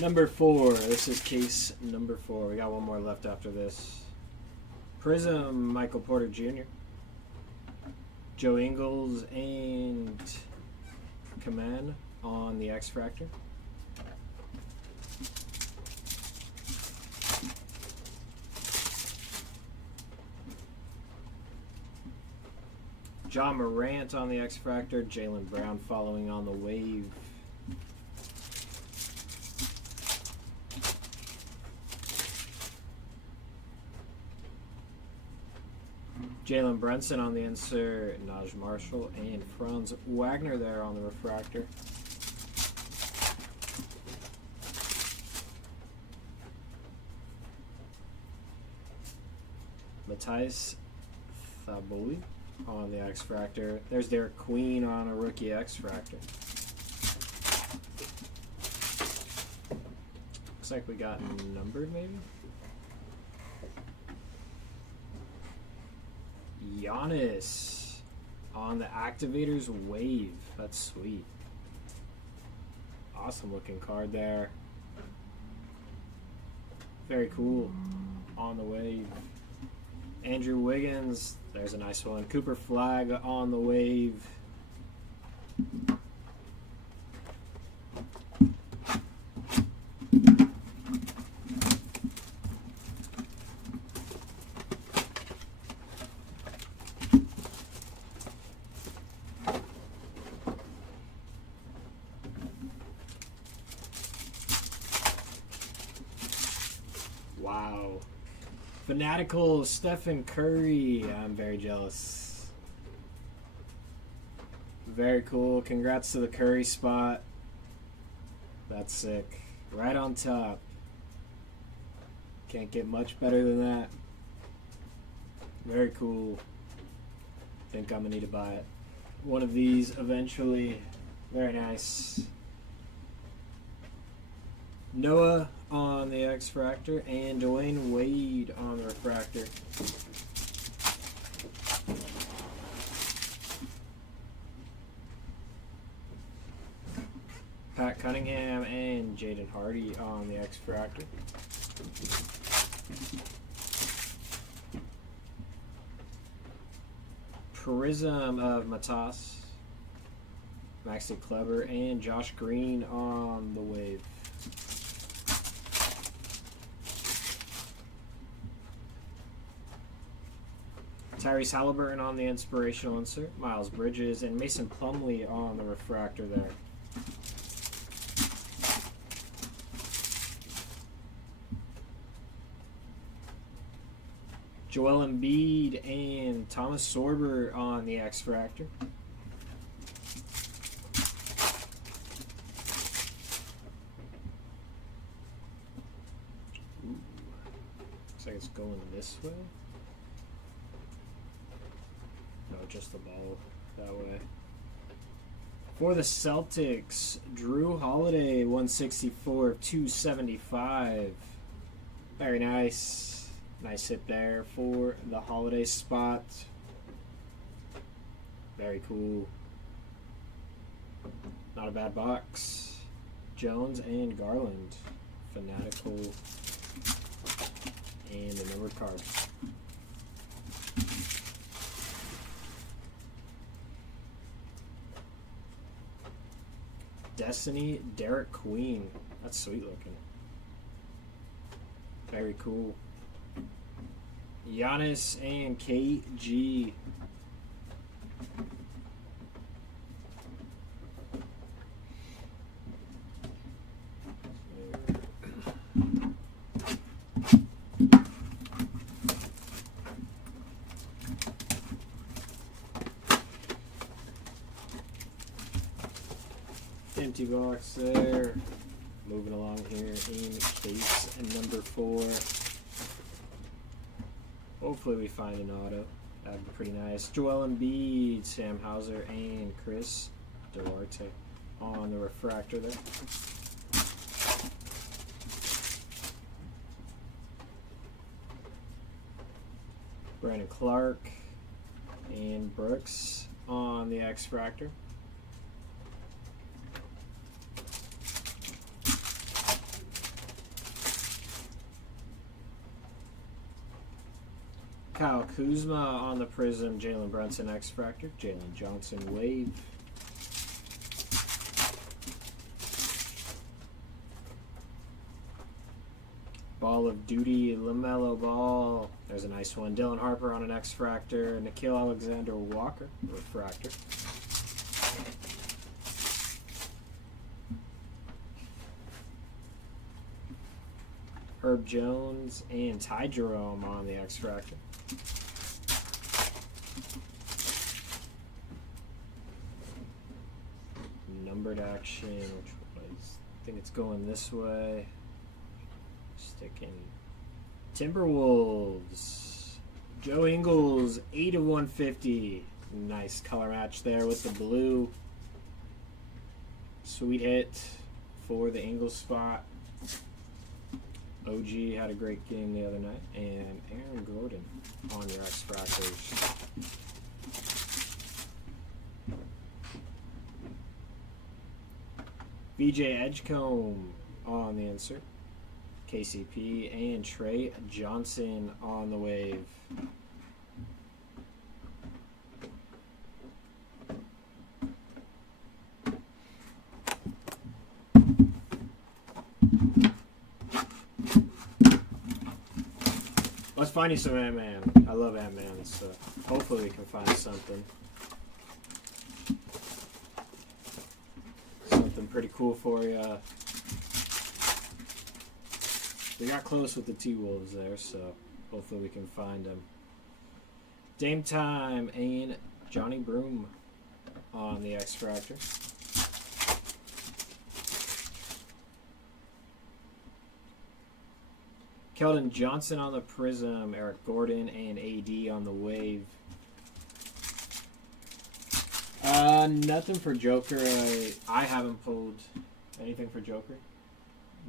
Number 4. This is case number 4. We got one more left after this. Prism, Michael Porter Jr., Joe Ingles, and Kaman on the X Fractor. John Morant on the X Fractor, Jaylen Brown following on the wave. Jalen Brunson on the insert, Naj Marshall, and Franz Wagner there on the refractor. Matthijs Thaboli on the X Fractor. There's Derek Queen on a rookie X Fractor. Looks like we got numbered maybe? Giannis on the Activators wave. That's sweet. Awesome looking card there. Very cool. On the wave. Andrew Wiggins. There's a nice one. Cooper Flag on the wave. Wow. Fanatical Stephen Curry. I'm very jealous. Very cool. Congrats to the Curry spot. That's sick. Right on top. Can't get much better than that. Very cool. Think I'm going to need to buy it. One of these eventually. Very nice. Noah on the X Fractor and Dwayne Wade on the refractor. Pat Cunningham and Jaden Hardy on the X Fractor. Prism of Matas, Maxi Kleber, and Josh Green on the wave. Tyrese Halliburton on the inspirational insert, Miles Bridges, and Mason Plumlee on the refractor there. Joel Embiid and Thomas Sorber on the X Fractor. Ooh. Looks like it's going this way. No, just the ball. that way. For the Celtics, Drew Holiday, 164 of 275. Very nice. Nice hit there for the Holiday spot. Very cool. Not a bad box. Jones and Garland. Fanatical. And a numbered card. Destiny, Derek Queen. That's sweet looking. Very cool. Giannis and KG. Empty box there. Moving along here in case number 4. Hopefully we find an auto. That'd be pretty nice. Joel Embiid, Sam Hauser, and Chris Duarte on the refractor there. Brandon Clark and Brooks on the X-Fractor. Kyle Kuzma on the Prism, Jalen Brunson X-Fractor, Jalen Johnson Wave. Ball of Duty, LaMelo Ball. There's a nice one. Dylan Harper on an X-Fractor, Nickeil Alexander Walker, Refractor. Herb Jones and Ty Jerome on the X-Fractor. Numbered action, which was, I think it's going this way. Sticking Timberwolves. Joe Ingles, 8 of 150. Nice color match there with the blue. Sweet hit for the Ingles spot. OG had a great game the other night. And Aaron Gordon on your X-Fractors. VJ Edgecombe on the insert. KCP and Trey Johnson on the wave. Let's find you some Ant-Man. I love Ant-Man, so hopefully we can find something. Something pretty cool for you. We got close with the T-Wolves there, so hopefully we can find them. Dame Time and Johnny Broom on the X-Fractor. Keldon Johnson on the Prism, Eric Gordon and AD on the Wave. Nothing for Joker. I haven't pulled anything for Joker.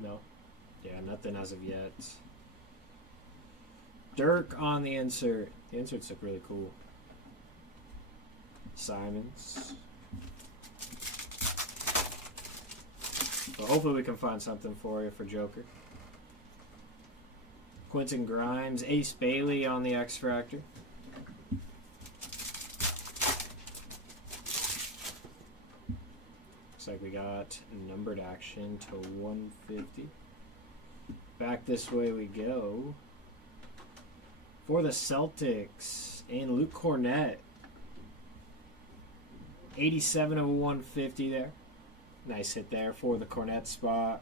No. Yeah, nothing as of yet. Dirk on the insert. The inserts look really cool. Simons. So hopefully we can find something for you for Joker. Quentin Grimes, Ace Bailey on the X-Fractor. Looks like we got numbered action to 150. Back this way we go. For the Celtics and Luke Cornett. 87 of 150 there. Nice hit there for the Cornett spot.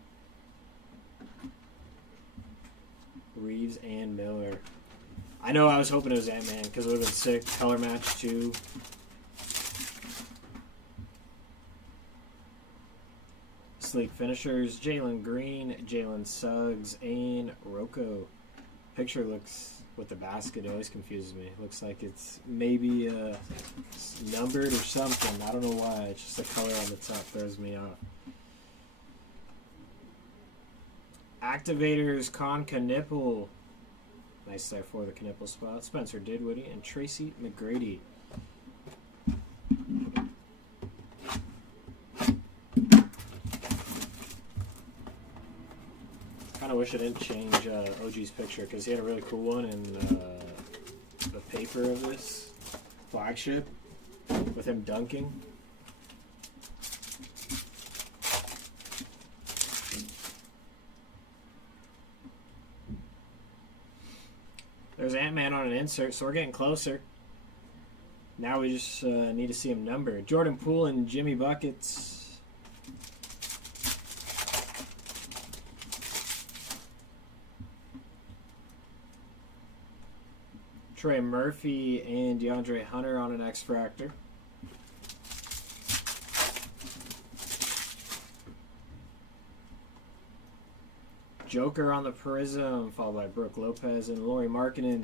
Reeves and Miller. I know I was hoping it was Ant-Man because it would have been sick. Color match too. Sleek finishers. Jalen Green, Jalen Suggs, and Rocco. Picture looks with the basket. It always confuses me. It looks like it's maybe numbered or something. I don't know why. It's just the color on the top throws me off. Activators, Con Knipple. Nice there for the Knipple spot. Spencer Dinwiddie and Tracy McGrady. Kind of wish I didn't change OG's picture because he had a really cool one in the paper of this flagship with him dunking. There's Ant-Man on an insert, so we're getting closer. Now we just need to see him numbered. Jordan Poole and Jimmy Buckets. Trey Murphy and DeAndre Hunter on an X-Fractor. Joker on the Prism, followed by Brooke Lopez and Lauri Markkanen.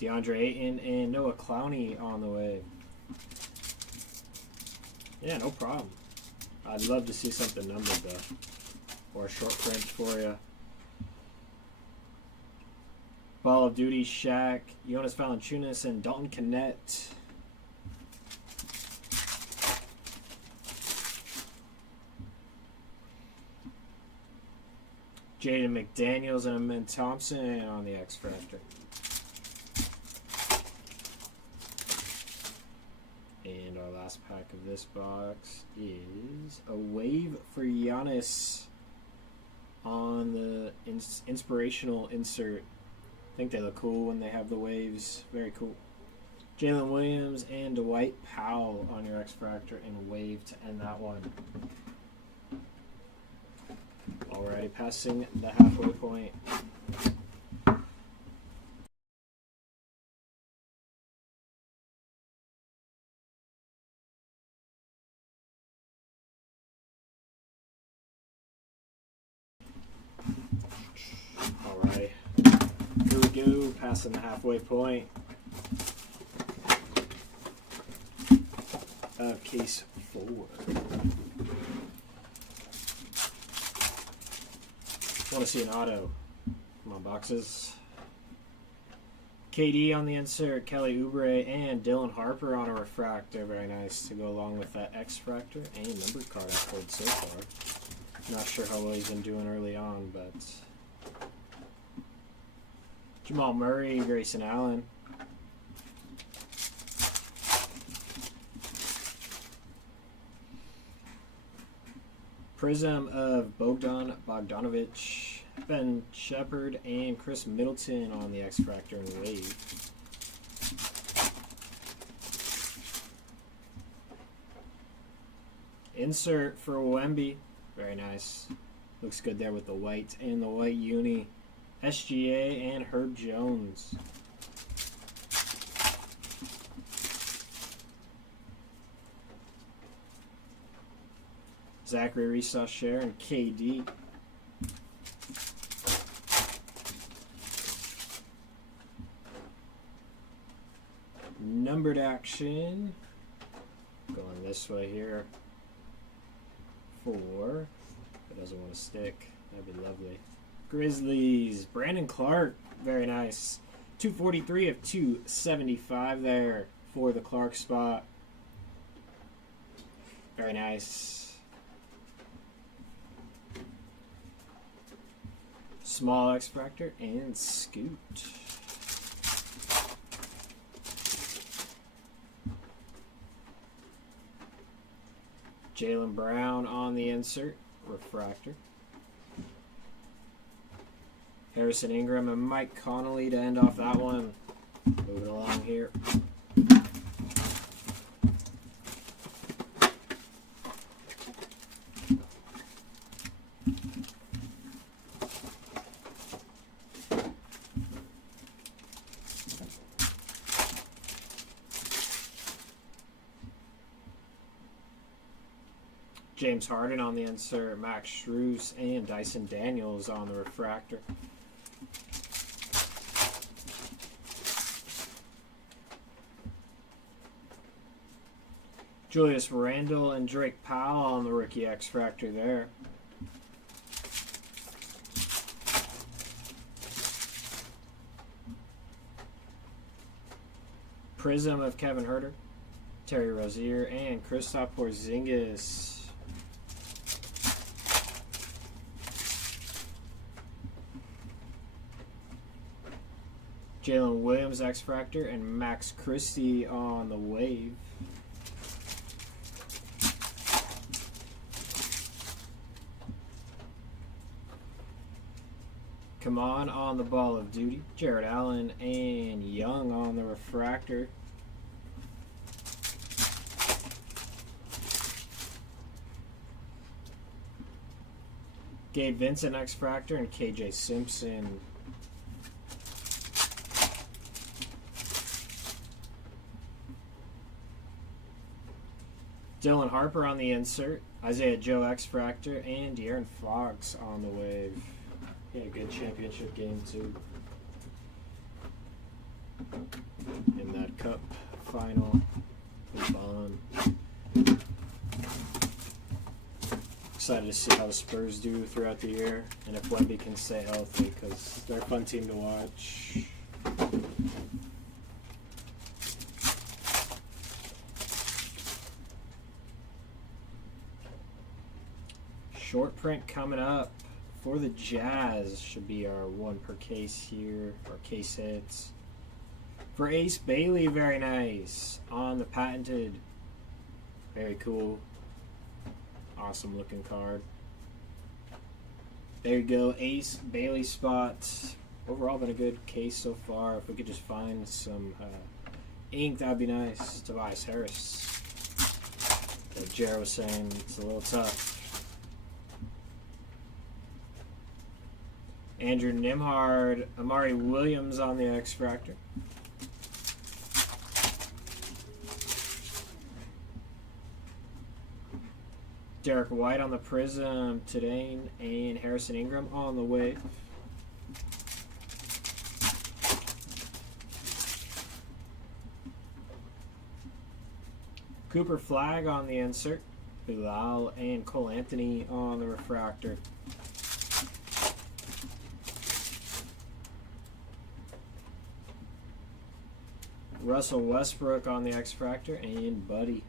DeAndre Ayton and Noah Clowney on the way. Yeah, no problem. I'd love to see something numbered though, or a short print for you. Ball of Duty, Shaq, Jonas Valanciunas, and Dalton Knecht. Jaden McDaniels and Amen Thompson on the X-Fractor. And our last pack of this box is a wave for Giannis on the inspirational insert. I think they look cool when they have the waves. Very cool. Jalen Williams and Dwight Powell on your X-Fractor and wave to end that one. Already passing the halfway point. Alright, here we go, passing the halfway point of case 4. Want to see an auto. Come on, boxes. KD on the insert, Kelly Oubre, and Dylan Harper on a refractor. Very nice to go along with that X-Fractor and numbered card I've pulled so far. Not sure how well he's been doing early on, but Jamal Murray, Grayson Allen. Prism of Bogdan Bogdanovic, Ben Shepard, and Chris Middleton on the X-Fractor and wave. Insert for Wemby. Very nice. Looks good there with the white and the white uni. SGA and Herb Jones. Zachary Resaw-Share and KD. Numbered action. Going this way here. 4. It doesn't want to stick. That'd be lovely. Grizzlies. Brandon Clark. Very nice. 243 of 275 there for the Clark spot. Very nice. Small X-Fractor and Scoot. Jaylen Brown on the insert, refractor. Harrison Ingram and Mike Connolly to end off that one. Moving along here. James Harden on the insert, Max Strus, and Dyson Daniels on the refractor. Julius Randle and Drake Powell on the rookie X-Fractor there. Prism of Kevin Huerter, Terry Rozier, and Kristaps Porzingis. Jalen Williams X-Fractor and Max Christie on the wave. Come on the Ball of Duty, Jared Allen and Young on the refractor. Gabe Vincent X-Fractor and KJ Simpson. Dylan Harper on the insert, Isaiah Joe X-Fractor, and De'Aaron Fox on the wave. He had a good championship game too. In that cup final. It was fun. Excited to see how the Spurs do throughout the year and if Wemby can stay healthy because they're a fun team to watch. Short print coming up for the Jazz. Should be our one per case here, or case hits. For Ace Bailey, very nice. On the patented. Very cool. Awesome looking card. There you go, Ace Bailey spots. Overall been a good case so far. If we could just find some ink, that'd be nice. Tobias Harris. Like Jared was saying, it's a little tough. Andrew Nimhard, Amari Williams on the X-Fractor. Derek White on the Prism today, and Harrison Ingram on the wave. Cooper Flag on the insert. Bilal and Cole Anthony on the refractor. Russell Westbrook on the X-Fractor, and Buddy.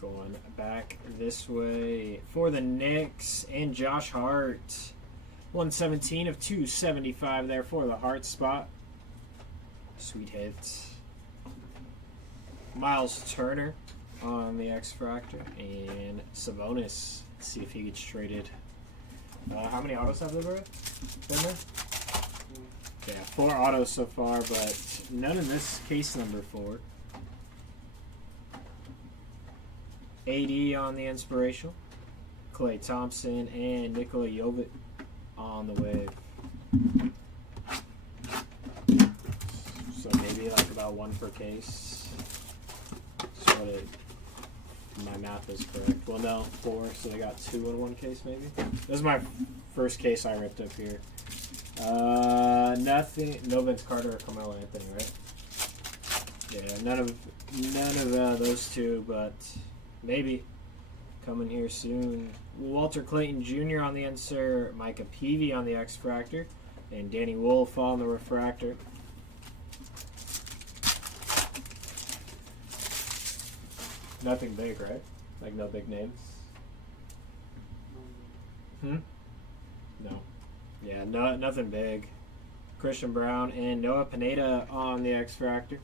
Going back this way for the Knicks and Josh Hart. 117 of 275 there for the Hart spot. Sweet hits. Miles Turner on the X-Fractor, and Sabonis. Let's see if he gets traded. How many autos have there been there? Yeah, 4 autos so far, but none in this case number 4. AD on the Inspirational. Klay Thompson and Nikola Jovic on the wave. So maybe like about 1 per case. That's what it... My math is correct. Well, no, 4, so they got 2 in 1 case, maybe. This is my first case I ripped up here. Nothing. No Vince Carter or Carmelo Anthony, right? Yeah, none of those 2, but maybe coming here soon. Walter Clayton Jr. on the insert, Micah Peavy on the X-Fractor, and Danny Wolf on the refractor. Nothing big, right? Like no big names? No. Yeah, no, nothing big. Christian Brown and Noah Pineda on the X-Fractor.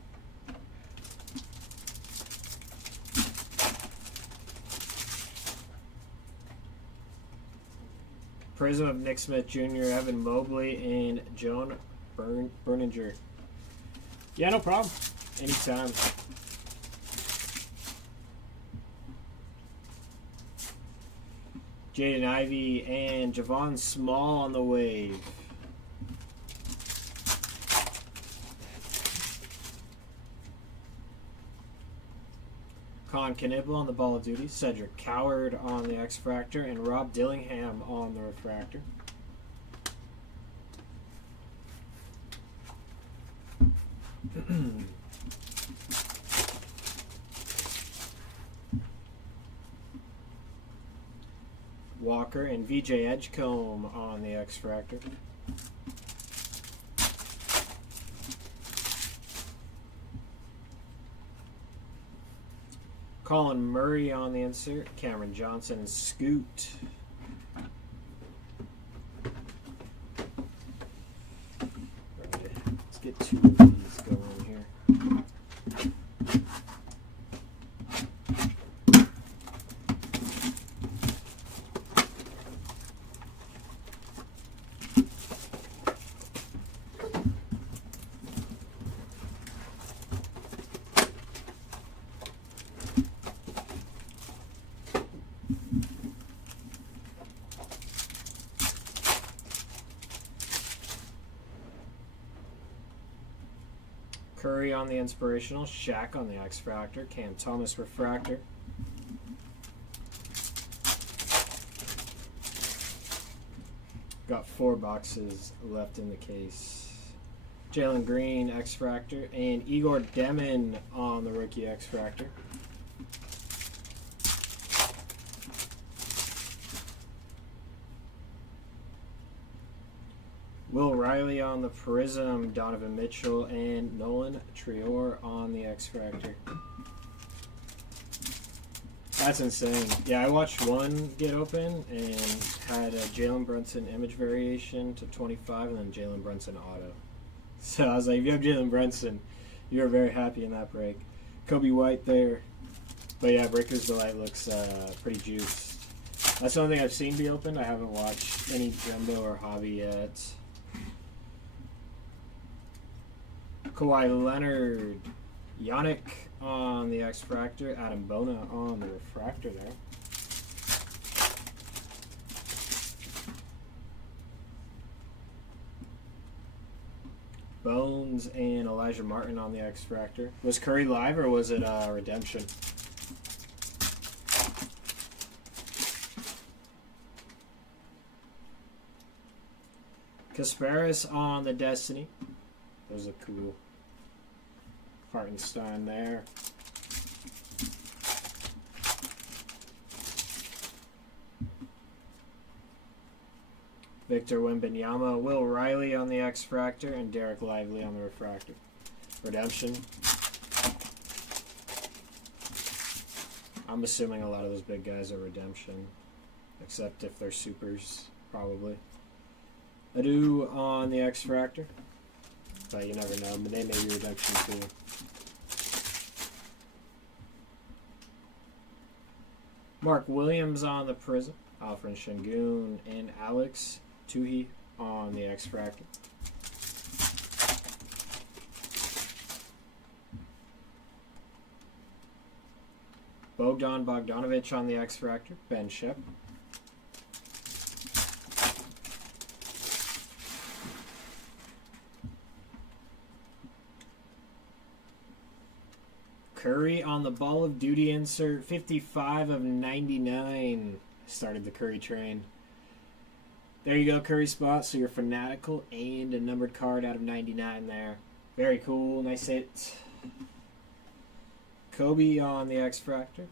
Prism of Nick Smith Jr., Evan Mobley, and Joan Berninger. Yeah, no problem. Anytime. Jaden Ivey and Javon Small on the wave. Con Knibble on the Ball of Duty, Cedric Coward on the X-Fractor, and Rob Dillingham on the Refractor. Walker and VJ Edgecombe on the X-Fractor. Colin Murray on the insert, Cameron Johnson and Scoot. Right, let's get 2 of these going here. Curry on the Inspirational, Shaq on the X-Fractor, Cam Thomas Refractor. Got 4 boxes left in the case. Jalen Green X-Fractor and Igor Demon on the rookie X-Fractor. Will Riley on the Prism, Donovan Mitchell, and Nolan Trior on the X-Fractor. That's insane. Yeah, I watched one get open and had a Jalen Brunson image variation to 25 and then Jalen Brunson auto. So I was like, if you have Jalen Brunson, you're very happy in that break. Kobe White there. But yeah, Breaker's Delight looks pretty juiced. That's the only thing I've seen be opened. I haven't watched any Jumbo or Hobby yet. Kawhi Leonard, Yannick on the X-Fractor, Adam Bona on the Refractor there. Bones and Elijah Martin on the X-Fractor. Was Curry live or was it Redemption? Kasparis on the Destiny. Those look cool. Hartenstein there. Victor Wembanyama, Will Riley on the X-Fractor, and Derek Lively on the Refractor. Redemption. I'm assuming a lot of those big guys are Redemption, except if they're supers, probably. Adu on the X-Fractor. But you never know, but they may be Redemption too. Mark Williams on the Prism, Alfred Şengün, and Alex Tuhi on the X-Fractor. Bogdan Bogdanovic on the X-Fractor, Ben Shep. Curry on the Ball of Duty insert, 55 of 99. Started the Curry train. There you go, Curry spot. So you're fanatical and a numbered card out of 99 there. Very cool. Nice hit. Kobe on the X-Fractor.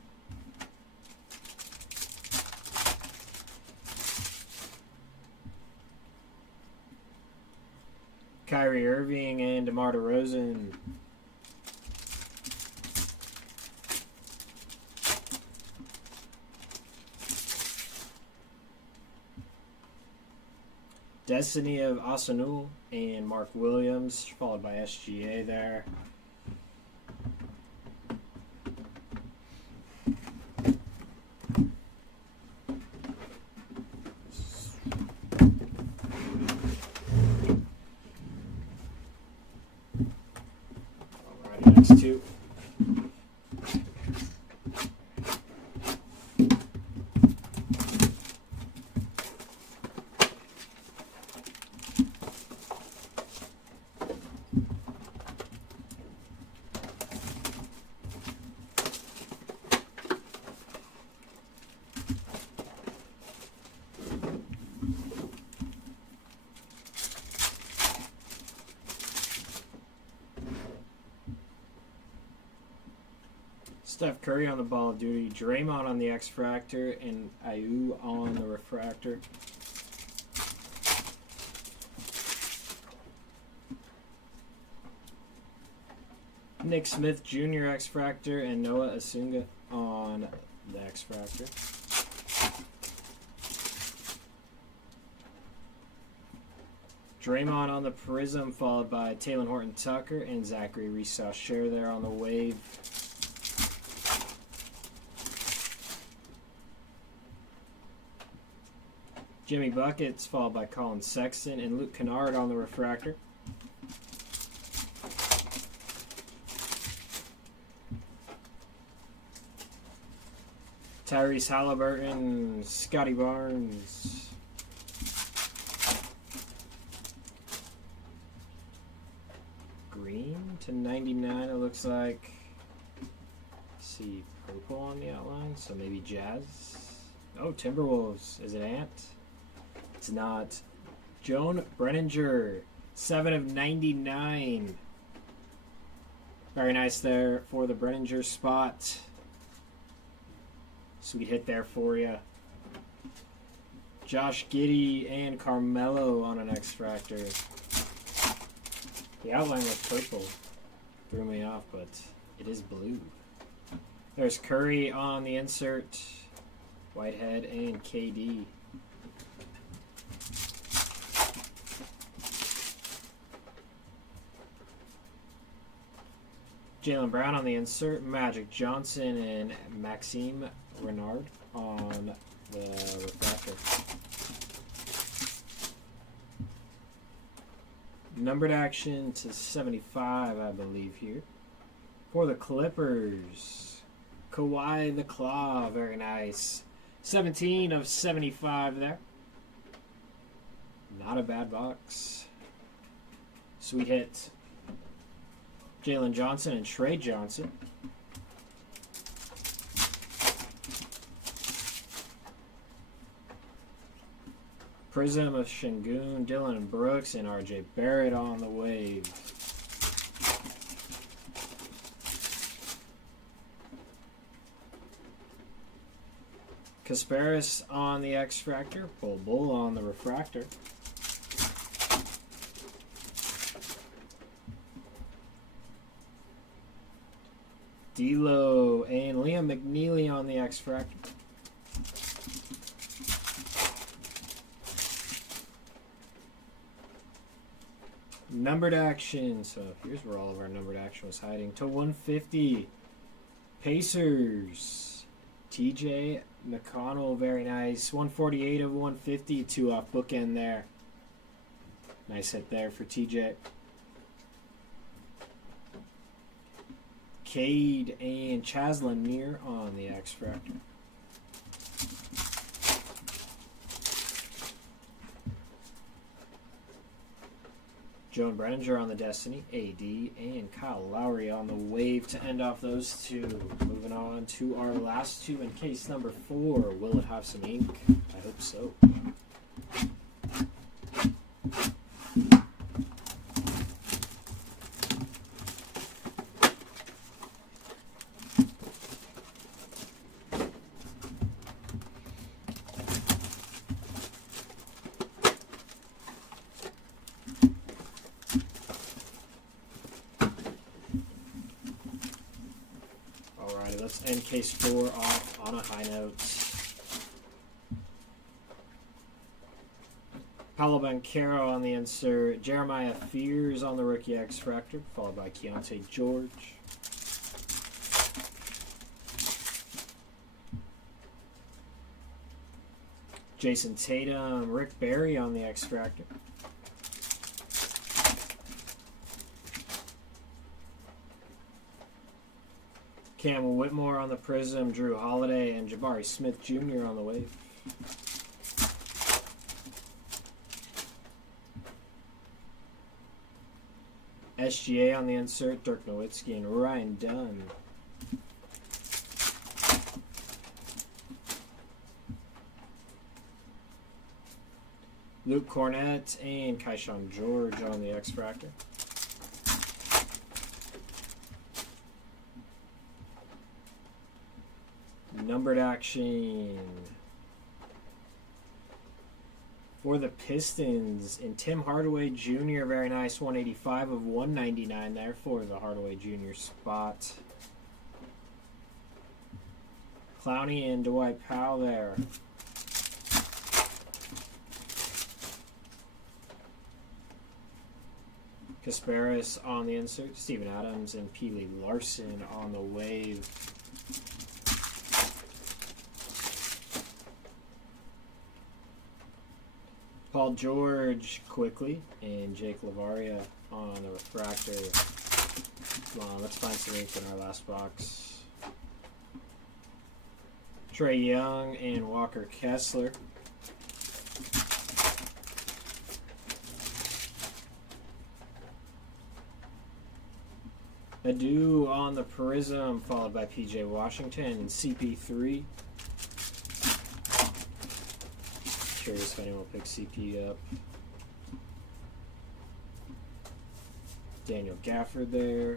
Kyrie Irving and DeMar DeRozan. Destiny of Asanul and Mark Williams, followed by SGA there. Alrighty, next two. Steph Curry on the Ball of Duty, Draymond on the X-Fractor, and Ayu on the Refractor. Nick Smith Jr. X-Fractor and Noah Asunga on the X-Fractor. Draymond on the Prism, followed by Taylor Horton Tucker and Zachary Reese-Share there on the Wave. Jimmy Buckets, followed by Colin Sexton and Luke Kennard on the Refractor. Tyrese Halliburton, Scotty Barnes. Green to 99, it looks like. See purple on the outline, so maybe Jazz. Oh, Timberwolves. Is it Ant? It's not. Joan Brenninger, 7 of 99. Very nice there for the Brenninger spot. Sweet hit there for you. Josh Giddey and Carmelo on an X-Fractor. The outline was purple. Threw me off, but it is blue. There's Curry on the insert. Whitehead and KD. Jaylen Brown on the insert. Magic Johnson and Maxime Renard on the Refractor. Numbered action to 75, I believe, here. For the Clippers, Kawhi the Claw, very nice. 17 of 75 there. Not a bad box. Sweet hit. Jalen Johnson and Trey Johnson. Prism of Şengün, Dylan Brooks, and RJ Barrett on the Wave. Kasparis on the X-Fractor, Bull on the Refractor. D'Lo and Liam McNeely on the X-Fractor. Numbered action. So here's where all of our numbered action was hiding. To 150. Pacers. TJ McConnell, very nice. 148 of 150. 2 off bookend there. Nice hit there for TJ. Cade and Chaz Lanier on the X-Fractor. Joan Brenninger on the Destiny, AD, and Kyle Lowry on the Wave to end off those two. Moving on to our last two in case number 4. Will it have some ink? I hope so. Let's end case 4 off on a high note. Paolo Banchero on the insert. Jeremiah Fears on the rookie X-Fractor, followed by Keontae George. Jason Tatum, Rick Barry on the X-Fractor. Cam Whitmore on the Prism, Drew Holiday, and Jabari Smith Jr. on the Wave. SGA on the insert, Dirk Nowitzki, and Ryan Dunn. Luke Cornett and Kaishan George on the X-Fractor. Numbered action. For the Pistons, and Tim Hardaway Jr., very nice, 185 of 199 there for the Hardaway Jr. spot. Clowney and Dwight Powell there. Kasparis on the insert, Steven Adams and Peely Larson on the wave. Paul George quickly, and Jake Lavaria on the refractor. Come on, let's find some ink in our last box. Trae Young and Walker Kessler. Adu on the Prism, followed by PJ Washington and CP3. Curious if anyone will pick CP up. Daniel Gafford there.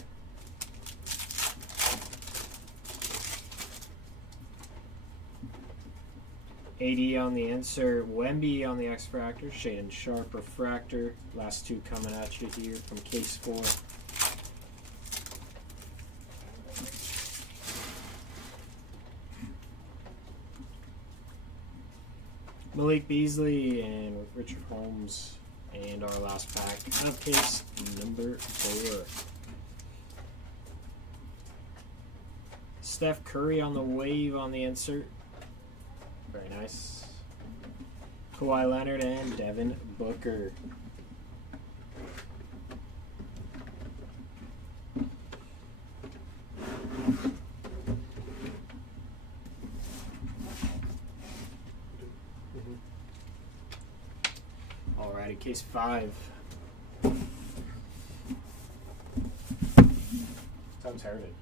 AD on the insert, Wemby on the X-Fractor, Shaden Sharp refractor. Last two coming at you here from Case 4. Malik Beasley and Richard Holmes, and our last pack of case number 4. Steph Curry on the wave on the insert. Very nice. Kawhi Leonard and Devin Booker. Alrighty, case 5. Times Heritage.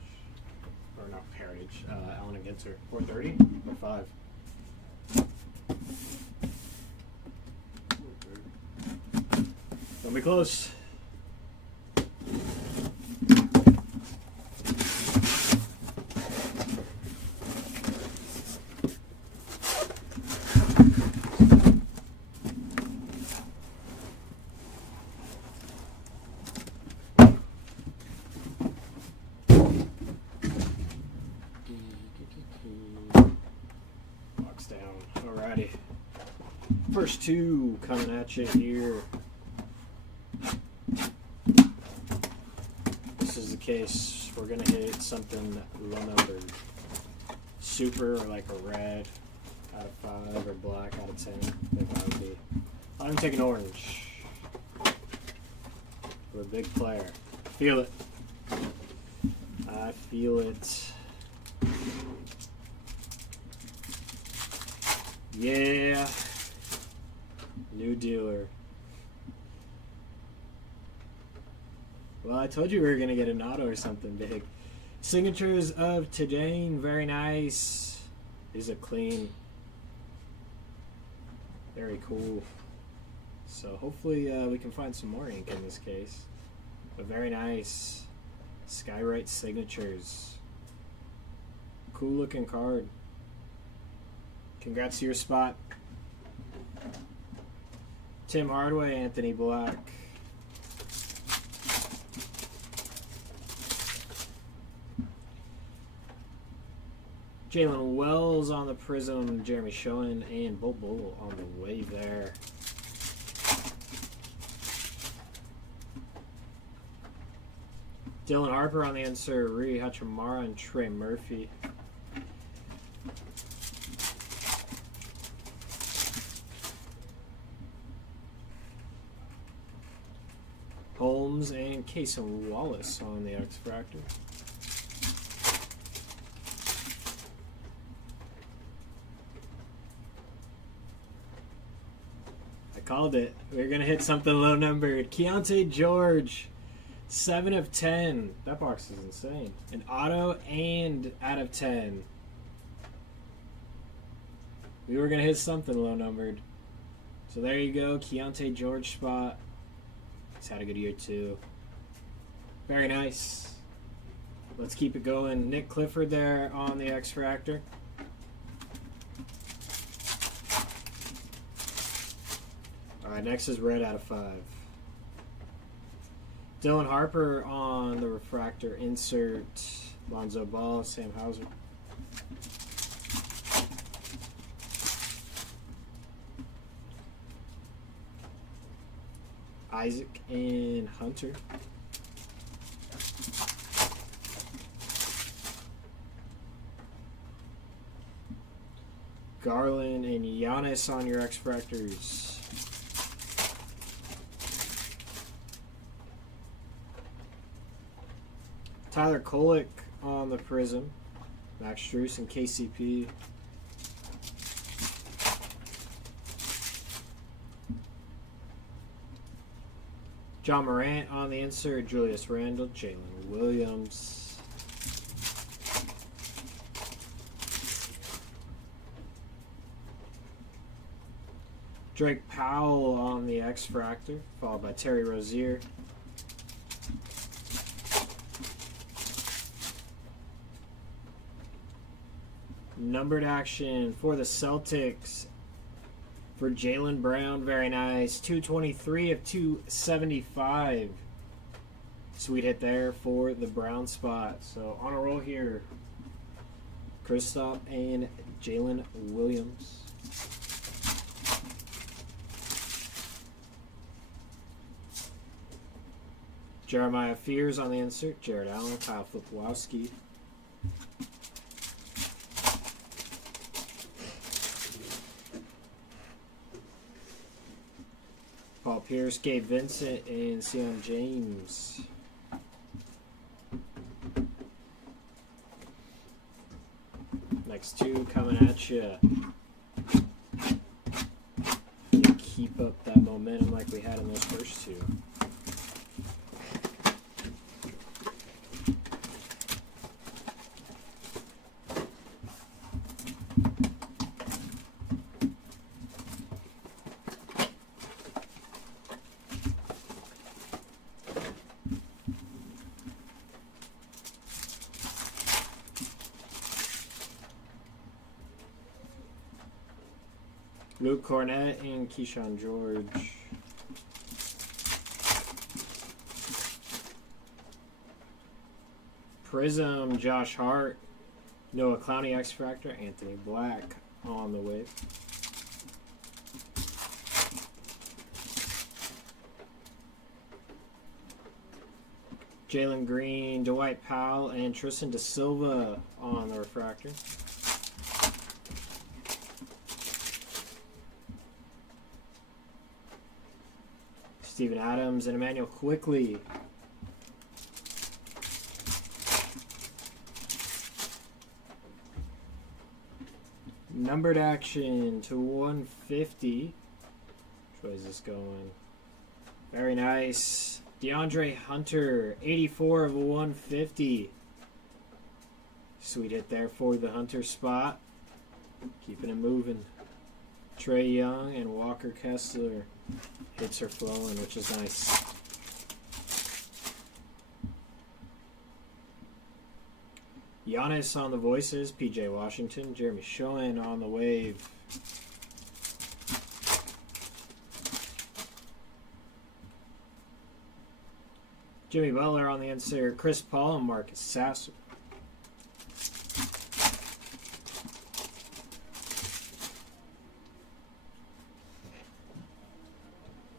Or not Heritage, Allen and Gitzer. 430 or 5? Don't be close. Box down. Alrighty. First two coming at you here. This is the case. We're gonna hit something low numbered. Super or like a red out of 5 or black out of 10. I think that would be. I'm taking orange. We're a big player. Feel it. I feel it. Yeah. New dealer. Well, I told you we were going to get an auto or something big. Signatures of Tadane. Very nice. These are clean. Very cool. So hopefully we can find some more ink in this case. But very nice. Skywrite signatures. Cool looking card. Congrats to your spot. Tim Hardaway, Anthony Black. Jalen Wells on the Prism, Jeremy Schoen, and Bull Bull on the wave there. Dylan Harper on the insert, Rui Hachimura and Trey Murphy. Holmes and Cason Wallace on the X-Fractor. I called it. We're going to hit something low numbered. Keontae George, 7 of 10. That box is insane. An auto and out of 10. We were going to hit something low numbered. So there you go. Keontae George spot. He's had a good year too. Very nice. Let's keep it going. Nick Clifford there on the X-Fractor. Alright, next is red out of 5. Dylan Harper on the refractor insert. Lonzo Ball, Sam Hauser. Isaac and Hunter. Garland and Giannis on your X-Fractors. Tyler Kolek on the Prism. Max Strus and KCP. John Morant on the insert. Julius Randle. Jalen Williams. Drake Powell on the X-Fractor, followed by Terry Rozier. Numbered action for the Celtics for Jaylen Brown. Very nice. 223 of 275. Sweet hit there for the Brown spot. So on a roll here, Kristaps and Jalen Williams. Jeremiah Fears on the insert. Jared Allen, Kyle Flipowski. Paul Pierce, Gabe Vincent, and Sion James. Next two coming at you. Keep up that momentum like we had in those first two. Luke Cornett and Keyshawn George. Prism, Josh Hart. Noah Clowney, X-Fractor. Anthony Black on the way. Jalen Green, Dwight Powell, and Tristan Da Silva on the refractor. Steven Adams and Emmanuel Quickly. Numbered action to 150. Which way is this going? Very nice. DeAndre Hunter, 84 of 150. Sweet hit there for the Hunter spot. Keeping it moving. Trey Young and Walker Kessler. Hits are flowing, which is nice. Giannis on the voices. PJ Washington. Jeremy Schoen on the wave. Jimmy Butler on the insert. Chris Paul and Marcus Sasser.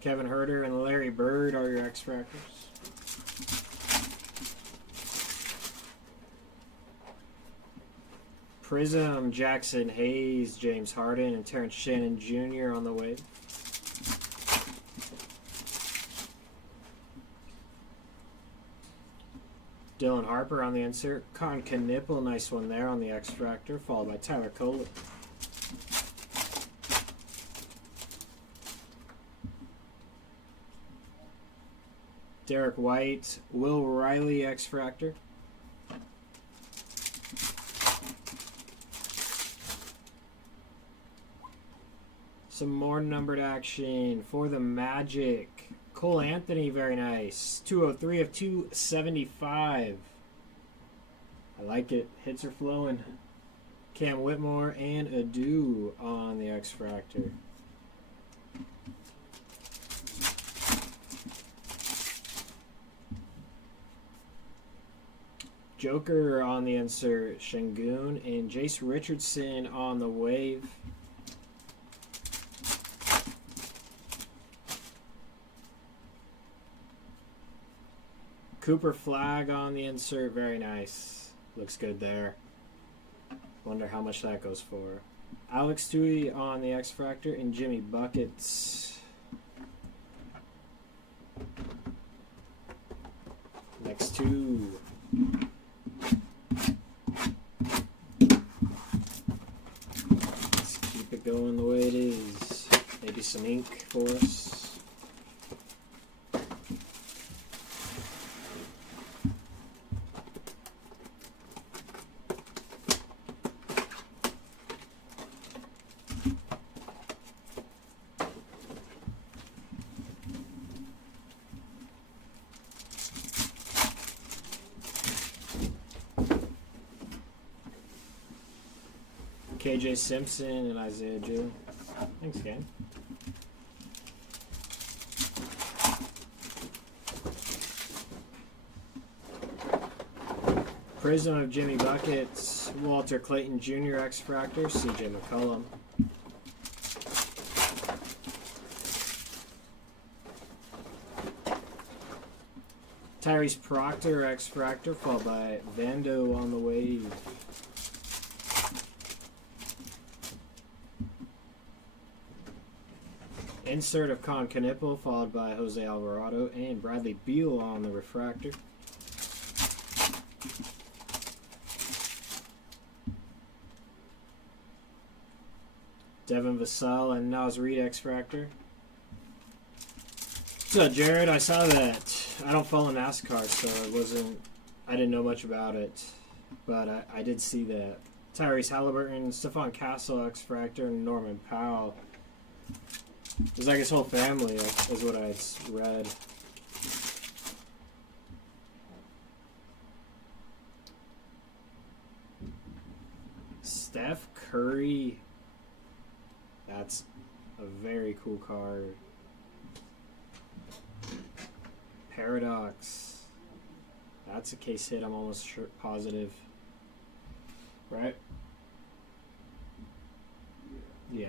Kevin Huerter and Larry Bird are your X-Fractors. Prism, Jackson Hayes, James Harden, and Terrence Shannon Jr. on the way. Dylan Harper on the insert. Con Knipple, nice one there on the X-Fractor, followed by Tyler Kolek. Derek White, Will Riley, X-Fractor. Some more numbered action for the Magic. Cole Anthony, very nice. 203 of 275. I like it. Hits are flowing. Cam Whitmore and Adu on the X-Fractor. Joker on the insert, Shengun, and Jace Richardson on the wave. Cooper Flag on the insert, very nice. Looks good there. Wonder how much that goes for. Alex Tui on the X Fractor, and Jimmy Buckets. Next two. Let's keep it going the way it is. Maybe some ink for us. KJ Simpson and Isaiah Joe. Thanks, gang. Prism of Jimmy Buckets, Walter Clayton Jr. X Fractor, CJ McCollum. Tyrese Proctor X Fractor, followed by Vando on the wave. Insert of Con Knipple, followed by Jose Alvarado and Bradley Beal on the refractor. Devin Vassell and Nas Reed X Fractor. So Jared, I saw that. I don't follow NASCAR, so I didn't know much about it, but I did see that. Tyrese Halliburton, Stephon Castle X Fractor, and Norman Powell. It was like his whole family, is what I had read. Steph Curry. That's a very cool card. Paradox. That's a case hit, I'm almost sure, positive. Right? Yeah.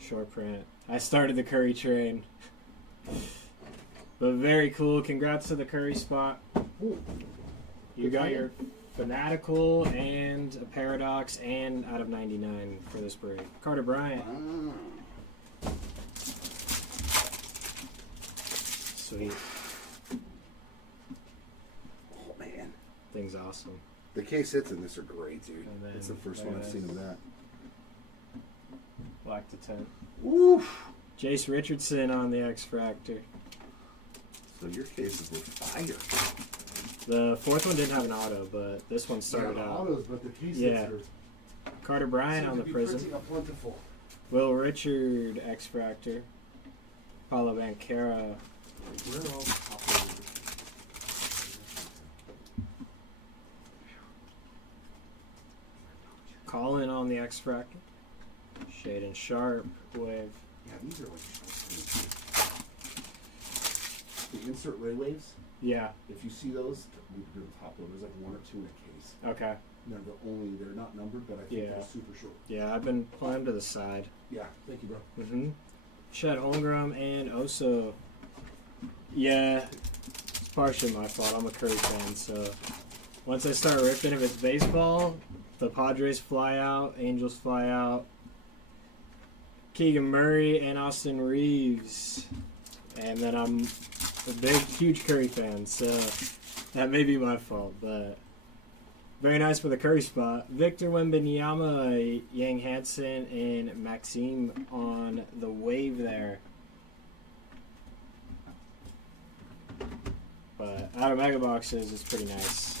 Short print. I started the Curry train. But very cool. Congrats to the Curry spot. You got your Fanatical and a Paradox and out of 99 for this break. Carter Bryant. Ah. Sweet. Oh man, Thing's awesome. the case hits in this are great, dude. And then It's the first there one it I've seen is. of that. Black to 10. Oof. Jace Richardson on the X Fractor. So your cases were fire. The fourth one didn't have an auto, but this one started Yeah, out. autos, but the cases Yeah. are Carter Bryant seem on to the be Prism. printing a plentiful. Will Richard X Fractor. Paulo Banchera. Where are all the operators? Colin on the X Fractor. Shade and Sharp with Yeah, these are like the insert ray waves. yeah. If you see those, they're the top one. There's like one or two in a case. Okay. They're not numbered, but I think Yeah. they're super short. Yeah, I've been pulling them to the side. Yeah, thank you, bro. Mm-hmm. Chet Holmgren and Oso. Yeah, it's partially my fault. I'm a Curry fan, so once I start ripping, if it's baseball, the Padres fly out, Angels fly out. Keegan Murray and Austin Reeves. And then I'm a big, huge Curry fan, so that may be my fault, but very nice for the Curry spot. Victor Wembanyama, Yang Hansen, and Maxime on the wave there. But out of mega boxes, it's pretty nice.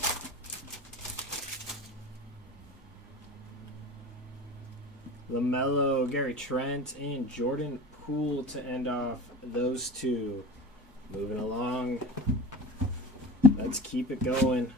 LaMelo, Gary Trent, and Jordan Poole to end off those two. Moving along. Let's keep it going.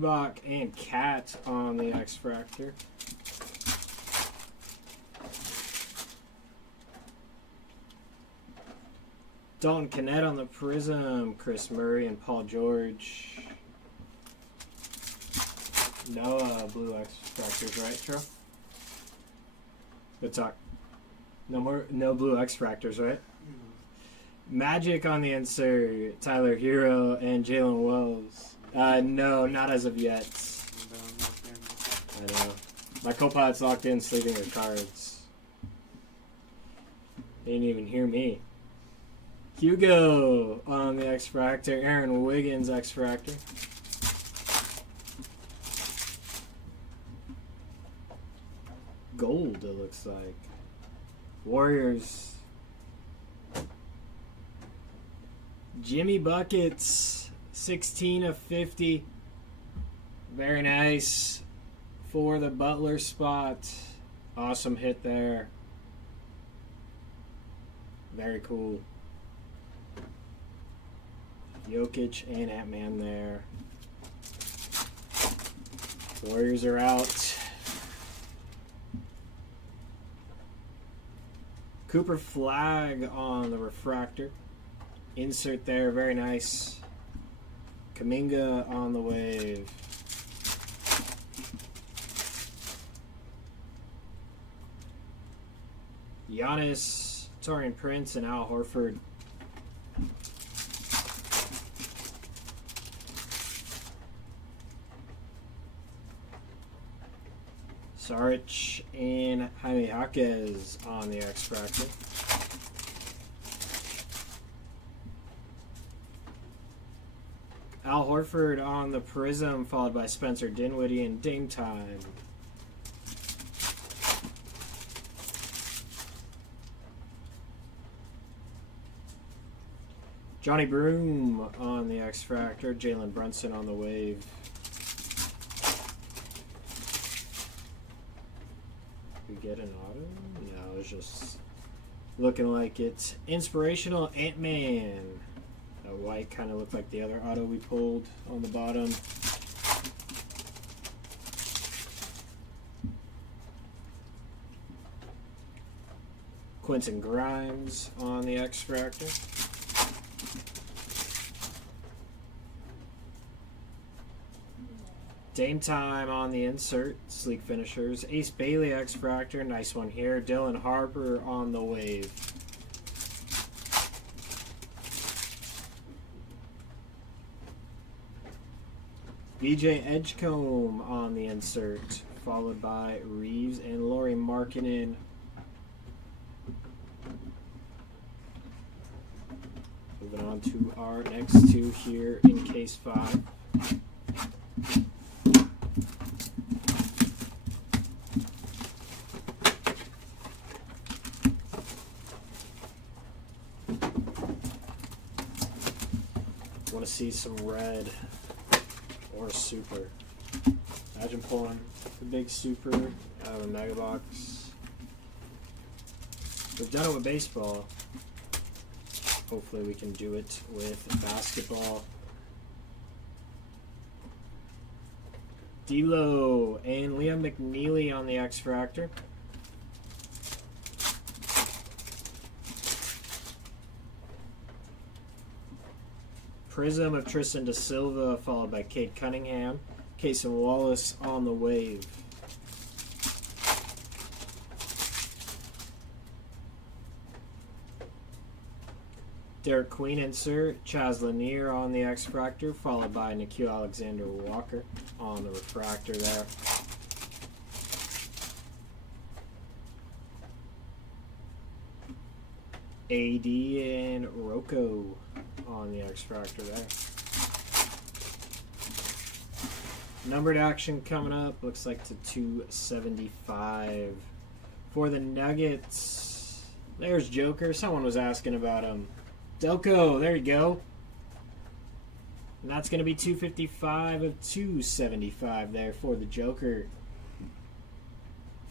Zubak and Cat on the X-Fractor. Dalton Kennett on the Prism. Chris Murray and Paul George. No blue X-Fractors, right, Tro? Good talk. No blue X-Fractors, right? Magic on the insert. Tyler Hero and Jalen Wells. No, not as of yet. I know. My co-pilot's locked in, sleeping her cards. They didn't even hear me. Hugo on the X-Fractor. Aaron Wiggins X-Fractor. Gold, it looks like. Warriors. Jimmy Buckets. 16 of 50. Very nice for the Butler spot. Awesome hit there. Very cool. Jokic and Ant-Man there. Warriors are out. Cooper Flag on the refractor. Insert there, very nice. Kuminga on the wave. Giannis, Taurean Prince, and Al Horford. Saric and Jaime Jaquez on the X-Fractor. Al Horford on the Prism, followed by Spencer Dinwiddie and Dame Time. Johnny Broom on the X-Fractor. Jalen Brunson on the wave. We get an auto? No, it's just looking like it's inspirational Ant-Man. That white kind of looked like the other auto we pulled on the bottom. Quentin Grimes on the X-Fractor. Dame Time on the insert. Sleek finishers. Ace Bailey X-Fractor. Nice one here. Dylan Harper on the wave. BJ Edgecombe on the insert. Followed by Reeves and Lauri Markkanen. Moving on to our next two here in case 5. Want to see some red or super. Imagine pulling the big super out of a mega box. We've done it with baseball. Hopefully we can do it with basketball. D'Lo and Liam McNeely on the X-Fractor. Prism of Tristan Da Silva, followed by Cade Cunningham. Cason Wallace on the wave. Derek Queen insert. Chaz Lanier on the X-Fractor, followed by Nikhil Alexander-Walker on the refractor there. AD and Rocco on the X-Fractor there. Numbered action coming up. Looks like to 275. For the Nuggets, there's Joker. Someone was asking about him. Delco, there you go. And that's going to be 255 of 275 there for the Joker.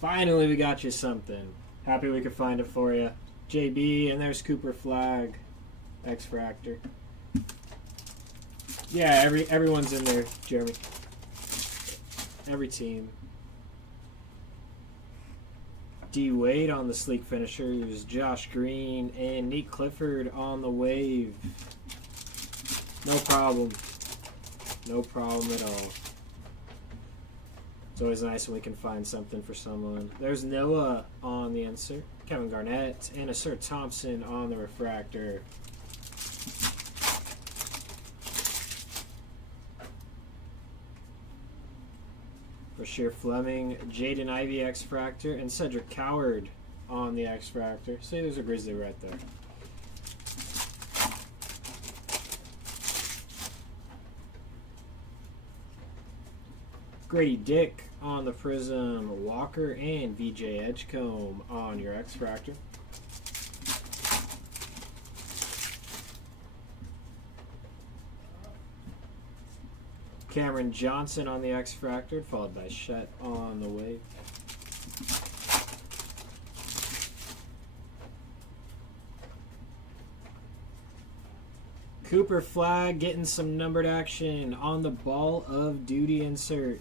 Finally, we got you something. Happy we could find it for you. JB, and there's Cooper Flag. X-Fractor. Yeah, everyone's in there, Jeremy. every team. D Wade on the sleek finishers, Josh Green and Neat Clifford on the wave. No problem. No problem at all. It's always nice when we can find something for someone. There's Noah on the insert, Kevin Garnett, and a Sir Thompson on the refractor. Rasheer Fleming, Jaden Ivey X-Fractor, and Cedric Coward on the X-Fractor. See, there's a Grizzly right there. Grady Dick on the Prism, Walker, and VJ Edgecombe on your X-Fractor. Cameron Johnson on the X-Fractor, followed by Shet on the wave. Cooper Flag getting some numbered action on the Ball of Duty insert.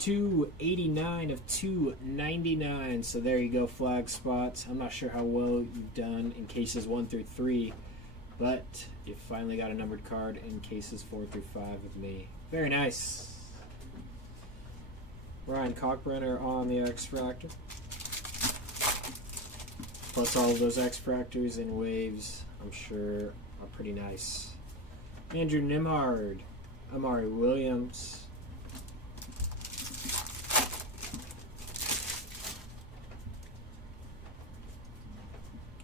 289 of 299. So there you go, flag spots. I'm not sure how well you've done in cases 1 through 3, but you finally got a numbered card in cases 4 through 5 with me. Very nice. Ryan Cockbrenner on the X-Fractor. Plus all of those X-Fractors and waves, I'm sure, are pretty nice. Andrew Nimhard, Amari Williams.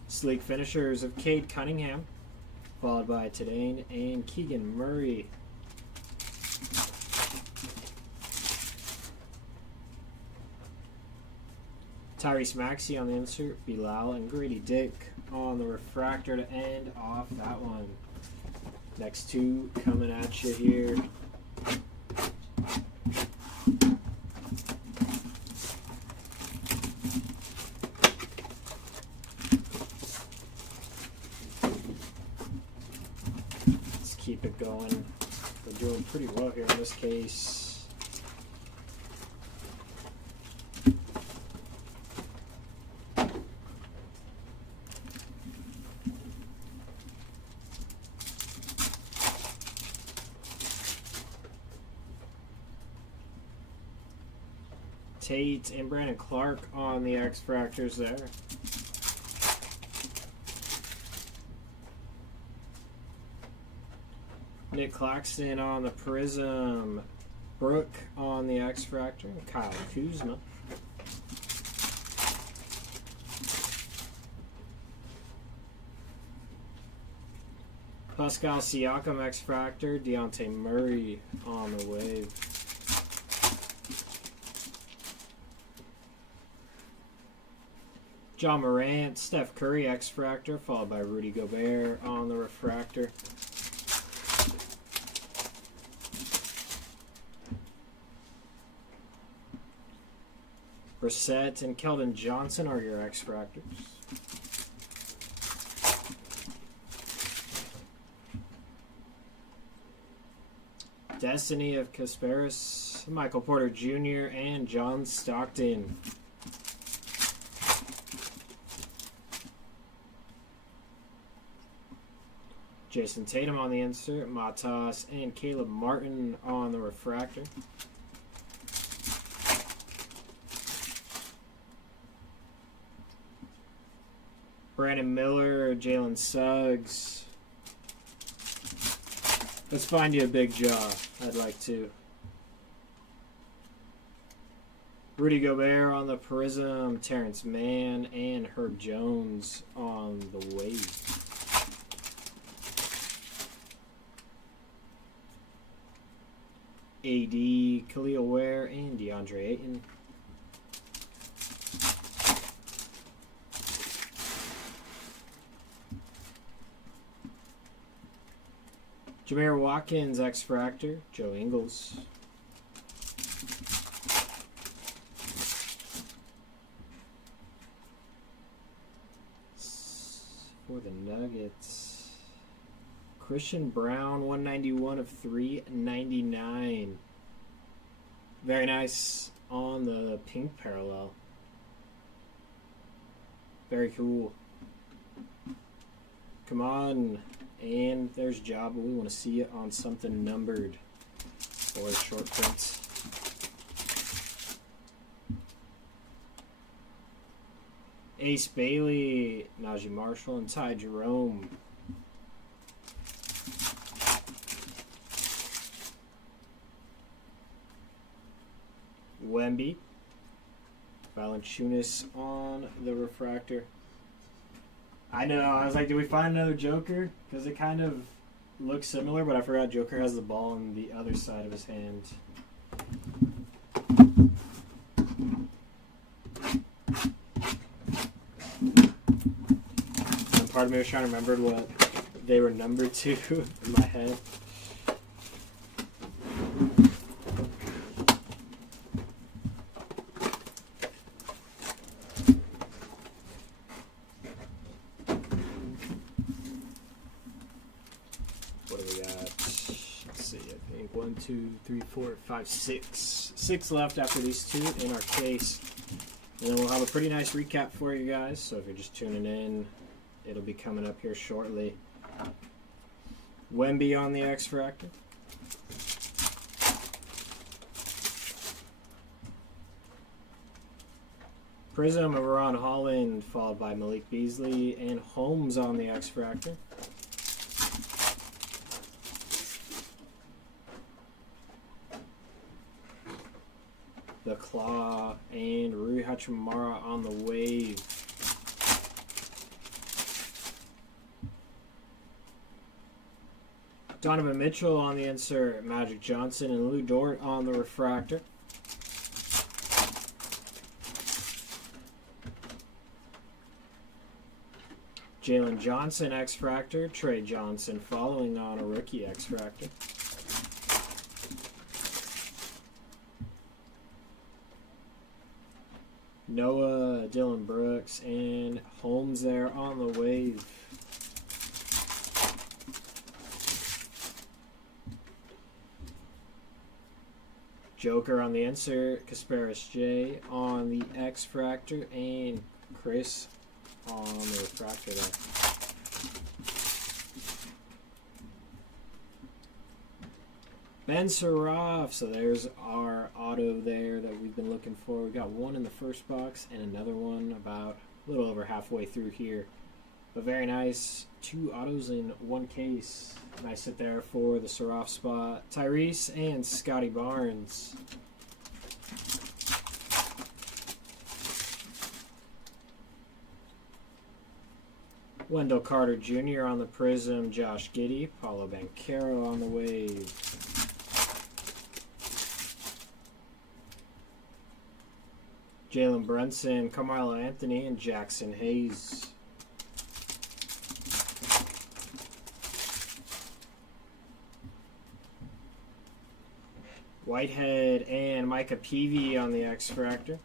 Sleek finishers of Cade Cunningham, followed by Tadane and Keegan Murray. Tyrese Maxey on the insert, Bilal and Grady Dick on the refractor to end off that one. Next two coming at you here. Let's keep it going. We're doing pretty well here in this case. Tate and Brandon Clark on the X-Fractors there. Nick Claxton on the Prism. Brooke on the X-Fractor. Kyle Kuzma. Pascal Siakam X-Fractor. Deontay Murray on the wave. John Morant, Steph Curry X-Fractor, followed by Rudy Gobert on the refractor. Brissett and Keldon Johnson are your X-Fractors. Destiny of Kasparis, Michael Porter Jr., and John Stockton. Jason Tatum on the insert, Matas and Caleb Martin on the refractor. Brandon Miller, Jalen Suggs. Let's find you a big jaw. I'd like to. Rudy Gobert on the Prism, Terrence Mann, and Herb Jones on the wave. AD, Khalil Ware, and DeAndre Ayton. Jameer Watkins, X-Fractor, Joe Ingles. For the Nuggets. Christian Brown, 191 of 399. Very nice on the pink parallel. Very cool. Come on. And there's Jabba. We want to see it on something numbered or short print. Ace Bailey, Najee Marshall, and Ty Jerome. Wemby. Valanciunas on the refractor. I know, I was like, did we find another Joker? Because it kind of looks similar, but I forgot Joker has the ball on the other side of his hand. And part of me was trying to remember what they were numbered to in my head. What do we got? Let's see, I think 1, 2, 3, 4, 5, 6. 6 left after these two in our case. And then we'll have a pretty nice recap for you guys. So if you're just tuning in, it'll be coming up here shortly. Wemby on the X-Fractor. Prism of Ron Holland, followed by Malik Beasley, and Holmes on the X-Fractor. The Claw and Rui Hachimura on the Wave. Donovan Mitchell on the insert, Magic Johnson, and Lou Dort on the refractor. Jalen Johnson X-Fractor, Trey Johnson following on a rookie X-Fractor. Noah, Dylan Brooks, and Holmes there on the Wave. Joker on the insert, Kasparis J on the X-Fractor, and Chris on the refractor there. Ben Suraf, so there's our auto there that we've been looking for. We got one in the first box and another one about a little over halfway through here. But very nice, 2 autos in 1 case. Nice sit there for the Suraf spot. Tyrese and Scotty Barnes. Wendell Carter Jr. on the Prism, Josh Giddey, Paulo Banchero on the Wave. Jalen Brunson, Carmelo Anthony, and Jackson Hayes. Whitehead and Micah Peavy on the X-Fractor.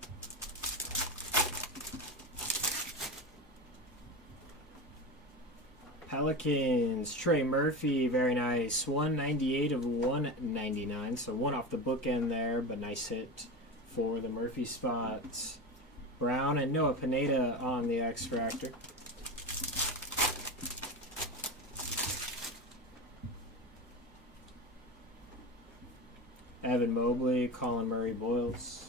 Pelicans, Trey Murphy, very nice. 198 of 199, so one off the bookend there, but nice hit for the Murphy spots. Brown and Noah Pineda on the X-Fractor. Evan Mobley, Colin Murray Boyles.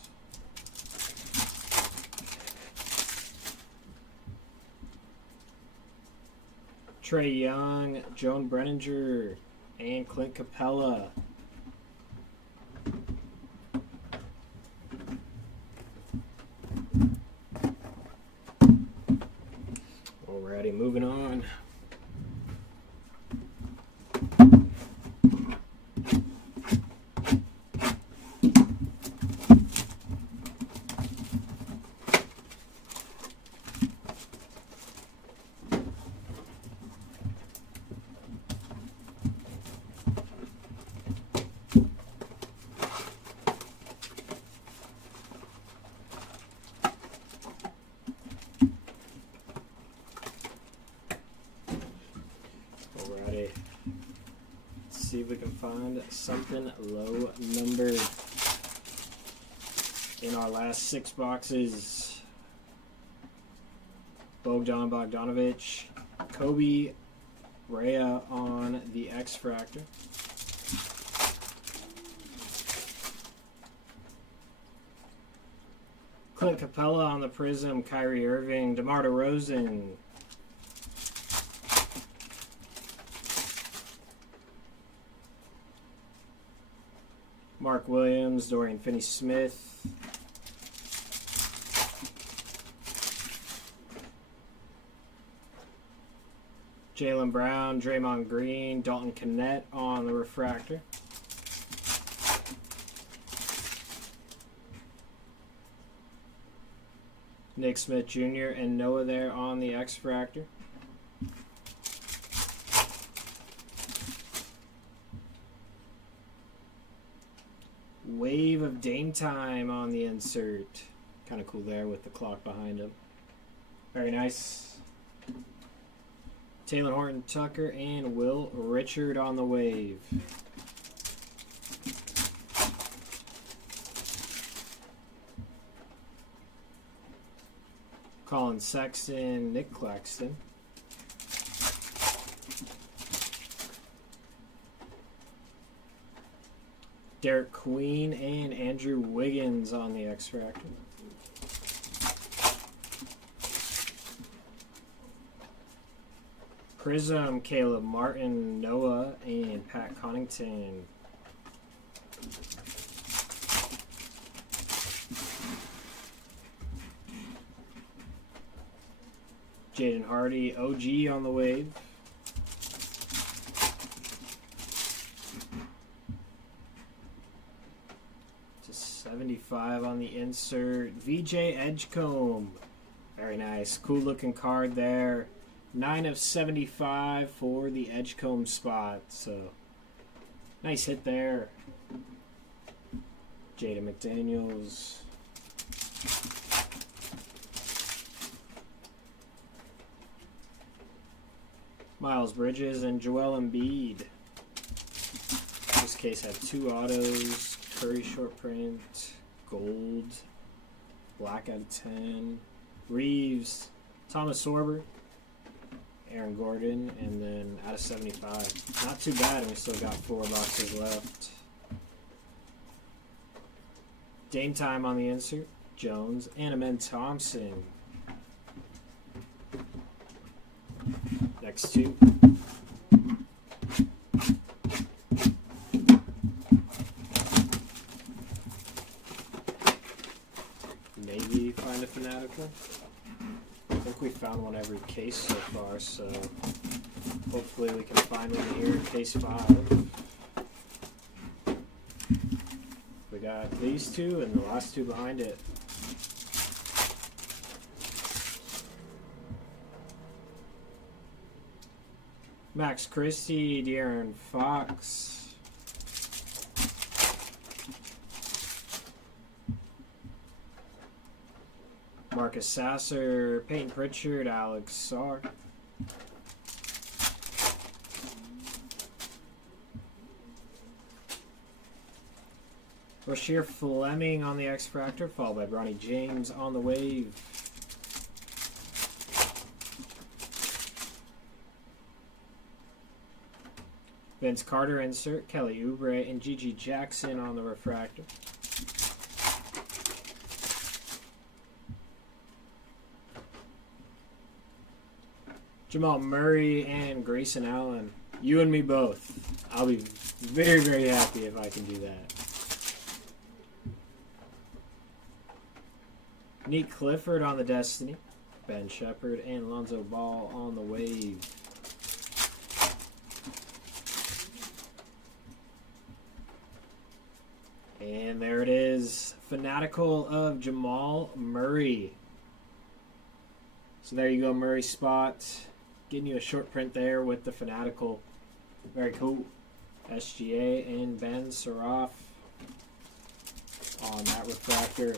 Trey Young, Joan Brenninger, and Clint Capella. Alrighty, moving on. Alrighty. Let's see if we can find something low numbered. In our last 6 boxes, Bogdan Bogdanovic, Kobe Rhea on the X-Fractor. Clint Capella on the Prism, Kyrie Irving, DeMar DeRozan. Mark Williams, Dorian Finney-Smith. Jaylen Brown, Draymond Green, Dalton Knecht on the refractor. Nick Smith Jr. and Noah there on the X-Fractor. Wave of Dame Time on the insert. Kind of cool there with the clock behind him. Very nice. Taylor Horton Tucker and Will Richard on the wave. Colin Sexton, Nick Claxton. Derek Queen and Andrew Wiggins on the X-Fractor. Prism, Caleb Martin, Noah, and Pat Connaughton. Jaden Hardy, OG on the wave. To 75 on the insert. VJ Edgecombe. Very nice. Cool looking card there. 9 of 75 for the Edgecombe spot. So, nice hit there. Jaden McDaniels. Miles Bridges and Joel Embiid. This case had 2 autos. Curry short print. Gold. Black out of 10. Reeves. Thomas Sorber. Aaron Gordon. And then out of 75. Not too bad, and we still got 4 boxes left. Dame Time on the insert. Jones. And Amen Thompson. Next 2. Maybe find a Fanatical. I think we found one every case so far, so hopefully we can find one here in case 5. We got these 2 and the last 2 behind it. Max Christie, De'Aaron Fox. Marcus Sasser, Peyton Pritchard, Alex Sarr. Rasheer Fleming on the X-Fractor, followed by Bronny James on the wave. Vince Carter insert, Kelly Oubre, and Gigi Jackson on the refractor. Jamal Murray and Grayson Allen. You and me both. I'll be very, very happy if I can do that. Neat Clifford on the Destiny. Ben Shepherd and Lonzo Ball on the wave. And there it is. Fanatical of Jamal Murray. So there you go, Murray spot. Getting you a short print there with the Fanatical. Very cool. SGA and Ben Suraf on that refractor.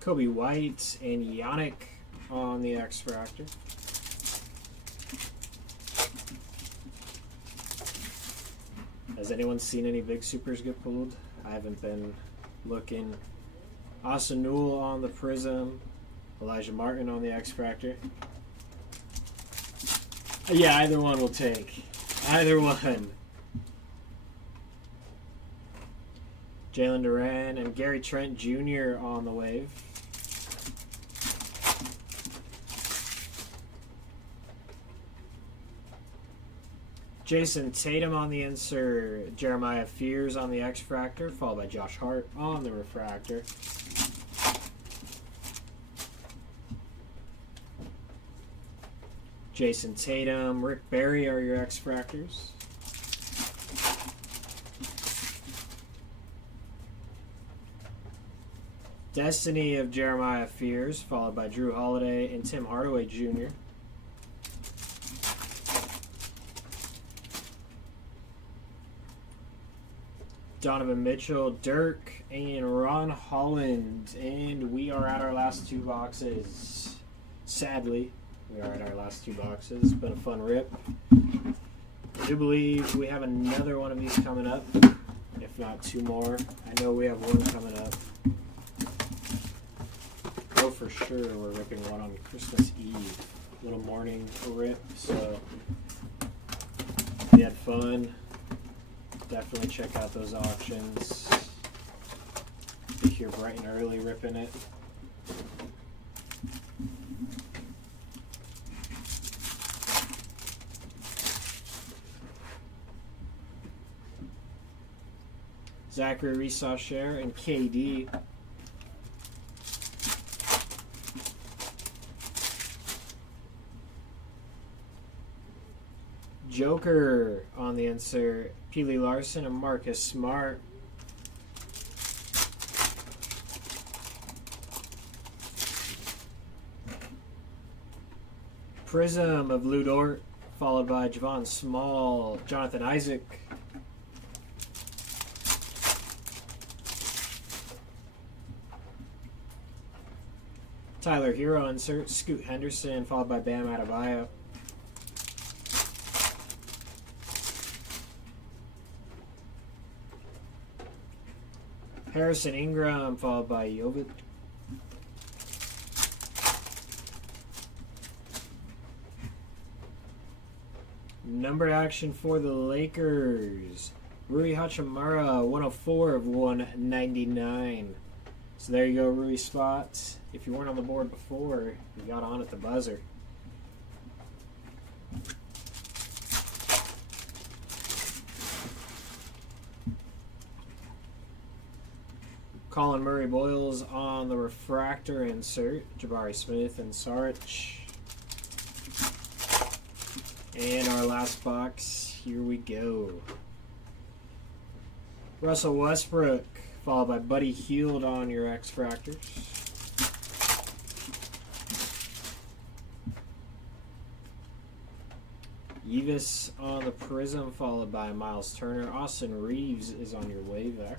Kobe White and Yannick on the X-Fractor. Has anyone seen any big supers get pulled? I haven't been looking. Austin Newell on the Prism. Elijah Martin on the X-Fractor. Yeah, either one will take. Either one. Jalen Duran and Gary Trent Jr. on the wave. Jason Tatum on the insert. Jeremiah Fears on the X-Fractor, followed by Josh Hart on the Refractor. Jason Tatum, Rick Barry are your X-Fractors. Destiny of Jeremiah Fears, followed by Drew Holiday and Tim Hardaway Jr. Donovan Mitchell, Dirk, and Ron Holland. And we are at our last 2 boxes. Sadly, we are at our last 2 boxes. It's been a fun rip. I do believe we have another one of these coming up, if not 2 more. I know we have one coming up. Oh, for sure, we're ripping one on Christmas Eve. Little morning rip, so if you had fun, definitely check out those auctions. Be here bright and early ripping it. Zachary Resaucher and KD. Joker on the insert. Peely Larson and Marcus Smart. Prism of Lou Dort, followed by Javon Small, Jonathan Isaac. Tyler Hero insert. Scoot Henderson, followed by Bam Adebayo. Harrison Ingram, followed by Jovic. Numbered action for the Lakers. Rui Hachimura, 104 of 199. So there you go, Rui spots. If you weren't on the board before, you got on at the buzzer. Colin Murray Boyles on the Refractor insert. Jabari Smith and Saric. And our last box, here we go. Russell Westbrook, followed by Buddy Hield on your X-Fractors. Yves on the Prism, followed by Miles Turner. Austin Reeves is on your wave there.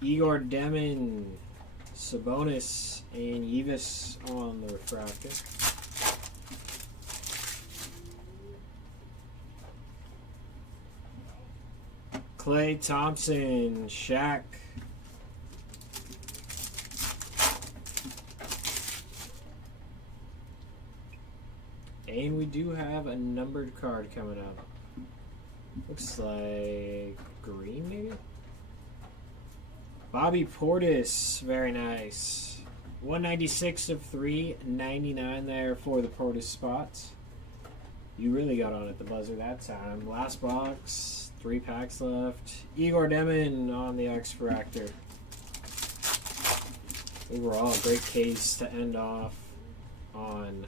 Igor Demin, Sabonis, and Yves on the Refractor. Klay Thompson, Shaq. And we do have a numbered card coming up. Looks like green, maybe? Bobby Portis, very nice. 196 of 399 there for the Portis spots. You really got on at the buzzer that time. Last box, 3 packs left. Igor Demin on the X-Fractor. Overall, great case to end off on.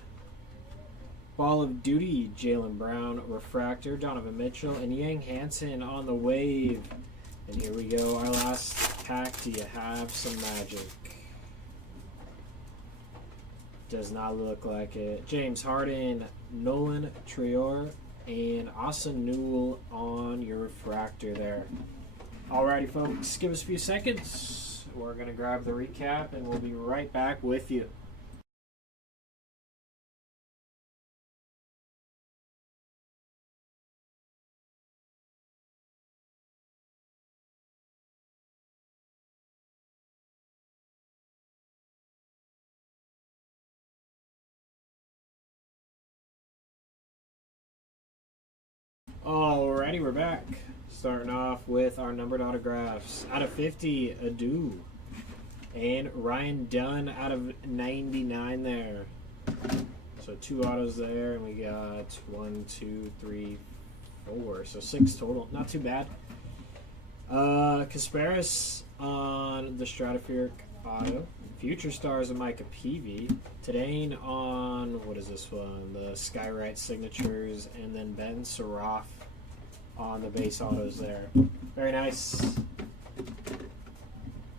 Ball of Duty, Jaylen Brown, Refractor, Donovan Mitchell, and Yang Hansen on the wave. And here we go, our last pack. Do you have some magic? Does not look like it. James Harden, Nolan Trior, and Austin Newell on your Refractor there. Alrighty, folks, give us a few seconds. We're going to grab the recap, and we'll be right back with you. Alrighty, we're back. Starting off with our numbered autographs. Out of 50, Adu. And Ryan Dunn out of 99 there. So 2 autos there, and we got 1, 2, 3, 4. So 6 total. Not too bad. Kasparis on the Stratospheric auto. Future Stars of Micah Peavy. Tadane on, what is this one? The Skywrite signatures. And then Ben Saraf on the base autos there. Very nice.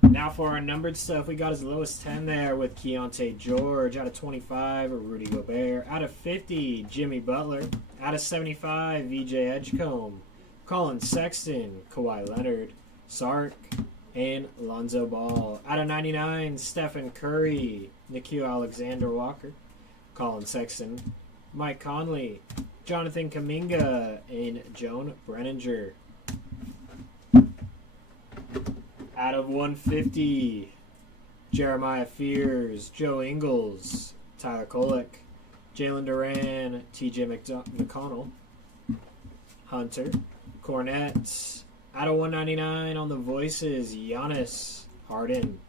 Now for our numbered stuff, we got as low as 10 there with Keontae George. Out of 25, Rudy Gobert. Out of 50, Jimmy Butler. Out of 75, VJ Edgecombe. Colin Sexton, Kawhi Leonard, Sark, and Lonzo Ball. Out of 99, Stephen Curry, Nickeil Alexander-Walker, Colin Sexton, Mike Conley, Jonathan Kuminga, and Joan Brenninger. Out of 150, Jeremiah Fears, Joe Ingles, Tyler Kolek, Jalen Duran, TJ McConnell, Hunter, Cornette. Out of 199 on the voices, Giannis, Harden,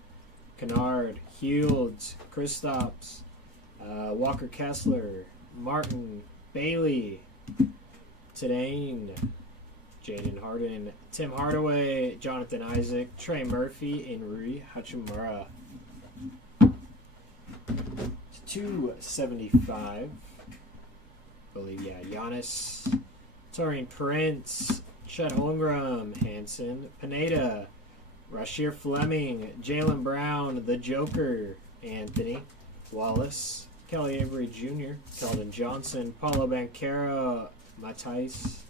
Kennard, Hughes, Kristaps, Walker Kessler, Martin, Bailey, Tadane, Jaden Harden, Tim Hardaway, Jonathan Isaac, Trey Murphy, and Rui Hachimura. 275. Giannis, Torian Prince, Chet Holmgren, Hanson, Pineda, Rasheer Fleming, Jaylen Brown, the Joker, Anthony, Wallace, Kelly Avery Jr., Keldon Johnson, Paulo Banchero, Matisse,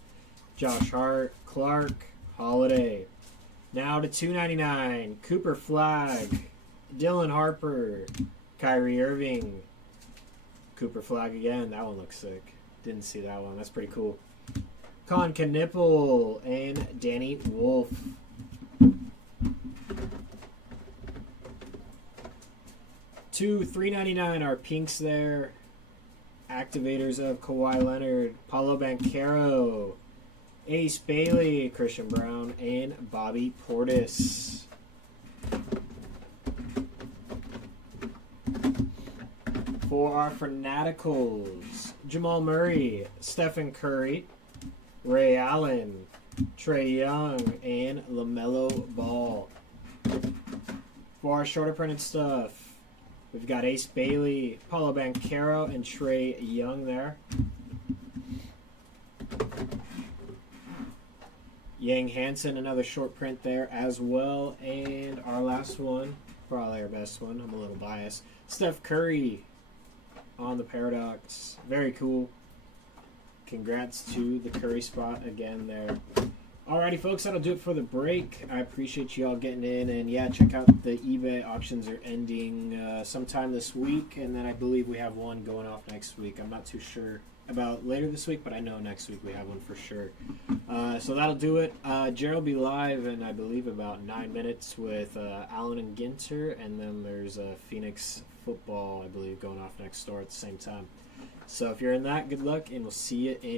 Josh Hart, Clark, Holiday. Now to 299, Cooper Flagg, Dylan Harper, Kyrie Irving, Cooper Flagg again. That one looks sick. Didn't see that one. That's pretty cool. Con Knipple and Danny Wolf. To $3.99 are pinks there. Activators of Kawhi Leonard, Paulo Banchero, Ace Bailey, Christian Brown, and Bobby Portis. For our Fanaticals, Jamal Murray, Stephen Curry, Ray Allen, Trae Young, and LaMelo Ball. For our shorter printed stuff, we've got Ace Bailey, Paulo Banchero, and Trae Young there. Yang Hansen, another short print there as well. And our last one, probably our best one, I'm a little biased, Steph Curry on the Paradox. Very cool. Congrats to the Curry spot again there. Alrighty, folks, that'll do it for the break. I appreciate you all getting in. And, yeah, check out the eBay auctions are ending sometime this week. And then I believe we have one going off next week. I'm not too sure about later this week, but I know next week we have one for sure. So that'll do it. Jared will be live in, I believe, about 9 minutes with Allen and Ginter. And then there's Phoenix football, I believe, going off next door at the same time. So if you're in that, good luck, and we'll see you in